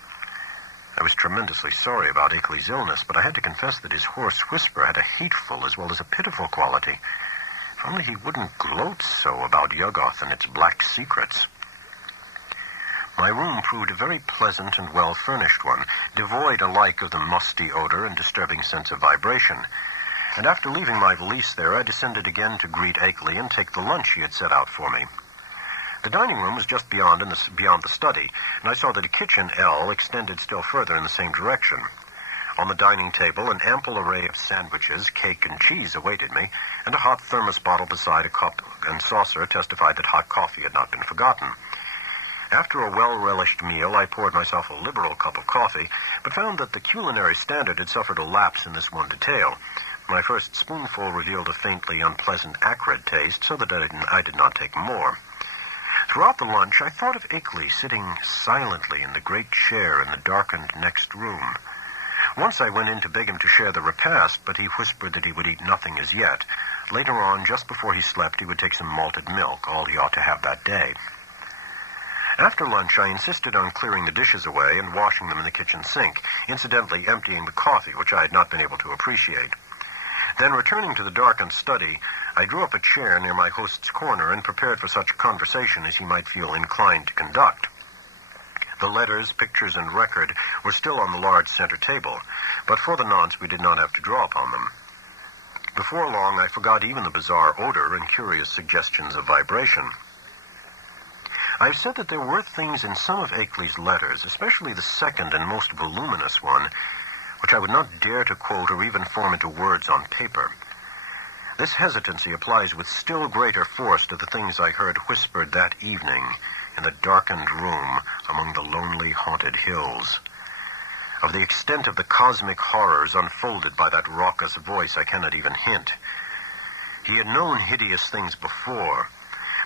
I was tremendously sorry about Akeley's illness, but I had to confess that his hoarse whisper had a hateful as well as a pitiful quality. If only he wouldn't gloat so about Yuggoth and its black secrets. My room proved a very pleasant and well-furnished one, devoid alike of the musty odor and disturbing sense of vibration. And after leaving my valise there, I descended again to greet Akeley and take the lunch he had set out for me. The dining room was just beyond the study, and I saw that a kitchen L extended still further in the same direction. On the dining table, an ample array of sandwiches, cake, and cheese awaited me, and a hot thermos bottle beside a cup and saucer testified that hot coffee had not been forgotten. After a well-relished meal, I poured myself a liberal cup of coffee, but found that the culinary standard had suffered a lapse in this one detail. My first spoonful revealed a faintly unpleasant, acrid taste, so that I did not take more. Throughout the lunch, I thought of Akeley sitting silently in the great chair in the darkened next room. Once I went in to beg him to share the repast, but he whispered that he would eat nothing as yet. Later on, just before he slept, he would take some malted milk, all he ought to have that day. After lunch, I insisted on clearing the dishes away and washing them in the kitchen sink, incidentally emptying the coffee, which I had not been able to appreciate. Then, returning to the darkened study, I drew up a chair near my host's corner and prepared for such conversation as he might feel inclined to conduct. The letters, pictures, and record were still on the large center table, but for the nonce we did not have to draw upon them. Before long, I forgot even the bizarre odor and curious suggestions of vibration. I've said that there were things in some of Akeley's letters, especially the second and most voluminous one, which I would not dare to quote or even form into words on paper. This hesitancy applies with still greater force to the things I heard whispered that evening in the darkened room among the lonely, haunted hills. Of the extent of the cosmic horrors unfolded by that raucous voice I cannot even hint. He had known hideous things before,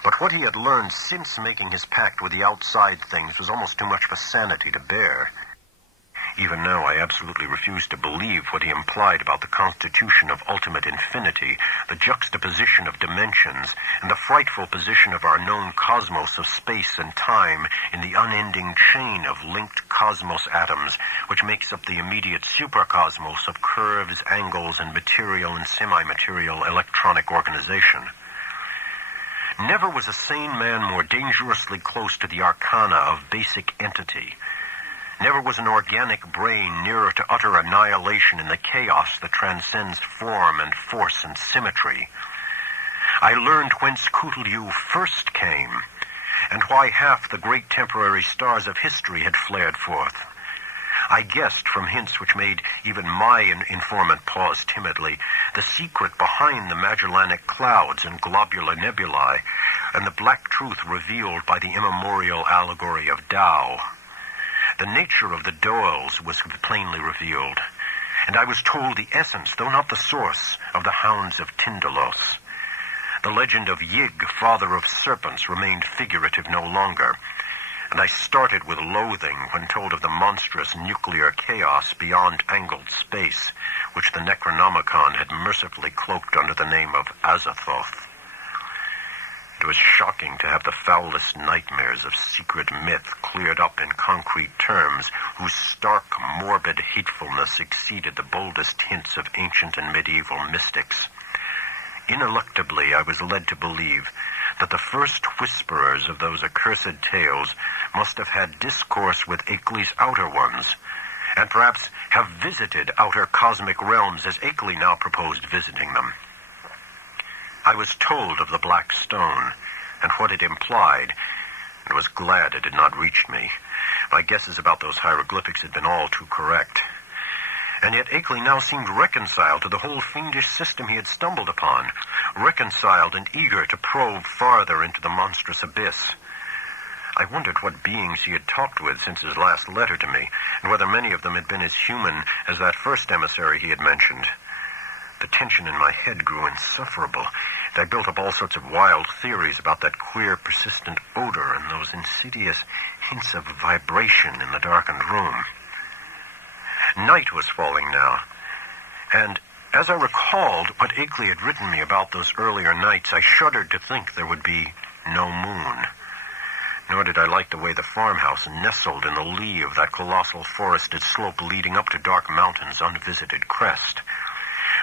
but what he had learned since making his pact with the outside things was almost too much for sanity to bear. Even now, I absolutely refuse to believe what he implied about the constitution of ultimate infinity, the juxtaposition of dimensions, and the frightful position of our known cosmos of space and time in the unending chain of linked cosmos atoms, which makes up the immediate supercosmos of curves, angles, and material and semi-material electronic organization. Never was a sane man more dangerously close to the arcana of basic entity. Never was an organic brain nearer to utter annihilation in the chaos that transcends form and force and symmetry. I learned whence Cthulhu first came, and why half the great temporary stars of history had flared forth. I guessed from hints which made even my informant pause timidly the secret behind the Magellanic Clouds and globular nebulae, and the black truth revealed by the immemorial allegory of Tao. The nature of the Doels was plainly revealed, and I was told the essence, though not the source, of the hounds of Tyndalos. The legend of Yig, father of serpents, remained figurative no longer, and I started with loathing when told of the monstrous nuclear chaos beyond angled space, which the Necronomicon had mercifully cloaked under the name of Azathoth. It was shocking to have the foulest nightmares of secret myth cleared up in concrete terms, whose stark, morbid hatefulness exceeded the boldest hints of ancient and medieval mystics. Ineluctably, I was led to believe that the first whisperers of those accursed tales must have had discourse with Akeley's outer ones, and perhaps have visited outer cosmic realms as Akeley now proposed visiting them. I was told of the Black Stone and what it implied, and was glad it had not reached me. My guesses about those hieroglyphics had been all too correct. And yet Akeley now seemed reconciled to the whole fiendish system he had stumbled upon, reconciled and eager to probe farther into the monstrous abyss. I wondered what beings he had talked with since his last letter to me, and whether many of them had been as human as that first emissary he had mentioned. The tension in my head grew insufferable, and I built up all sorts of wild theories about that queer, persistent odor and those insidious hints of vibration in the darkened room. Night was falling now, and as I recalled what Akeley had written me about those earlier nights, I shuddered to think there would be no moon. Nor did I like the way the farmhouse nestled in the lee of that colossal forested slope leading up to Dark Mountain's unvisited crest.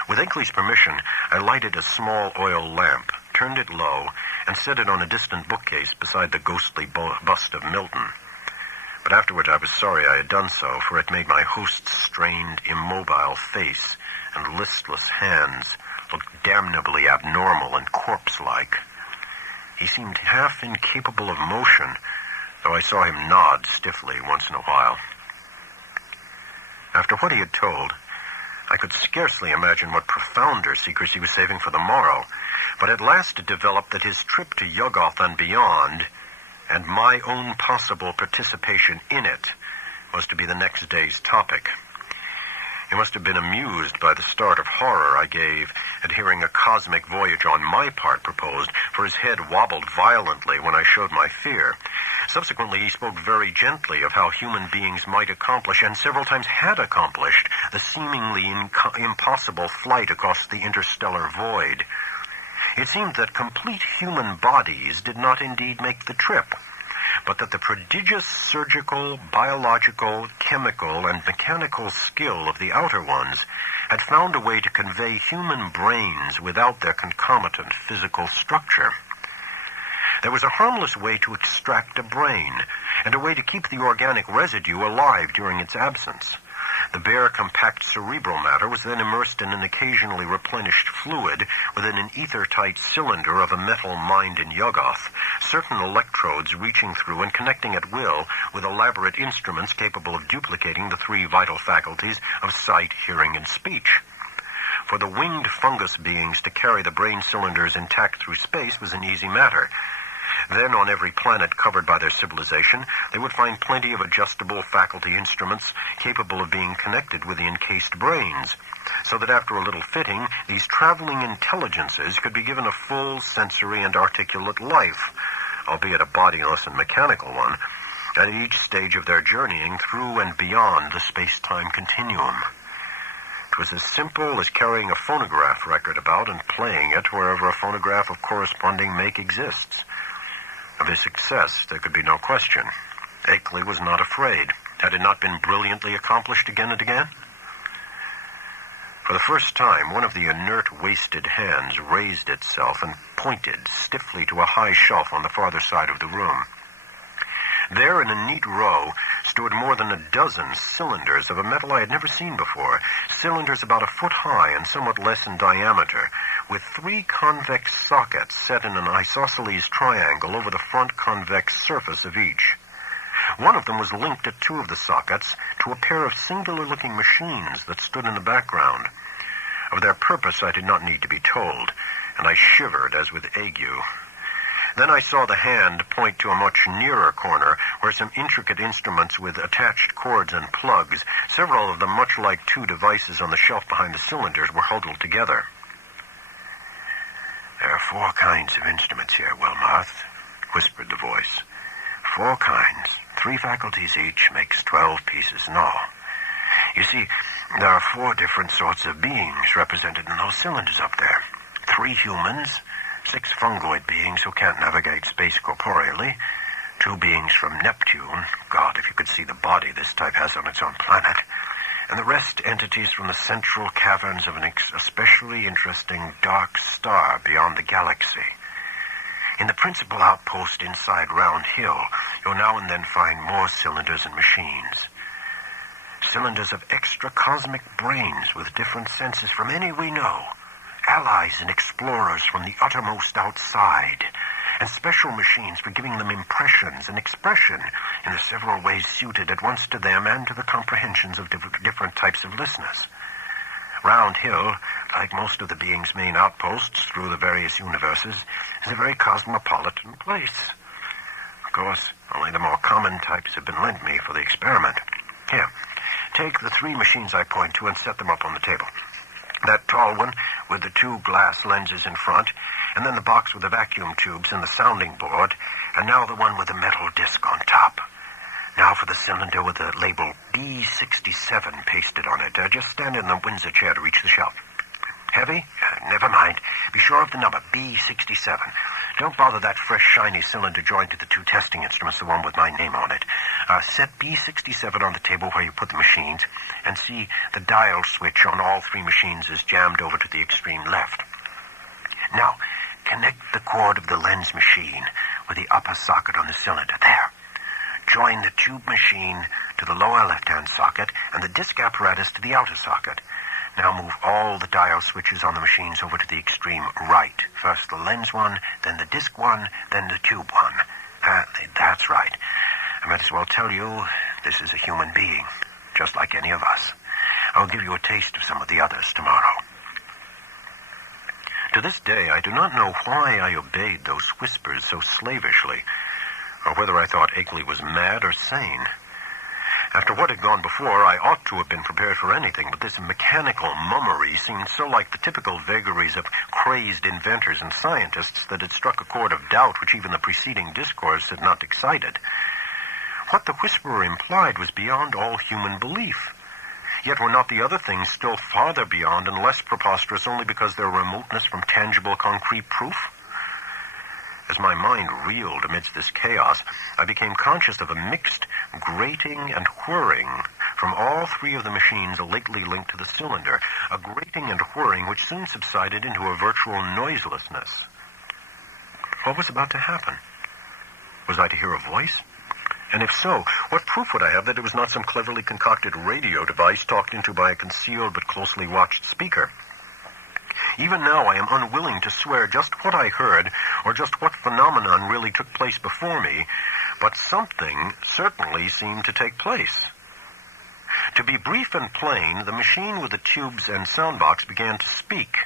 With Enkley's permission, I lighted a small oil lamp, turned it low, and set it on a distant bookcase beside the ghostly bust of Milton. But afterward I was sorry I had done so, for it made my host's strained, immobile face and listless hands look damnably abnormal and corpse-like. He seemed half incapable of motion, though I saw him nod stiffly once in a while. After what he had told, I could scarcely imagine what profounder secrets he was saving for the morrow, but at last it developed that his trip to Yuggoth and beyond, and my own possible participation in it, was to be the next day's topic. He must have been amused by the start of horror I gave at hearing a cosmic voyage on my part proposed, for his head wobbled violently when I showed my fear. Subsequently, he spoke very gently of how human beings might accomplish, and several times had accomplished, the seemingly impossible flight across the interstellar void. It seemed that complete human bodies did not indeed make the trip, but that the prodigious surgical, biological, chemical, and mechanical skill of the outer ones had found a way to convey human brains without their concomitant physical structure. There was a harmless way to extract a brain, and a way to keep the organic residue alive during its absence. The bare, compact cerebral matter was then immersed in an occasionally replenished fluid within an ether-tight cylinder of a metal mined in Yuggoth, certain electrodes reaching through and connecting at will with elaborate instruments capable of duplicating the three vital faculties of sight, hearing, and speech. For the winged fungus beings to carry the brain cylinders intact through space was an easy matter. Then, on every planet covered by their civilization, they would find plenty of adjustable faculty instruments capable of being connected with the encased brains, so that after a little fitting, these traveling intelligences could be given a full sensory and articulate life, albeit a bodiless and mechanical one, at each stage of their journeying through and beyond the space-time continuum. It was as simple as carrying a phonograph record about and playing it wherever a phonograph of corresponding make exists. Of his success, there could be no question. Enkley was not afraid. Had it not been brilliantly accomplished again and again? For the first time, one of the inert, wasted hands raised itself and pointed stiffly to a high shelf on the farther side of the room. There, in a neat row, stood more than a dozen cylinders of a metal I had never seen before, cylinders about a foot high and somewhat less in diameter, with three convex sockets set in an isosceles triangle over the front convex surface of each. One of them was linked at two of the sockets to a pair of singular-looking machines that stood in the background. Of their purpose I did not need to be told, and I shivered as with ague. Then I saw the hand point to a much nearer corner where some intricate instruments with attached cords and plugs, several of them much like two devices on the shelf behind the cylinders, were huddled together. "There are 4 kinds of instruments here, Wilmarth," whispered the voice. 4 kinds, 3 faculties each, makes 12 pieces in all. You see, there are 4 different sorts of beings represented in those cylinders up there. 3 humans, 6 fungoid beings who can't navigate space corporeally, 2 beings from Neptune, God, if you could see the body this type has on its own planet, and the rest entities from the central caverns of an especially interesting dark star beyond the galaxy. In the principal outpost inside Round Hill, you'll now and then find more cylinders and machines. Cylinders of extra cosmic brains with different senses from any we know, allies and explorers from the uttermost outside, and special machines for giving them impressions and expression in the several ways suited at once to them and to the comprehensions of different types of listeners. Round Hill, like most of the being's main outposts through the various universes, is a very cosmopolitan place. Of course, only the more common types have been lent me for the experiment. Here, take the 3 machines I point to and set them up on the table. That tall one with the 2 glass lenses in front, and then the box with the vacuum tubes and the sounding board, and now the one with the metal disc on top. Now for the cylinder with the label B67 pasted on it. Just stand in the Windsor chair to reach the shelf. Heavy? Never mind. Be sure of the number, B67. Don't bother that fresh, shiny cylinder joint to the two testing instruments, the one with my name on it. Set B67 on the table where you put the machines, and see the dial switch on all three machines is jammed over to the extreme left. Now, connect the cord of the lens machine with the upper socket on the cylinder. There. Join the tube machine to the lower left-hand socket and the disc apparatus to the outer socket. Now move all the dial switches on the machines over to the extreme right. First the lens one, then the disc one, then the tube one. That's right. I might as well tell you, this is a human being, just like any of us. I'll give you a taste of some of the others tomorrow. To this day, I do not know why I obeyed those whispers so slavishly, or whether I thought Akeley was mad or sane. After what had gone before, I ought to have been prepared for anything, but this mechanical mummery seemed so like the typical vagaries of crazed inventors and scientists that it struck a chord of doubt which even the preceding discourse had not excited. What the whisperer implied was beyond all human belief. Yet were not the other things still farther beyond and less preposterous only because their remoteness from tangible, concrete proof? As my mind reeled amidst this chaos, I became conscious of a mixed grating and whirring from all three of the machines lately linked to the cylinder, a grating and whirring which soon subsided into a virtual noiselessness. What was about to happen? Was I to hear a voice? And if so, what proof would I have that it was not some cleverly concocted radio device talked into by a concealed but closely watched speaker? Even now I am unwilling to swear just what I heard or just what phenomenon really took place before me, but something certainly seemed to take place. To be brief and plain, the machine with the tubes and soundbox began to speak,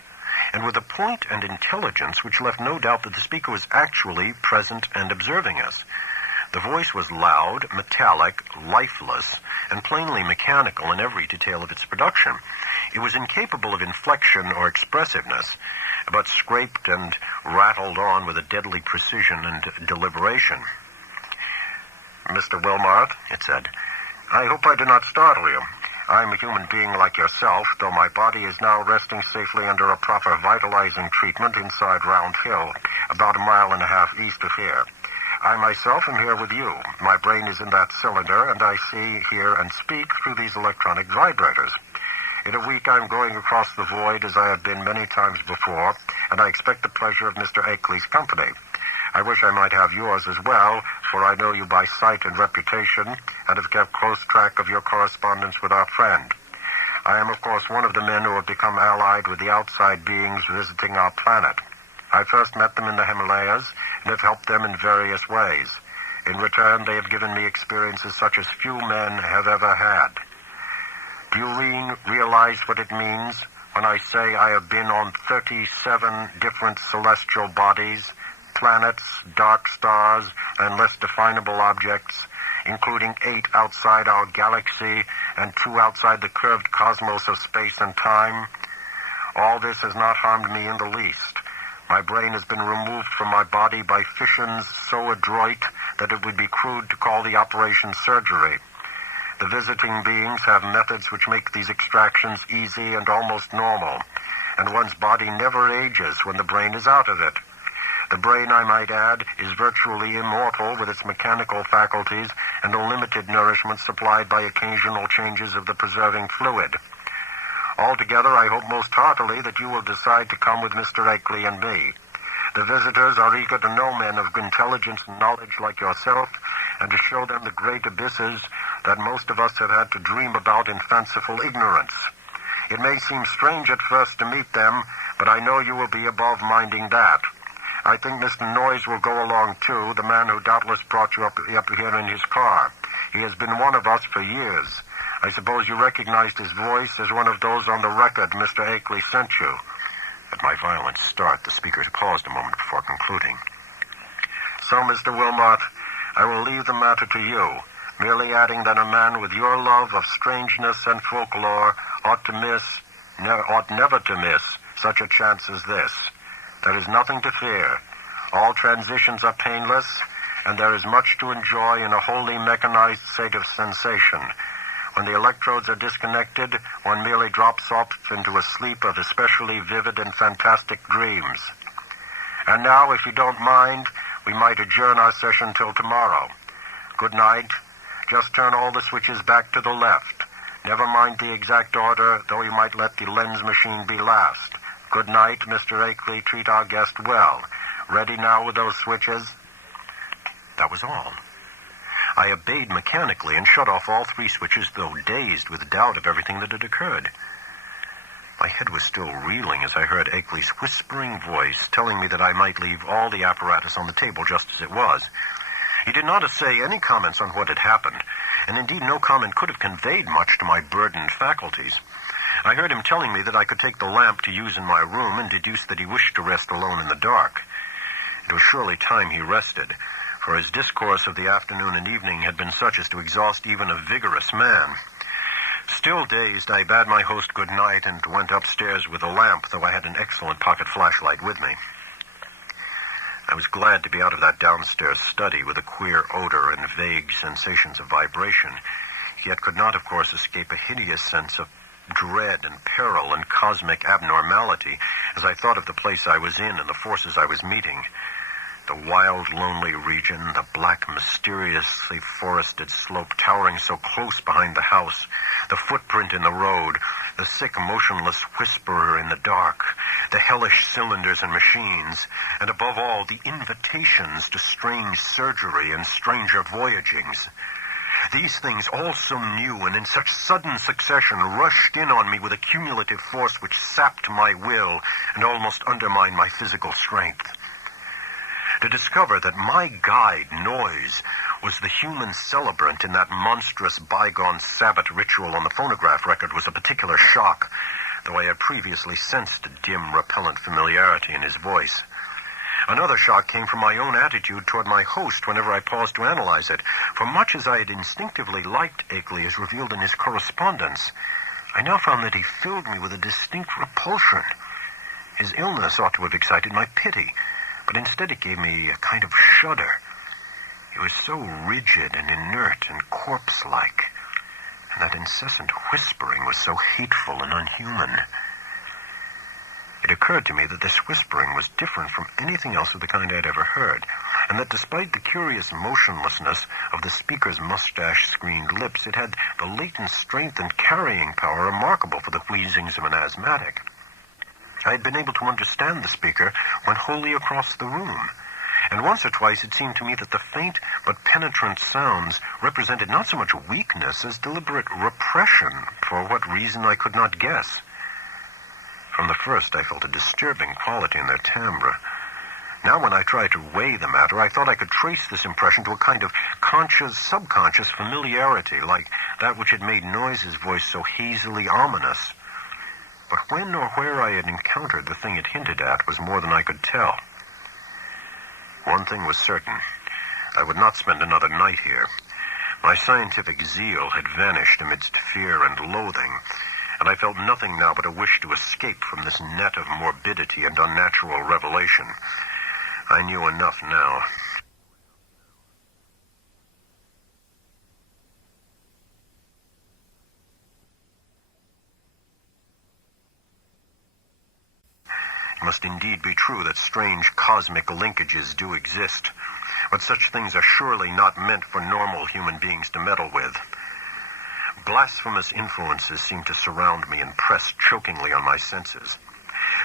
and with a point and intelligence which left no doubt that the speaker was actually present and observing us. The voice was loud, metallic, lifeless, and plainly mechanical in every detail of its production. It was incapable of inflection or expressiveness, but scraped and rattled on with a deadly precision and deliberation. "Mr. Wilmarth," it said, "I hope I do not startle you. I am a human being like yourself, though my body is now resting safely under a proper vitalizing treatment inside Round Hill, about 1.5 miles east of here. I myself am here with you. My brain is in that cylinder, and I see, hear, and speak through these electronic vibrators. In a week I am going across the void as I have been many times before, and I expect the pleasure of Mr. Akeley's company. I wish I might have yours as well, for I know you by sight and reputation, and have kept close track of your correspondence with our friend. I am, of course, one of the men who have become allied with the outside beings visiting our planet. I first met them in the Himalayas, and have helped them in various ways. In return, they have given me experiences such as few men have ever had. Do you realize what it means when I say I have been on 37 different celestial bodies, planets, dark stars, and less definable objects, including 8 outside our galaxy and 2 outside the curved cosmos of space and time? All this has not harmed me in the least. My brain has been removed from my body by fissions so adroit that it would be crude to call the operation surgery. The visiting beings have methods which make these extractions easy and almost normal, and one's body never ages when the brain is out of it. The brain, I might add, is virtually immortal with its mechanical faculties and a limited nourishment supplied by occasional changes of the preserving fluid. Altogether, I hope most heartily that you will decide to come with Mr. Akeley and me. The visitors are eager to know men of intelligence and knowledge like yourself, and to show them the great abysses that most of us have had to dream about in fanciful ignorance. It may seem strange at first to meet them, but I know you will be above minding that. I think Mr. Noyes will go along too, the man who doubtless brought you up here in his car. He has been one of us for years. I suppose you recognized his voice as one of those on the record Mr. Akeley sent you." At my violent start, the speaker paused a moment before concluding. "So, Mr. Wilmarth, I will leave the matter to you, merely adding that a man with your love of strangeness and folklore ought never to miss such a chance as this. There is nothing to fear. All transitions are painless, and there is much to enjoy in a wholly mechanized state of sensation. When the electrodes are disconnected, one merely drops off into a sleep of especially vivid and fantastic dreams. And now, if you don't mind, we might adjourn our session till tomorrow. Good night. Just turn all the switches back to the left. Never mind the exact order, though you might let the lens machine be last. Good night, Mr. Akeley. Treat our guest well. Ready now with those switches?" That was all. I obeyed mechanically and shut off all 3 switches, though dazed with doubt of everything that had occurred. My head was still reeling as I heard Akeley's whispering voice telling me that I might leave all the apparatus on the table just as it was. He did not essay any comments on what had happened, and indeed no comment could have conveyed much to my burdened faculties. I heard him telling me that I could take the lamp to use in my room and deduced that he wished to rest alone in the dark. It was surely time he rested, for his discourse of the afternoon and evening had been such as to exhaust even a vigorous man. Still dazed, I bade my host good night and went upstairs with a lamp, though I had an excellent pocket flashlight with me. I was glad to be out of that downstairs study with a queer odor and vague sensations of vibration, yet could not, of course, escape a hideous sense of dread and peril and cosmic abnormality as I thought of the place I was in and the forces I was meeting. The wild, lonely region, the black, mysteriously forested slope towering so close behind the house, the footprint in the road, the sick, motionless whisperer in the dark, the hellish cylinders and machines, and above all, the invitations to strange surgery and stranger voyagings. These things, all so new and in such sudden succession, rushed in on me with a cumulative force which sapped my will and almost undermined my physical strength. To discover that my guide, Noise, was the human celebrant in that monstrous bygone Sabbath ritual on the phonograph record was a particular shock, though I had previously sensed a dim, repellent familiarity in his voice. Another shock came from my own attitude toward my host whenever I paused to analyze it, for much as I had instinctively liked Akeley as revealed in his correspondence, I now found that he filled me with a distinct repulsion. His illness ought to have excited my pity, but instead it gave me a kind of shudder. He was so rigid and inert and corpse-like, and that incessant whispering was so hateful and unhuman. It occurred to me that this whispering was different from anything else of the kind I had ever heard, and that despite the curious motionlessness of the speaker's mustache-screened lips, it had the latent strength and carrying power remarkable for the wheezings of an asthmatic. I had been able to understand the speaker when wholly across the room, and once or twice it seemed to me that the faint but penetrant sounds represented not so much weakness as deliberate repression, for what reason I could not guess. From the first I felt a disturbing quality in their timbre. Now when I tried to weigh the matter, I thought I could trace this impression to a kind of conscious, subconscious familiarity, like that which had made Noise's voice so hazily ominous. But when or where I had encountered the thing it hinted at was more than I could tell. One thing was certain. I would not spend another night here. My scientific zeal had vanished amidst fear and loathing, and I felt nothing now but a wish to escape from this net of morbidity and unnatural revelation. I knew enough now. It must indeed be true that strange cosmic linkages do exist, but such things are surely not meant for normal human beings to meddle with. Blasphemous influences seemed to surround me and press chokingly on my senses.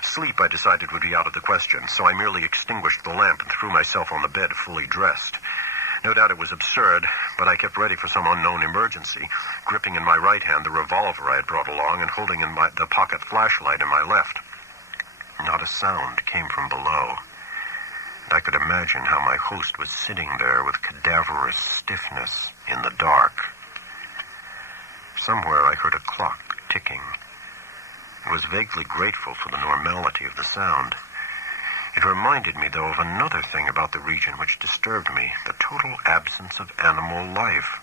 Sleep, I decided, would be out of the question, so I merely extinguished the lamp and threw myself on the bed fully dressed. No doubt it was absurd, but I kept ready for some unknown emergency, gripping in my right hand the revolver I had brought along and holding in the pocket flashlight in my left. Not a sound came from below, and I could imagine how my host was sitting there with cadaverous stiffness in the dark. Somewhere I heard a clock ticking. I was vaguely grateful for the normality of the sound. It reminded me, though, of another thing about the region which disturbed me, the total absence of animal life.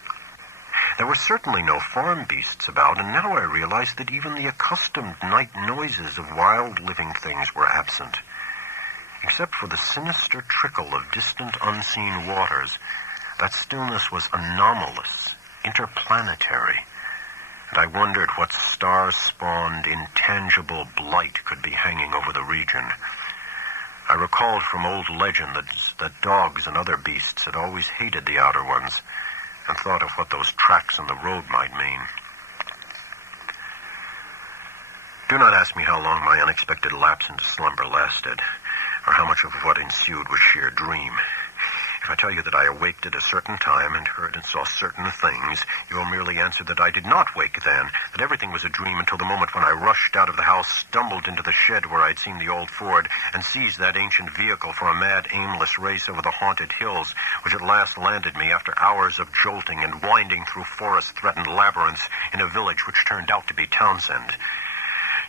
There were certainly no farm beasts about, and now I realized that even the accustomed night noises of wild living things were absent. Except for the sinister trickle of distant unseen waters, that stillness was anomalous, interplanetary, and I wondered what star-spawned, intangible blight could be hanging over the region. I recalled from old legend that dogs and other beasts had always hated the outer ones, and thought of what those tracks on the road might mean. Do not ask me how long my unexpected lapse into slumber lasted, or how much of what ensued was sheer dream. If I tell you that I awaked at a certain time and heard and saw certain things, you will merely answer that I did not wake then, that everything was a dream until the moment when I rushed out of the house, stumbled into the shed where I'd seen the old Ford, and seized that ancient vehicle for a mad, aimless race over the haunted hills, which at last landed me after hours of jolting and winding through forest-threatened labyrinths in a village which turned out to be Townsend.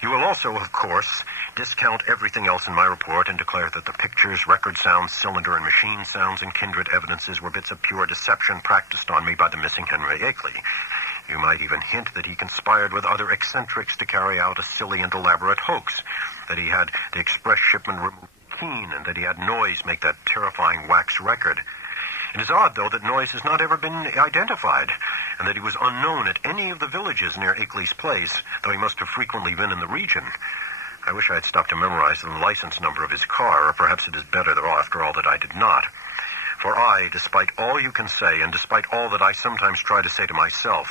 You will also, of course, discount everything else in my report and declare that the pictures, record sounds, cylinder and machine sounds, and kindred evidences were bits of pure deception practiced on me by the missing Henry Akeley. You might even hint that he conspired with other eccentrics to carry out a silly and elaborate hoax, that he had the express shipment removed keen, and that he had Noise make that terrifying wax record. It is odd, though, that Noise has not ever been identified, and that he was unknown at any of the villages near Akeley's place, though he must have frequently been in the region. I wish I had stopped to memorize the license number of his car, or perhaps it is better, after all, that I did not. For I, despite all you can say, and despite all that I sometimes try to say to myself,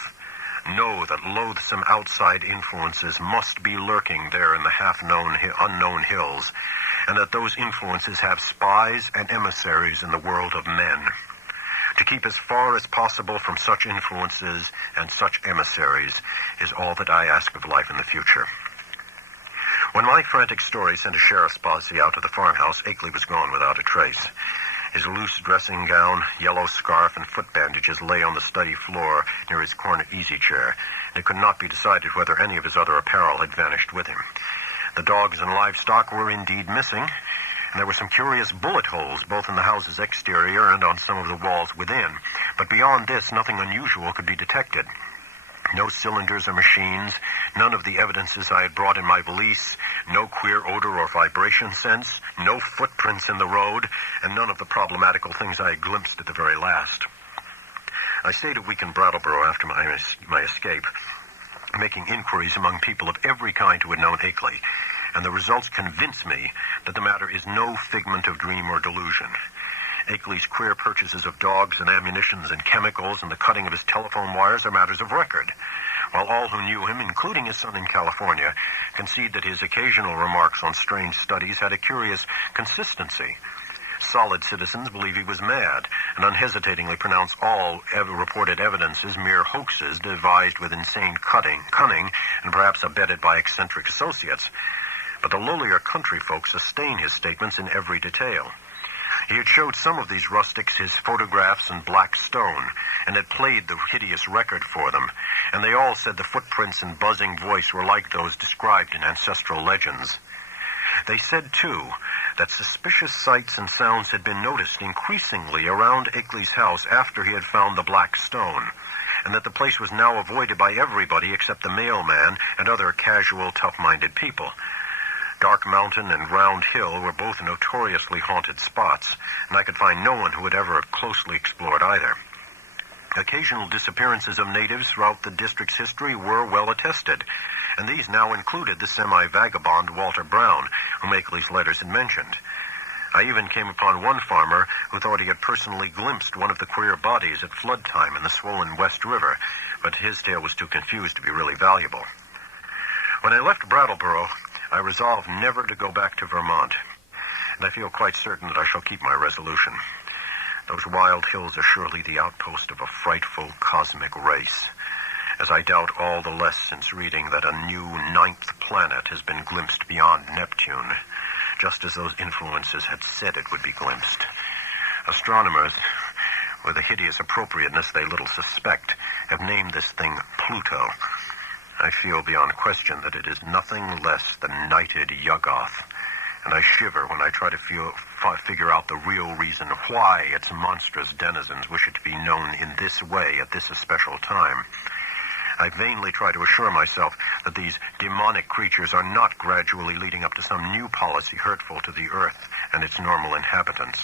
know that loathsome outside influences must be lurking there in the half-known, unknown hills, and that those influences have spies and emissaries in the world of men. To keep as far as possible from such influences and such emissaries is all that I ask of life in the future. When my frantic story sent a sheriff's posse out to the farmhouse, Akeley was gone without a trace. His loose dressing gown, yellow scarf, and foot bandages lay on the study floor near his corner easy chair, and it could not be decided whether any of his other apparel had vanished with him. The dogs and livestock were indeed missing, and there were some curious bullet holes both in the house's exterior and on some of the walls within. But beyond this, nothing unusual could be detected. No cylinders or machines, none of the evidences I had brought in my valise, no queer odor or vibration sense, no footprints in the road, and none of the problematical things I had glimpsed at the very last. I stayed a week in Brattleboro after my escape, making inquiries among people of every kind who had known Akeley, and the results convince me that the matter is no figment of dream or delusion. Akeley's queer purchases of dogs and ammunitions and chemicals and the cutting of his telephone wires are matters of record, while all who knew him, including his son in California, concede that his occasional remarks on strange studies had a curious consistency. Solid citizens believe he was mad, and unhesitatingly pronounce all reported evidences mere hoaxes devised with insane cunning, and perhaps abetted by eccentric associates. But the lowlier country folk sustain his statements in every detail. He had showed some of these rustics his photographs in black stone, and had played the hideous record for them, and they all said the footprints and buzzing voice were like those described in ancestral legends. They said, too, that suspicious sights and sounds had been noticed increasingly around Akeley's house after he had found the black stone, and that the place was now avoided by everybody except the mailman and other casual, tough-minded people. Dark Mountain and Round Hill were both notoriously haunted spots, and I could find no one who had ever closely explored either. Occasional disappearances of natives throughout the district's history were well attested, and these now included the semi-vagabond Walter Brown, whom Akeley's letters had mentioned. I even came upon one farmer who thought he had personally glimpsed one of the queer bodies at flood time in the swollen West River, but his tale was too confused to be really valuable. When I left Brattleboro, I resolved never to go back to Vermont, and I feel quite certain that I shall keep my resolution. Those wild hills are surely the outpost of a frightful cosmic race, as I doubt all the less since reading that a new 9th planet has been glimpsed beyond Neptune, just as those influences had said it would be glimpsed. Astronomers, with a hideous appropriateness they little suspect, have named this thing Pluto. I feel beyond question that it is nothing less than knighted Yuggoth, and I shiver when I try to figure out the real reason why its monstrous denizens wish it to be known in this way at this especial time. I vainly try to assure myself that these demonic creatures are not gradually leading up to some new policy hurtful to the earth and its normal inhabitants.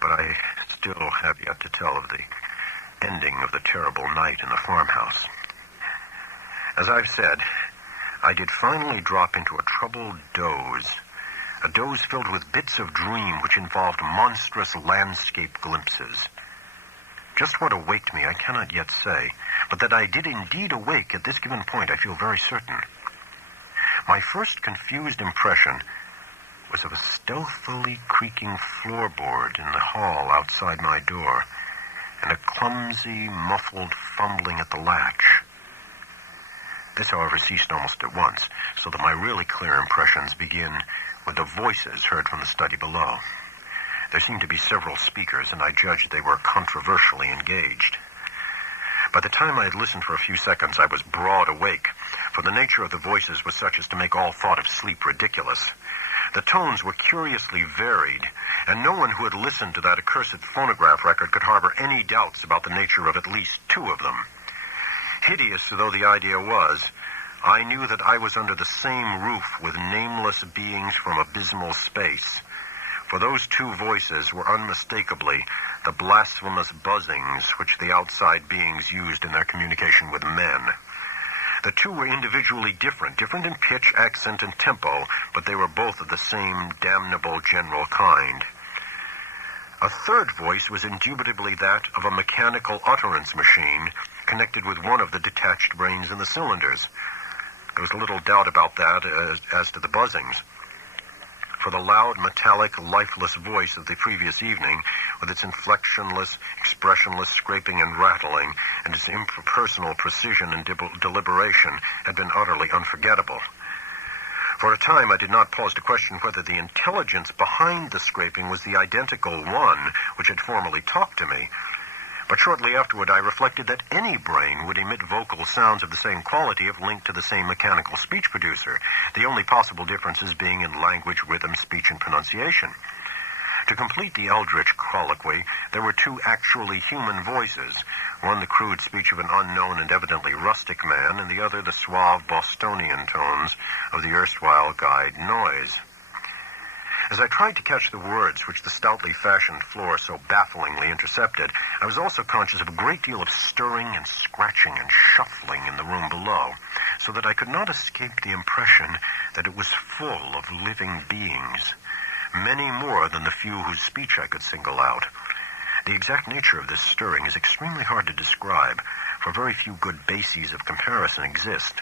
But I still have yet to tell of the ending of the terrible night in the farmhouse. As I've said, I did finally drop into a troubled doze a doze filled with bits of dream which involved monstrous landscape glimpses. Just what awaked me I cannot yet say, but that I did indeed awake at this given point I feel very certain. My first confused impression was of a stealthily creaking floorboard in the hall outside my door, and a clumsy, muffled fumbling at the latch. This, however, ceased almost at once, so that my really clear impressions begin with the voices heard from the study below. There seemed to be several speakers, and I judged they were controversially engaged. By the time I had listened for a few seconds, I was broad awake, for the nature of the voices was such as to make all thought of sleep ridiculous. The tones were curiously varied, and no one who had listened to that accursed phonograph record could harbor any doubts about the nature of at least two of them. Hideous though the idea was, I knew that I was under the same roof with nameless beings from abysmal space, for those two voices were unmistakably the blasphemous buzzings which the outside beings used in their communication with men. The two were individually different in pitch, accent, and tempo, but they were both of the same damnable general kind. A third voice was indubitably that of a mechanical utterance machine connected with one of the detached brains in the cylinders. There was little doubt about that as to the buzzings, for the loud, metallic, lifeless voice of the previous evening, with its inflectionless, expressionless scraping and rattling, and its impersonal precision and deliberation, had been utterly unforgettable. For a time I did not pause to question whether the intelligence behind the scraping was the identical one which had formerly talked to me. But shortly afterward I reflected that any brain would emit vocal sounds of the same quality if linked to the same mechanical speech producer, the only possible differences being in language, rhythm, speech, and pronunciation. To complete the eldritch colloquy, there were two actually human voices, one the crude speech of an unknown and evidently rustic man, and the other the suave Bostonian tones of the erstwhile guide Noise. As I tried to catch the words which the stoutly fashioned floor so bafflingly intercepted, I was also conscious of a great deal of stirring and scratching and shuffling in the room below, so that I could not escape the impression that it was full of living beings, many more than the few whose speech I could single out. The exact nature of this stirring is extremely hard to describe, for very few good bases of comparison exist.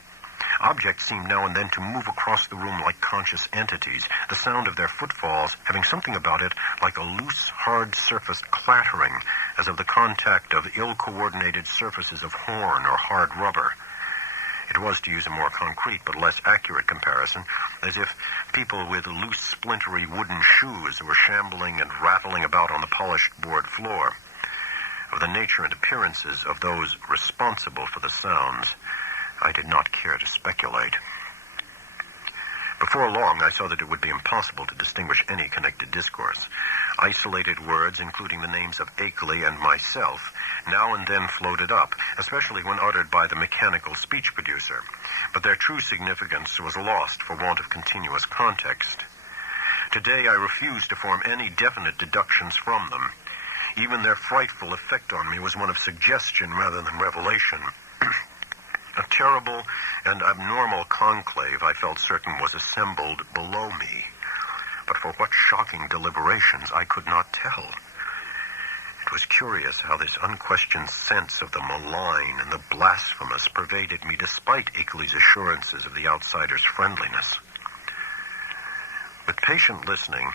Objects seemed now and then to move across the room like conscious entities, the sound of their footfalls having something about it like a loose, hard-surfaced clattering, as of the contact of ill-coordinated surfaces of horn or hard rubber. It was, to use a more concrete but less accurate comparison, as if people with loose, splintery wooden shoes were shambling and rattling about on the polished board floor. Of the nature and appearances of those responsible for the sounds, I did not care to speculate. Before long, I saw that it would be impossible to distinguish any connected discourse. Isolated words, including the names of Akeley and myself, now and then floated up, especially when uttered by the mechanical speech producer, but their true significance was lost for want of continuous context. Today, I refuse to form any definite deductions from them. Even their frightful effect on me was one of suggestion rather than revelation. A terrible and abnormal conclave, I felt certain, was assembled below me. But for what shocking deliberations, I could not tell. It was curious how this unquestioned sense of the malign and the blasphemous pervaded me despite Akeley's assurances of the outsider's friendliness. With patient listening,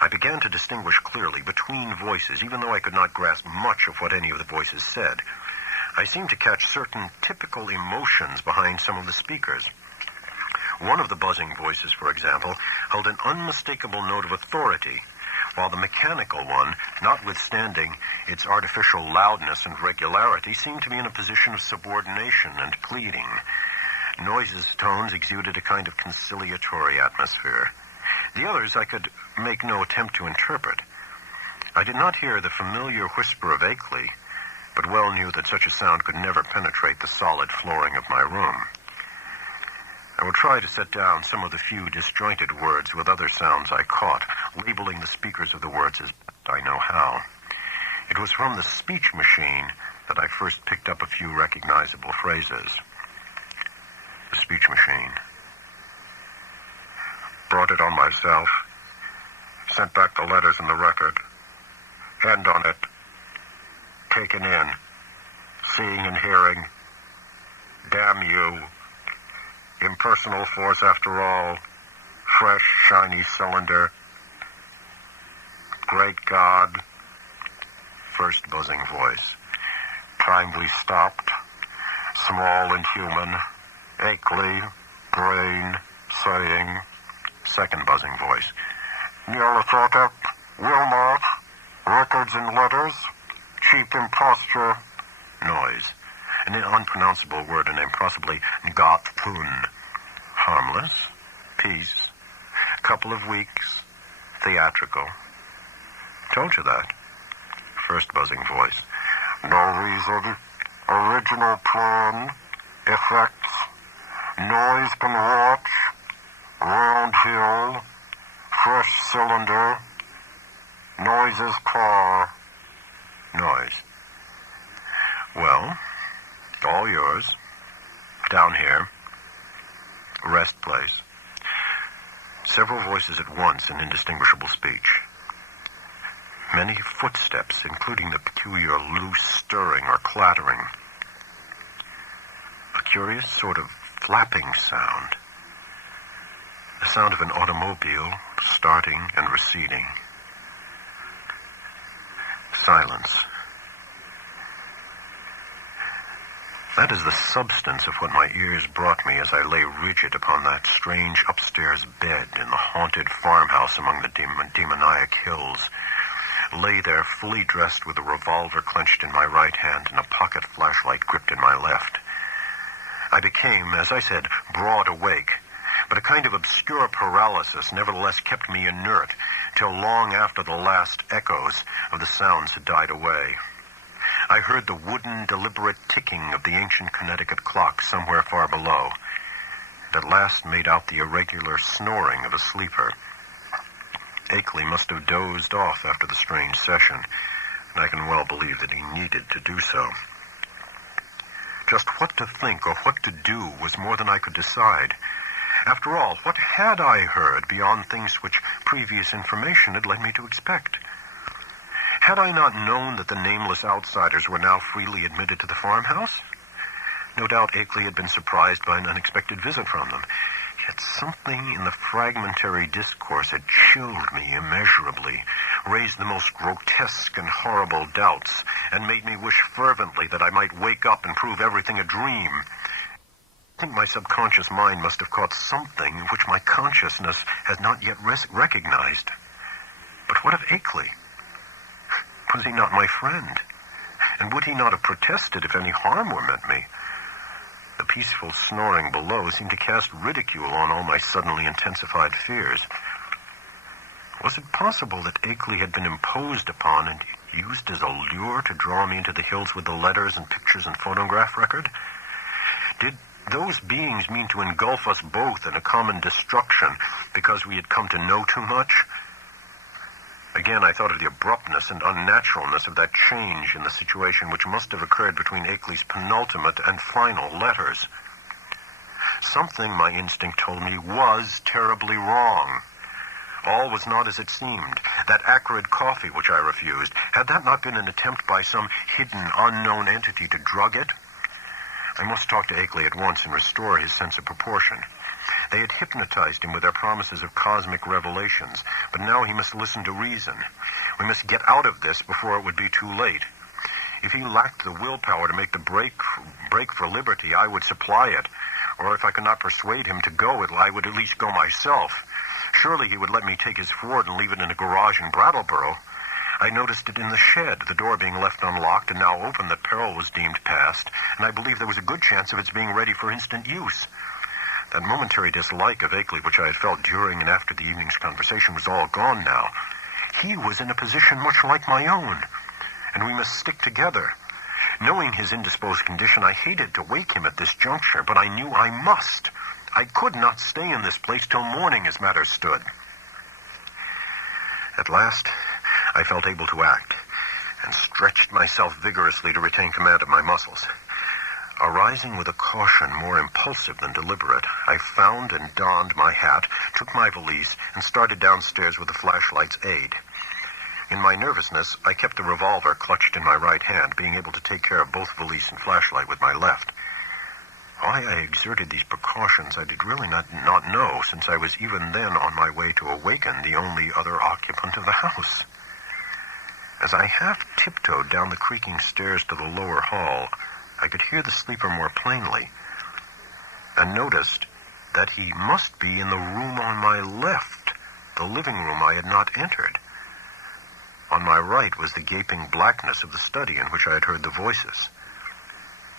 I began to distinguish clearly between voices, even though I could not grasp much of what any of the voices said. I seemed to catch certain typical emotions behind some of the speakers. One of the buzzing voices, for example, held an unmistakable note of authority, while the mechanical one, notwithstanding its artificial loudness and regularity, seemed to be in a position of subordination and pleading. Noise's tones exuded a kind of conciliatory atmosphere. The others I could make no attempt to interpret. I did not hear the familiar whisper of Akeley, but well knew that such a sound could never penetrate the solid flooring of my room. I will try to set down some of the few disjointed words with other sounds I caught, labeling the speakers of the words as best I know how. It was from the speech machine that I first picked up a few recognizable phrases. The speech machine. Brought it on myself, Sent back the letters and the record. End on it. Taken in. Seeing and hearing. Damn you. Impersonal force after all. Fresh, shiny cylinder. Great God. First buzzing voice. Time we stopped. Small and human. Akeley. Brain. Saying. Second buzzing voice. Nyarlathotep. Wilmot. Records and letters. Cheap imposture. Noise. An unpronounceable word and name, possibly Got-Pun. Harmless. Peace. Couple of weeks. Theatrical. Told you that. First buzzing voice. No reason. Original plan. Effects. Noise can watch. Round hill. Fresh cylinder. Noises car. Noise. Well, all yours. Down here. Rest place. Several voices at once in indistinguishable speech. Many footsteps, including the peculiar loose stirring or clattering. A curious sort of flapping sound. The sound of an automobile starting and receding. Silence. That is the substance of what my ears brought me as I lay rigid upon that strange upstairs bed in the haunted farmhouse among the demoniac hills. Lay there fully dressed with a revolver clenched in my right hand and a pocket flashlight gripped in my left. I became, as I said, broad awake, but a kind of obscure paralysis nevertheless kept me inert till long after the last echoes of the sounds had died away. I heard the wooden, deliberate ticking of the ancient Connecticut clock somewhere far below. At last made out the irregular snoring of a sleeper. Akeley must have dozed off after the strange session, and I can well believe that he needed to do so. Just what to think or what to do was more than I could decide. After all, what had I heard beyond things which previous information had led me to expect? Had I not known that the nameless outsiders were now freely admitted to the farmhouse? No doubt Akeley had been surprised by an unexpected visit from them. Yet something in the fragmentary discourse had chilled me immeasurably, raised the most grotesque and horrible doubts, and made me wish fervently that I might wake up and prove everything a dream. I think my subconscious mind must have caught something which my consciousness has not yet recognized. But what of Akeley? Was he not my friend? And would he not have protested if any harm were meant me? The peaceful snoring below seemed to cast ridicule on all my suddenly intensified fears. Was it possible that Akeley had been imposed upon and used as a lure to draw me into the hills with the letters and pictures and photograph record? Did those beings mean to engulf us both in a common destruction because we had come to know too much? Again, I thought of the abruptness and unnaturalness of that change in the situation which must have occurred between Akeley's penultimate and final letters. Something, my instinct told me, was terribly wrong. All was not as it seemed. That acrid coffee which I refused, had that not been an attempt by some hidden, unknown entity to drug it? I must talk to Akeley at once and restore his sense of proportion. They had hypnotized him with their promises of cosmic revelations, but now he must listen to reason. We must get out of this before it would be too late. If he lacked the willpower to make the break for liberty, I would supply it. Or if I could not persuade him to go, I would at least go myself. Surely he would let me take his Ford and leave it in a garage in Brattleboro. I noticed it in the shed, the door being left unlocked and now open that peril was deemed past, and I believed there was a good chance of its being ready for instant use. That momentary dislike of Akeley which I had felt during and after the evening's conversation was all gone now. He was in a position much like my own, and we must stick together. Knowing his indisposed condition, I hated to wake him at this juncture, but I knew I must. I could not stay in this place till morning as matters stood. At last, I felt able to act, and stretched myself vigorously to retain command of my muscles. Arising with a caution more impulsive than deliberate, I found and donned my hat, took my valise, and started downstairs with the flashlight's aid. In my nervousness, I kept the revolver clutched in my right hand, being able to take care of both valise and flashlight with my left. Why I exerted these precautions I did really not know, since I was even then on my way to awaken the only other occupant of the house. As I half tiptoed down the creaking stairs to the lower hall, I could hear the sleeper more plainly, and noticed that he must be in the room on my left, the living room I had not entered. On my right was the gaping blackness of the study in which I had heard the voices.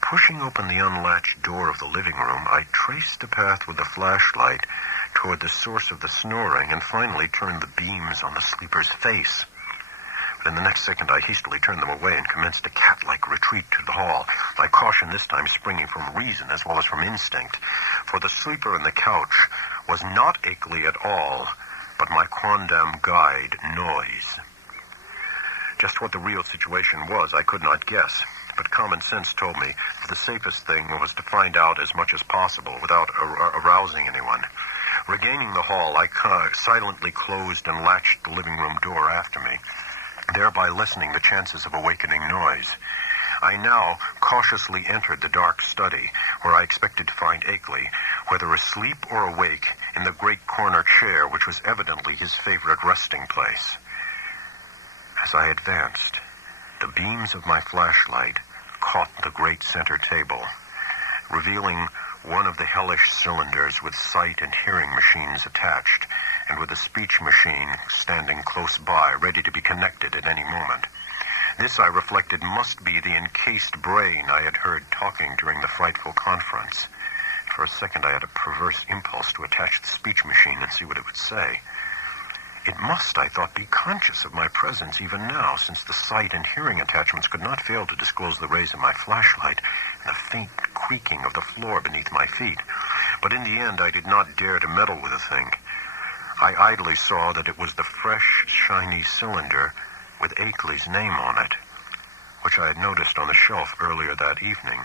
Pushing open the unlatched door of the living room, I traced the path with the flashlight toward the source of the snoring and finally turned the beams on the sleeper's face. But in the next second, I hastily turned them away and commenced a cat-like retreat to the hall, my caution this time springing from reason as well as from instinct, for the sleeper in the couch was not Akeley at all, but my quondam guide, Noise. Just what the real situation was, I could not guess, but common sense told me that the safest thing was to find out as much as possible without arousing anyone. Regaining the hall, I silently closed and latched the living room door after me, thereby lessening the chances of awakening Noise. I now cautiously entered the dark study, where I expected to find Akeley, whether asleep or awake, in the great corner chair, which was evidently his favorite resting place. As I advanced, the beams of my flashlight caught the great center table, revealing one of the hellish cylinders with sight and hearing machines attached, and with a speech machine standing close by, ready to be connected at any moment. This, I reflected, must be the encased brain I had heard talking during the frightful conference. For a second, I had a perverse impulse to attach the speech machine and see what it would say. It must, I thought, be conscious of my presence even now, since the sight and hearing attachments could not fail to disclose the rays of my flashlight and the faint creaking of the floor beneath my feet. But in the end, I did not dare to meddle with the thing. I idly saw that it was the fresh, shiny cylinder with Akeley's name on it, which I had noticed on the shelf earlier that evening,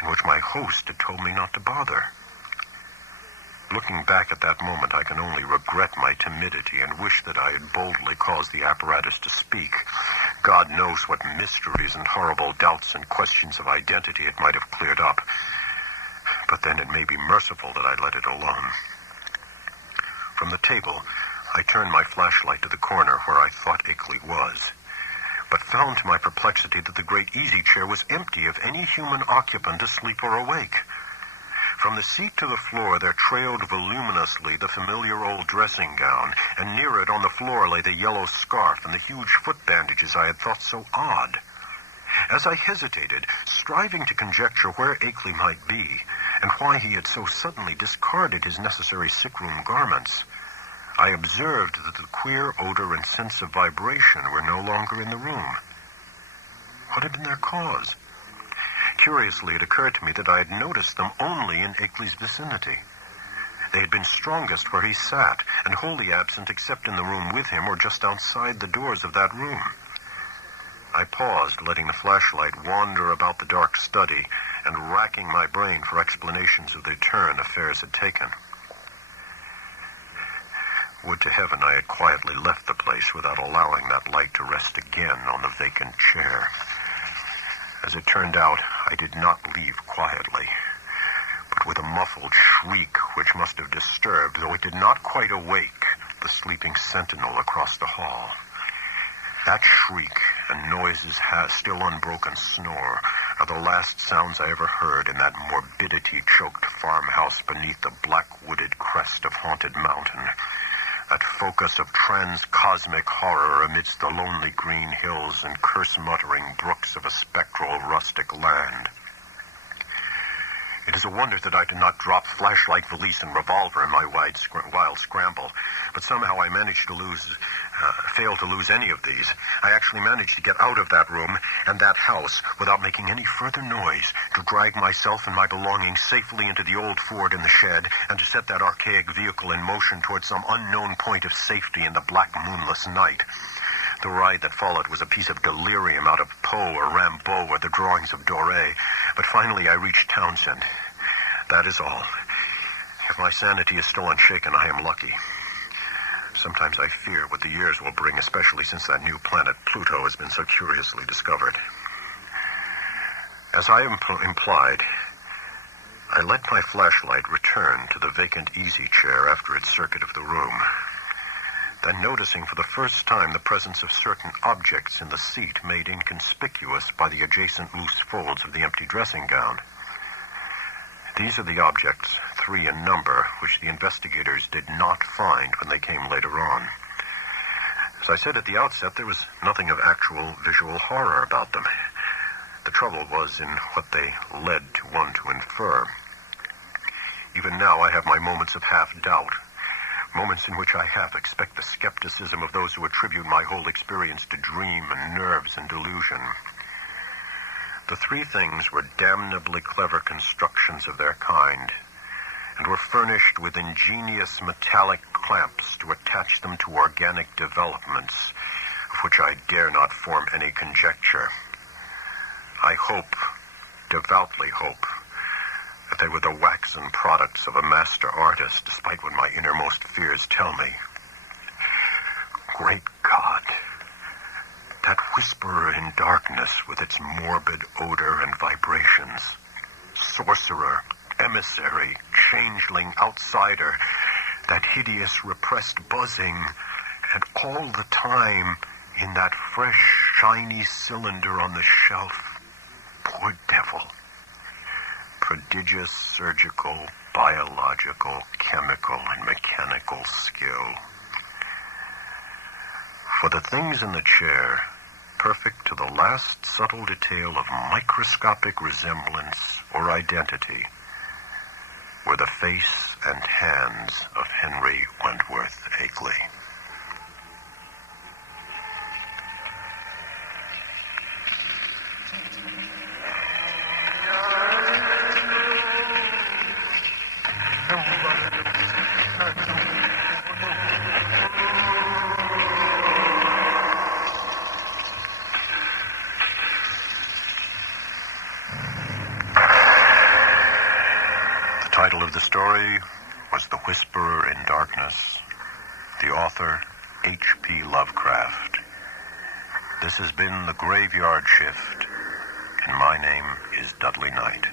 and which my host had told me not to bother. Looking back at that moment, I can only regret my timidity and wish that I had boldly caused the apparatus to speak. God knows what mysteries and horrible doubts and questions of identity it might have cleared up. But then it may be merciful that I let it alone. From the table, I turned my flashlight to the corner where I thought Akeley was, but found to my perplexity that the great easy chair was empty of any human occupant asleep or awake. From the seat to the floor there trailed voluminously the familiar old dressing gown, and near it on the floor lay the yellow scarf and the huge foot bandages I had thought so odd. As I hesitated, striving to conjecture where Akeley might be, and why he had so suddenly discarded his necessary sick-room garments, I observed that the queer odor and sense of vibration were no longer in the room. What had been their cause? Curiously, it occurred to me that I had noticed them only in Akeley's vicinity. They had been strongest where he sat, and wholly absent except in the room with him or just outside the doors of that room. I paused, letting the flashlight wander about the dark study and racking my brain for explanations of the turn affairs had taken. Would to heaven I had quietly left the place without allowing that light to rest again on the vacant chair. As it turned out, I did not leave quietly, but with a muffled shriek which must have disturbed, though it did not quite awake, the sleeping sentinel across the hall. That shriek and Noise's still unbroken snore are the last sounds I ever heard in that morbidity-choked farmhouse beneath the black-wooded crest of Haunted Mountain, that focus of trans-cosmic horror amidst the lonely green hills and curse-muttering brooks of a spectral rustic land. It is a wonder that I did not drop flashlight, valise, and revolver in my wild scramble, but somehow I managed to fail to lose any of these. I actually managed to get out of that room and that house without making any further noise, to drag myself and my belongings safely into the old Ford in the shed, and to set that archaic vehicle in motion towards some unknown point of safety in the black moonless night. The ride that followed was a piece of delirium out of Poe or Rimbaud or the drawings of Doré, But finally I reached Townsend. That is all. If my sanity is still unshaken, I am lucky. Sometimes I fear what the years will bring, especially since that new planet, Pluto, has been so curiously discovered. As I implied, I let my flashlight return to the vacant easy chair after its circuit of the room. Then, noticing for the first time the presence of certain objects in the seat made inconspicuous by the adjacent loose folds of the empty dressing gown. These are the objects, 3 in number, which the investigators did not find when they came later on. As I said at the outset, there was nothing of actual visual horror about them. The trouble was in what they led to one to infer. Even now I have my moments of half-doubt, moments in which I half expect the skepticism of those who attribute my whole experience to dream and nerves and delusion. The 3 things were damnably clever constructions of their kind, and were furnished with ingenious metallic clamps to attach them to organic developments, of which I dare not form any conjecture. I hope, devoutly hope, that they were the waxen products of a master artist, despite what my innermost fears tell me. Great God! That whisperer in darkness with its morbid odor and vibrations. Sorcerer, emissary, changeling, outsider. That hideous repressed buzzing. And all the time in that fresh, shiny cylinder on the shelf. Poor devil. Prodigious surgical, biological, chemical, and mechanical skill. For the things in the chair, perfect to the last subtle detail of microscopic resemblance or identity, were the face and hands of Henry Wentworth Akeley. The title of the story was The Whisperer in Darkness. The author, H.P. Lovecraft. This has been The Graveyard Shift, and my name is Dudley Knight.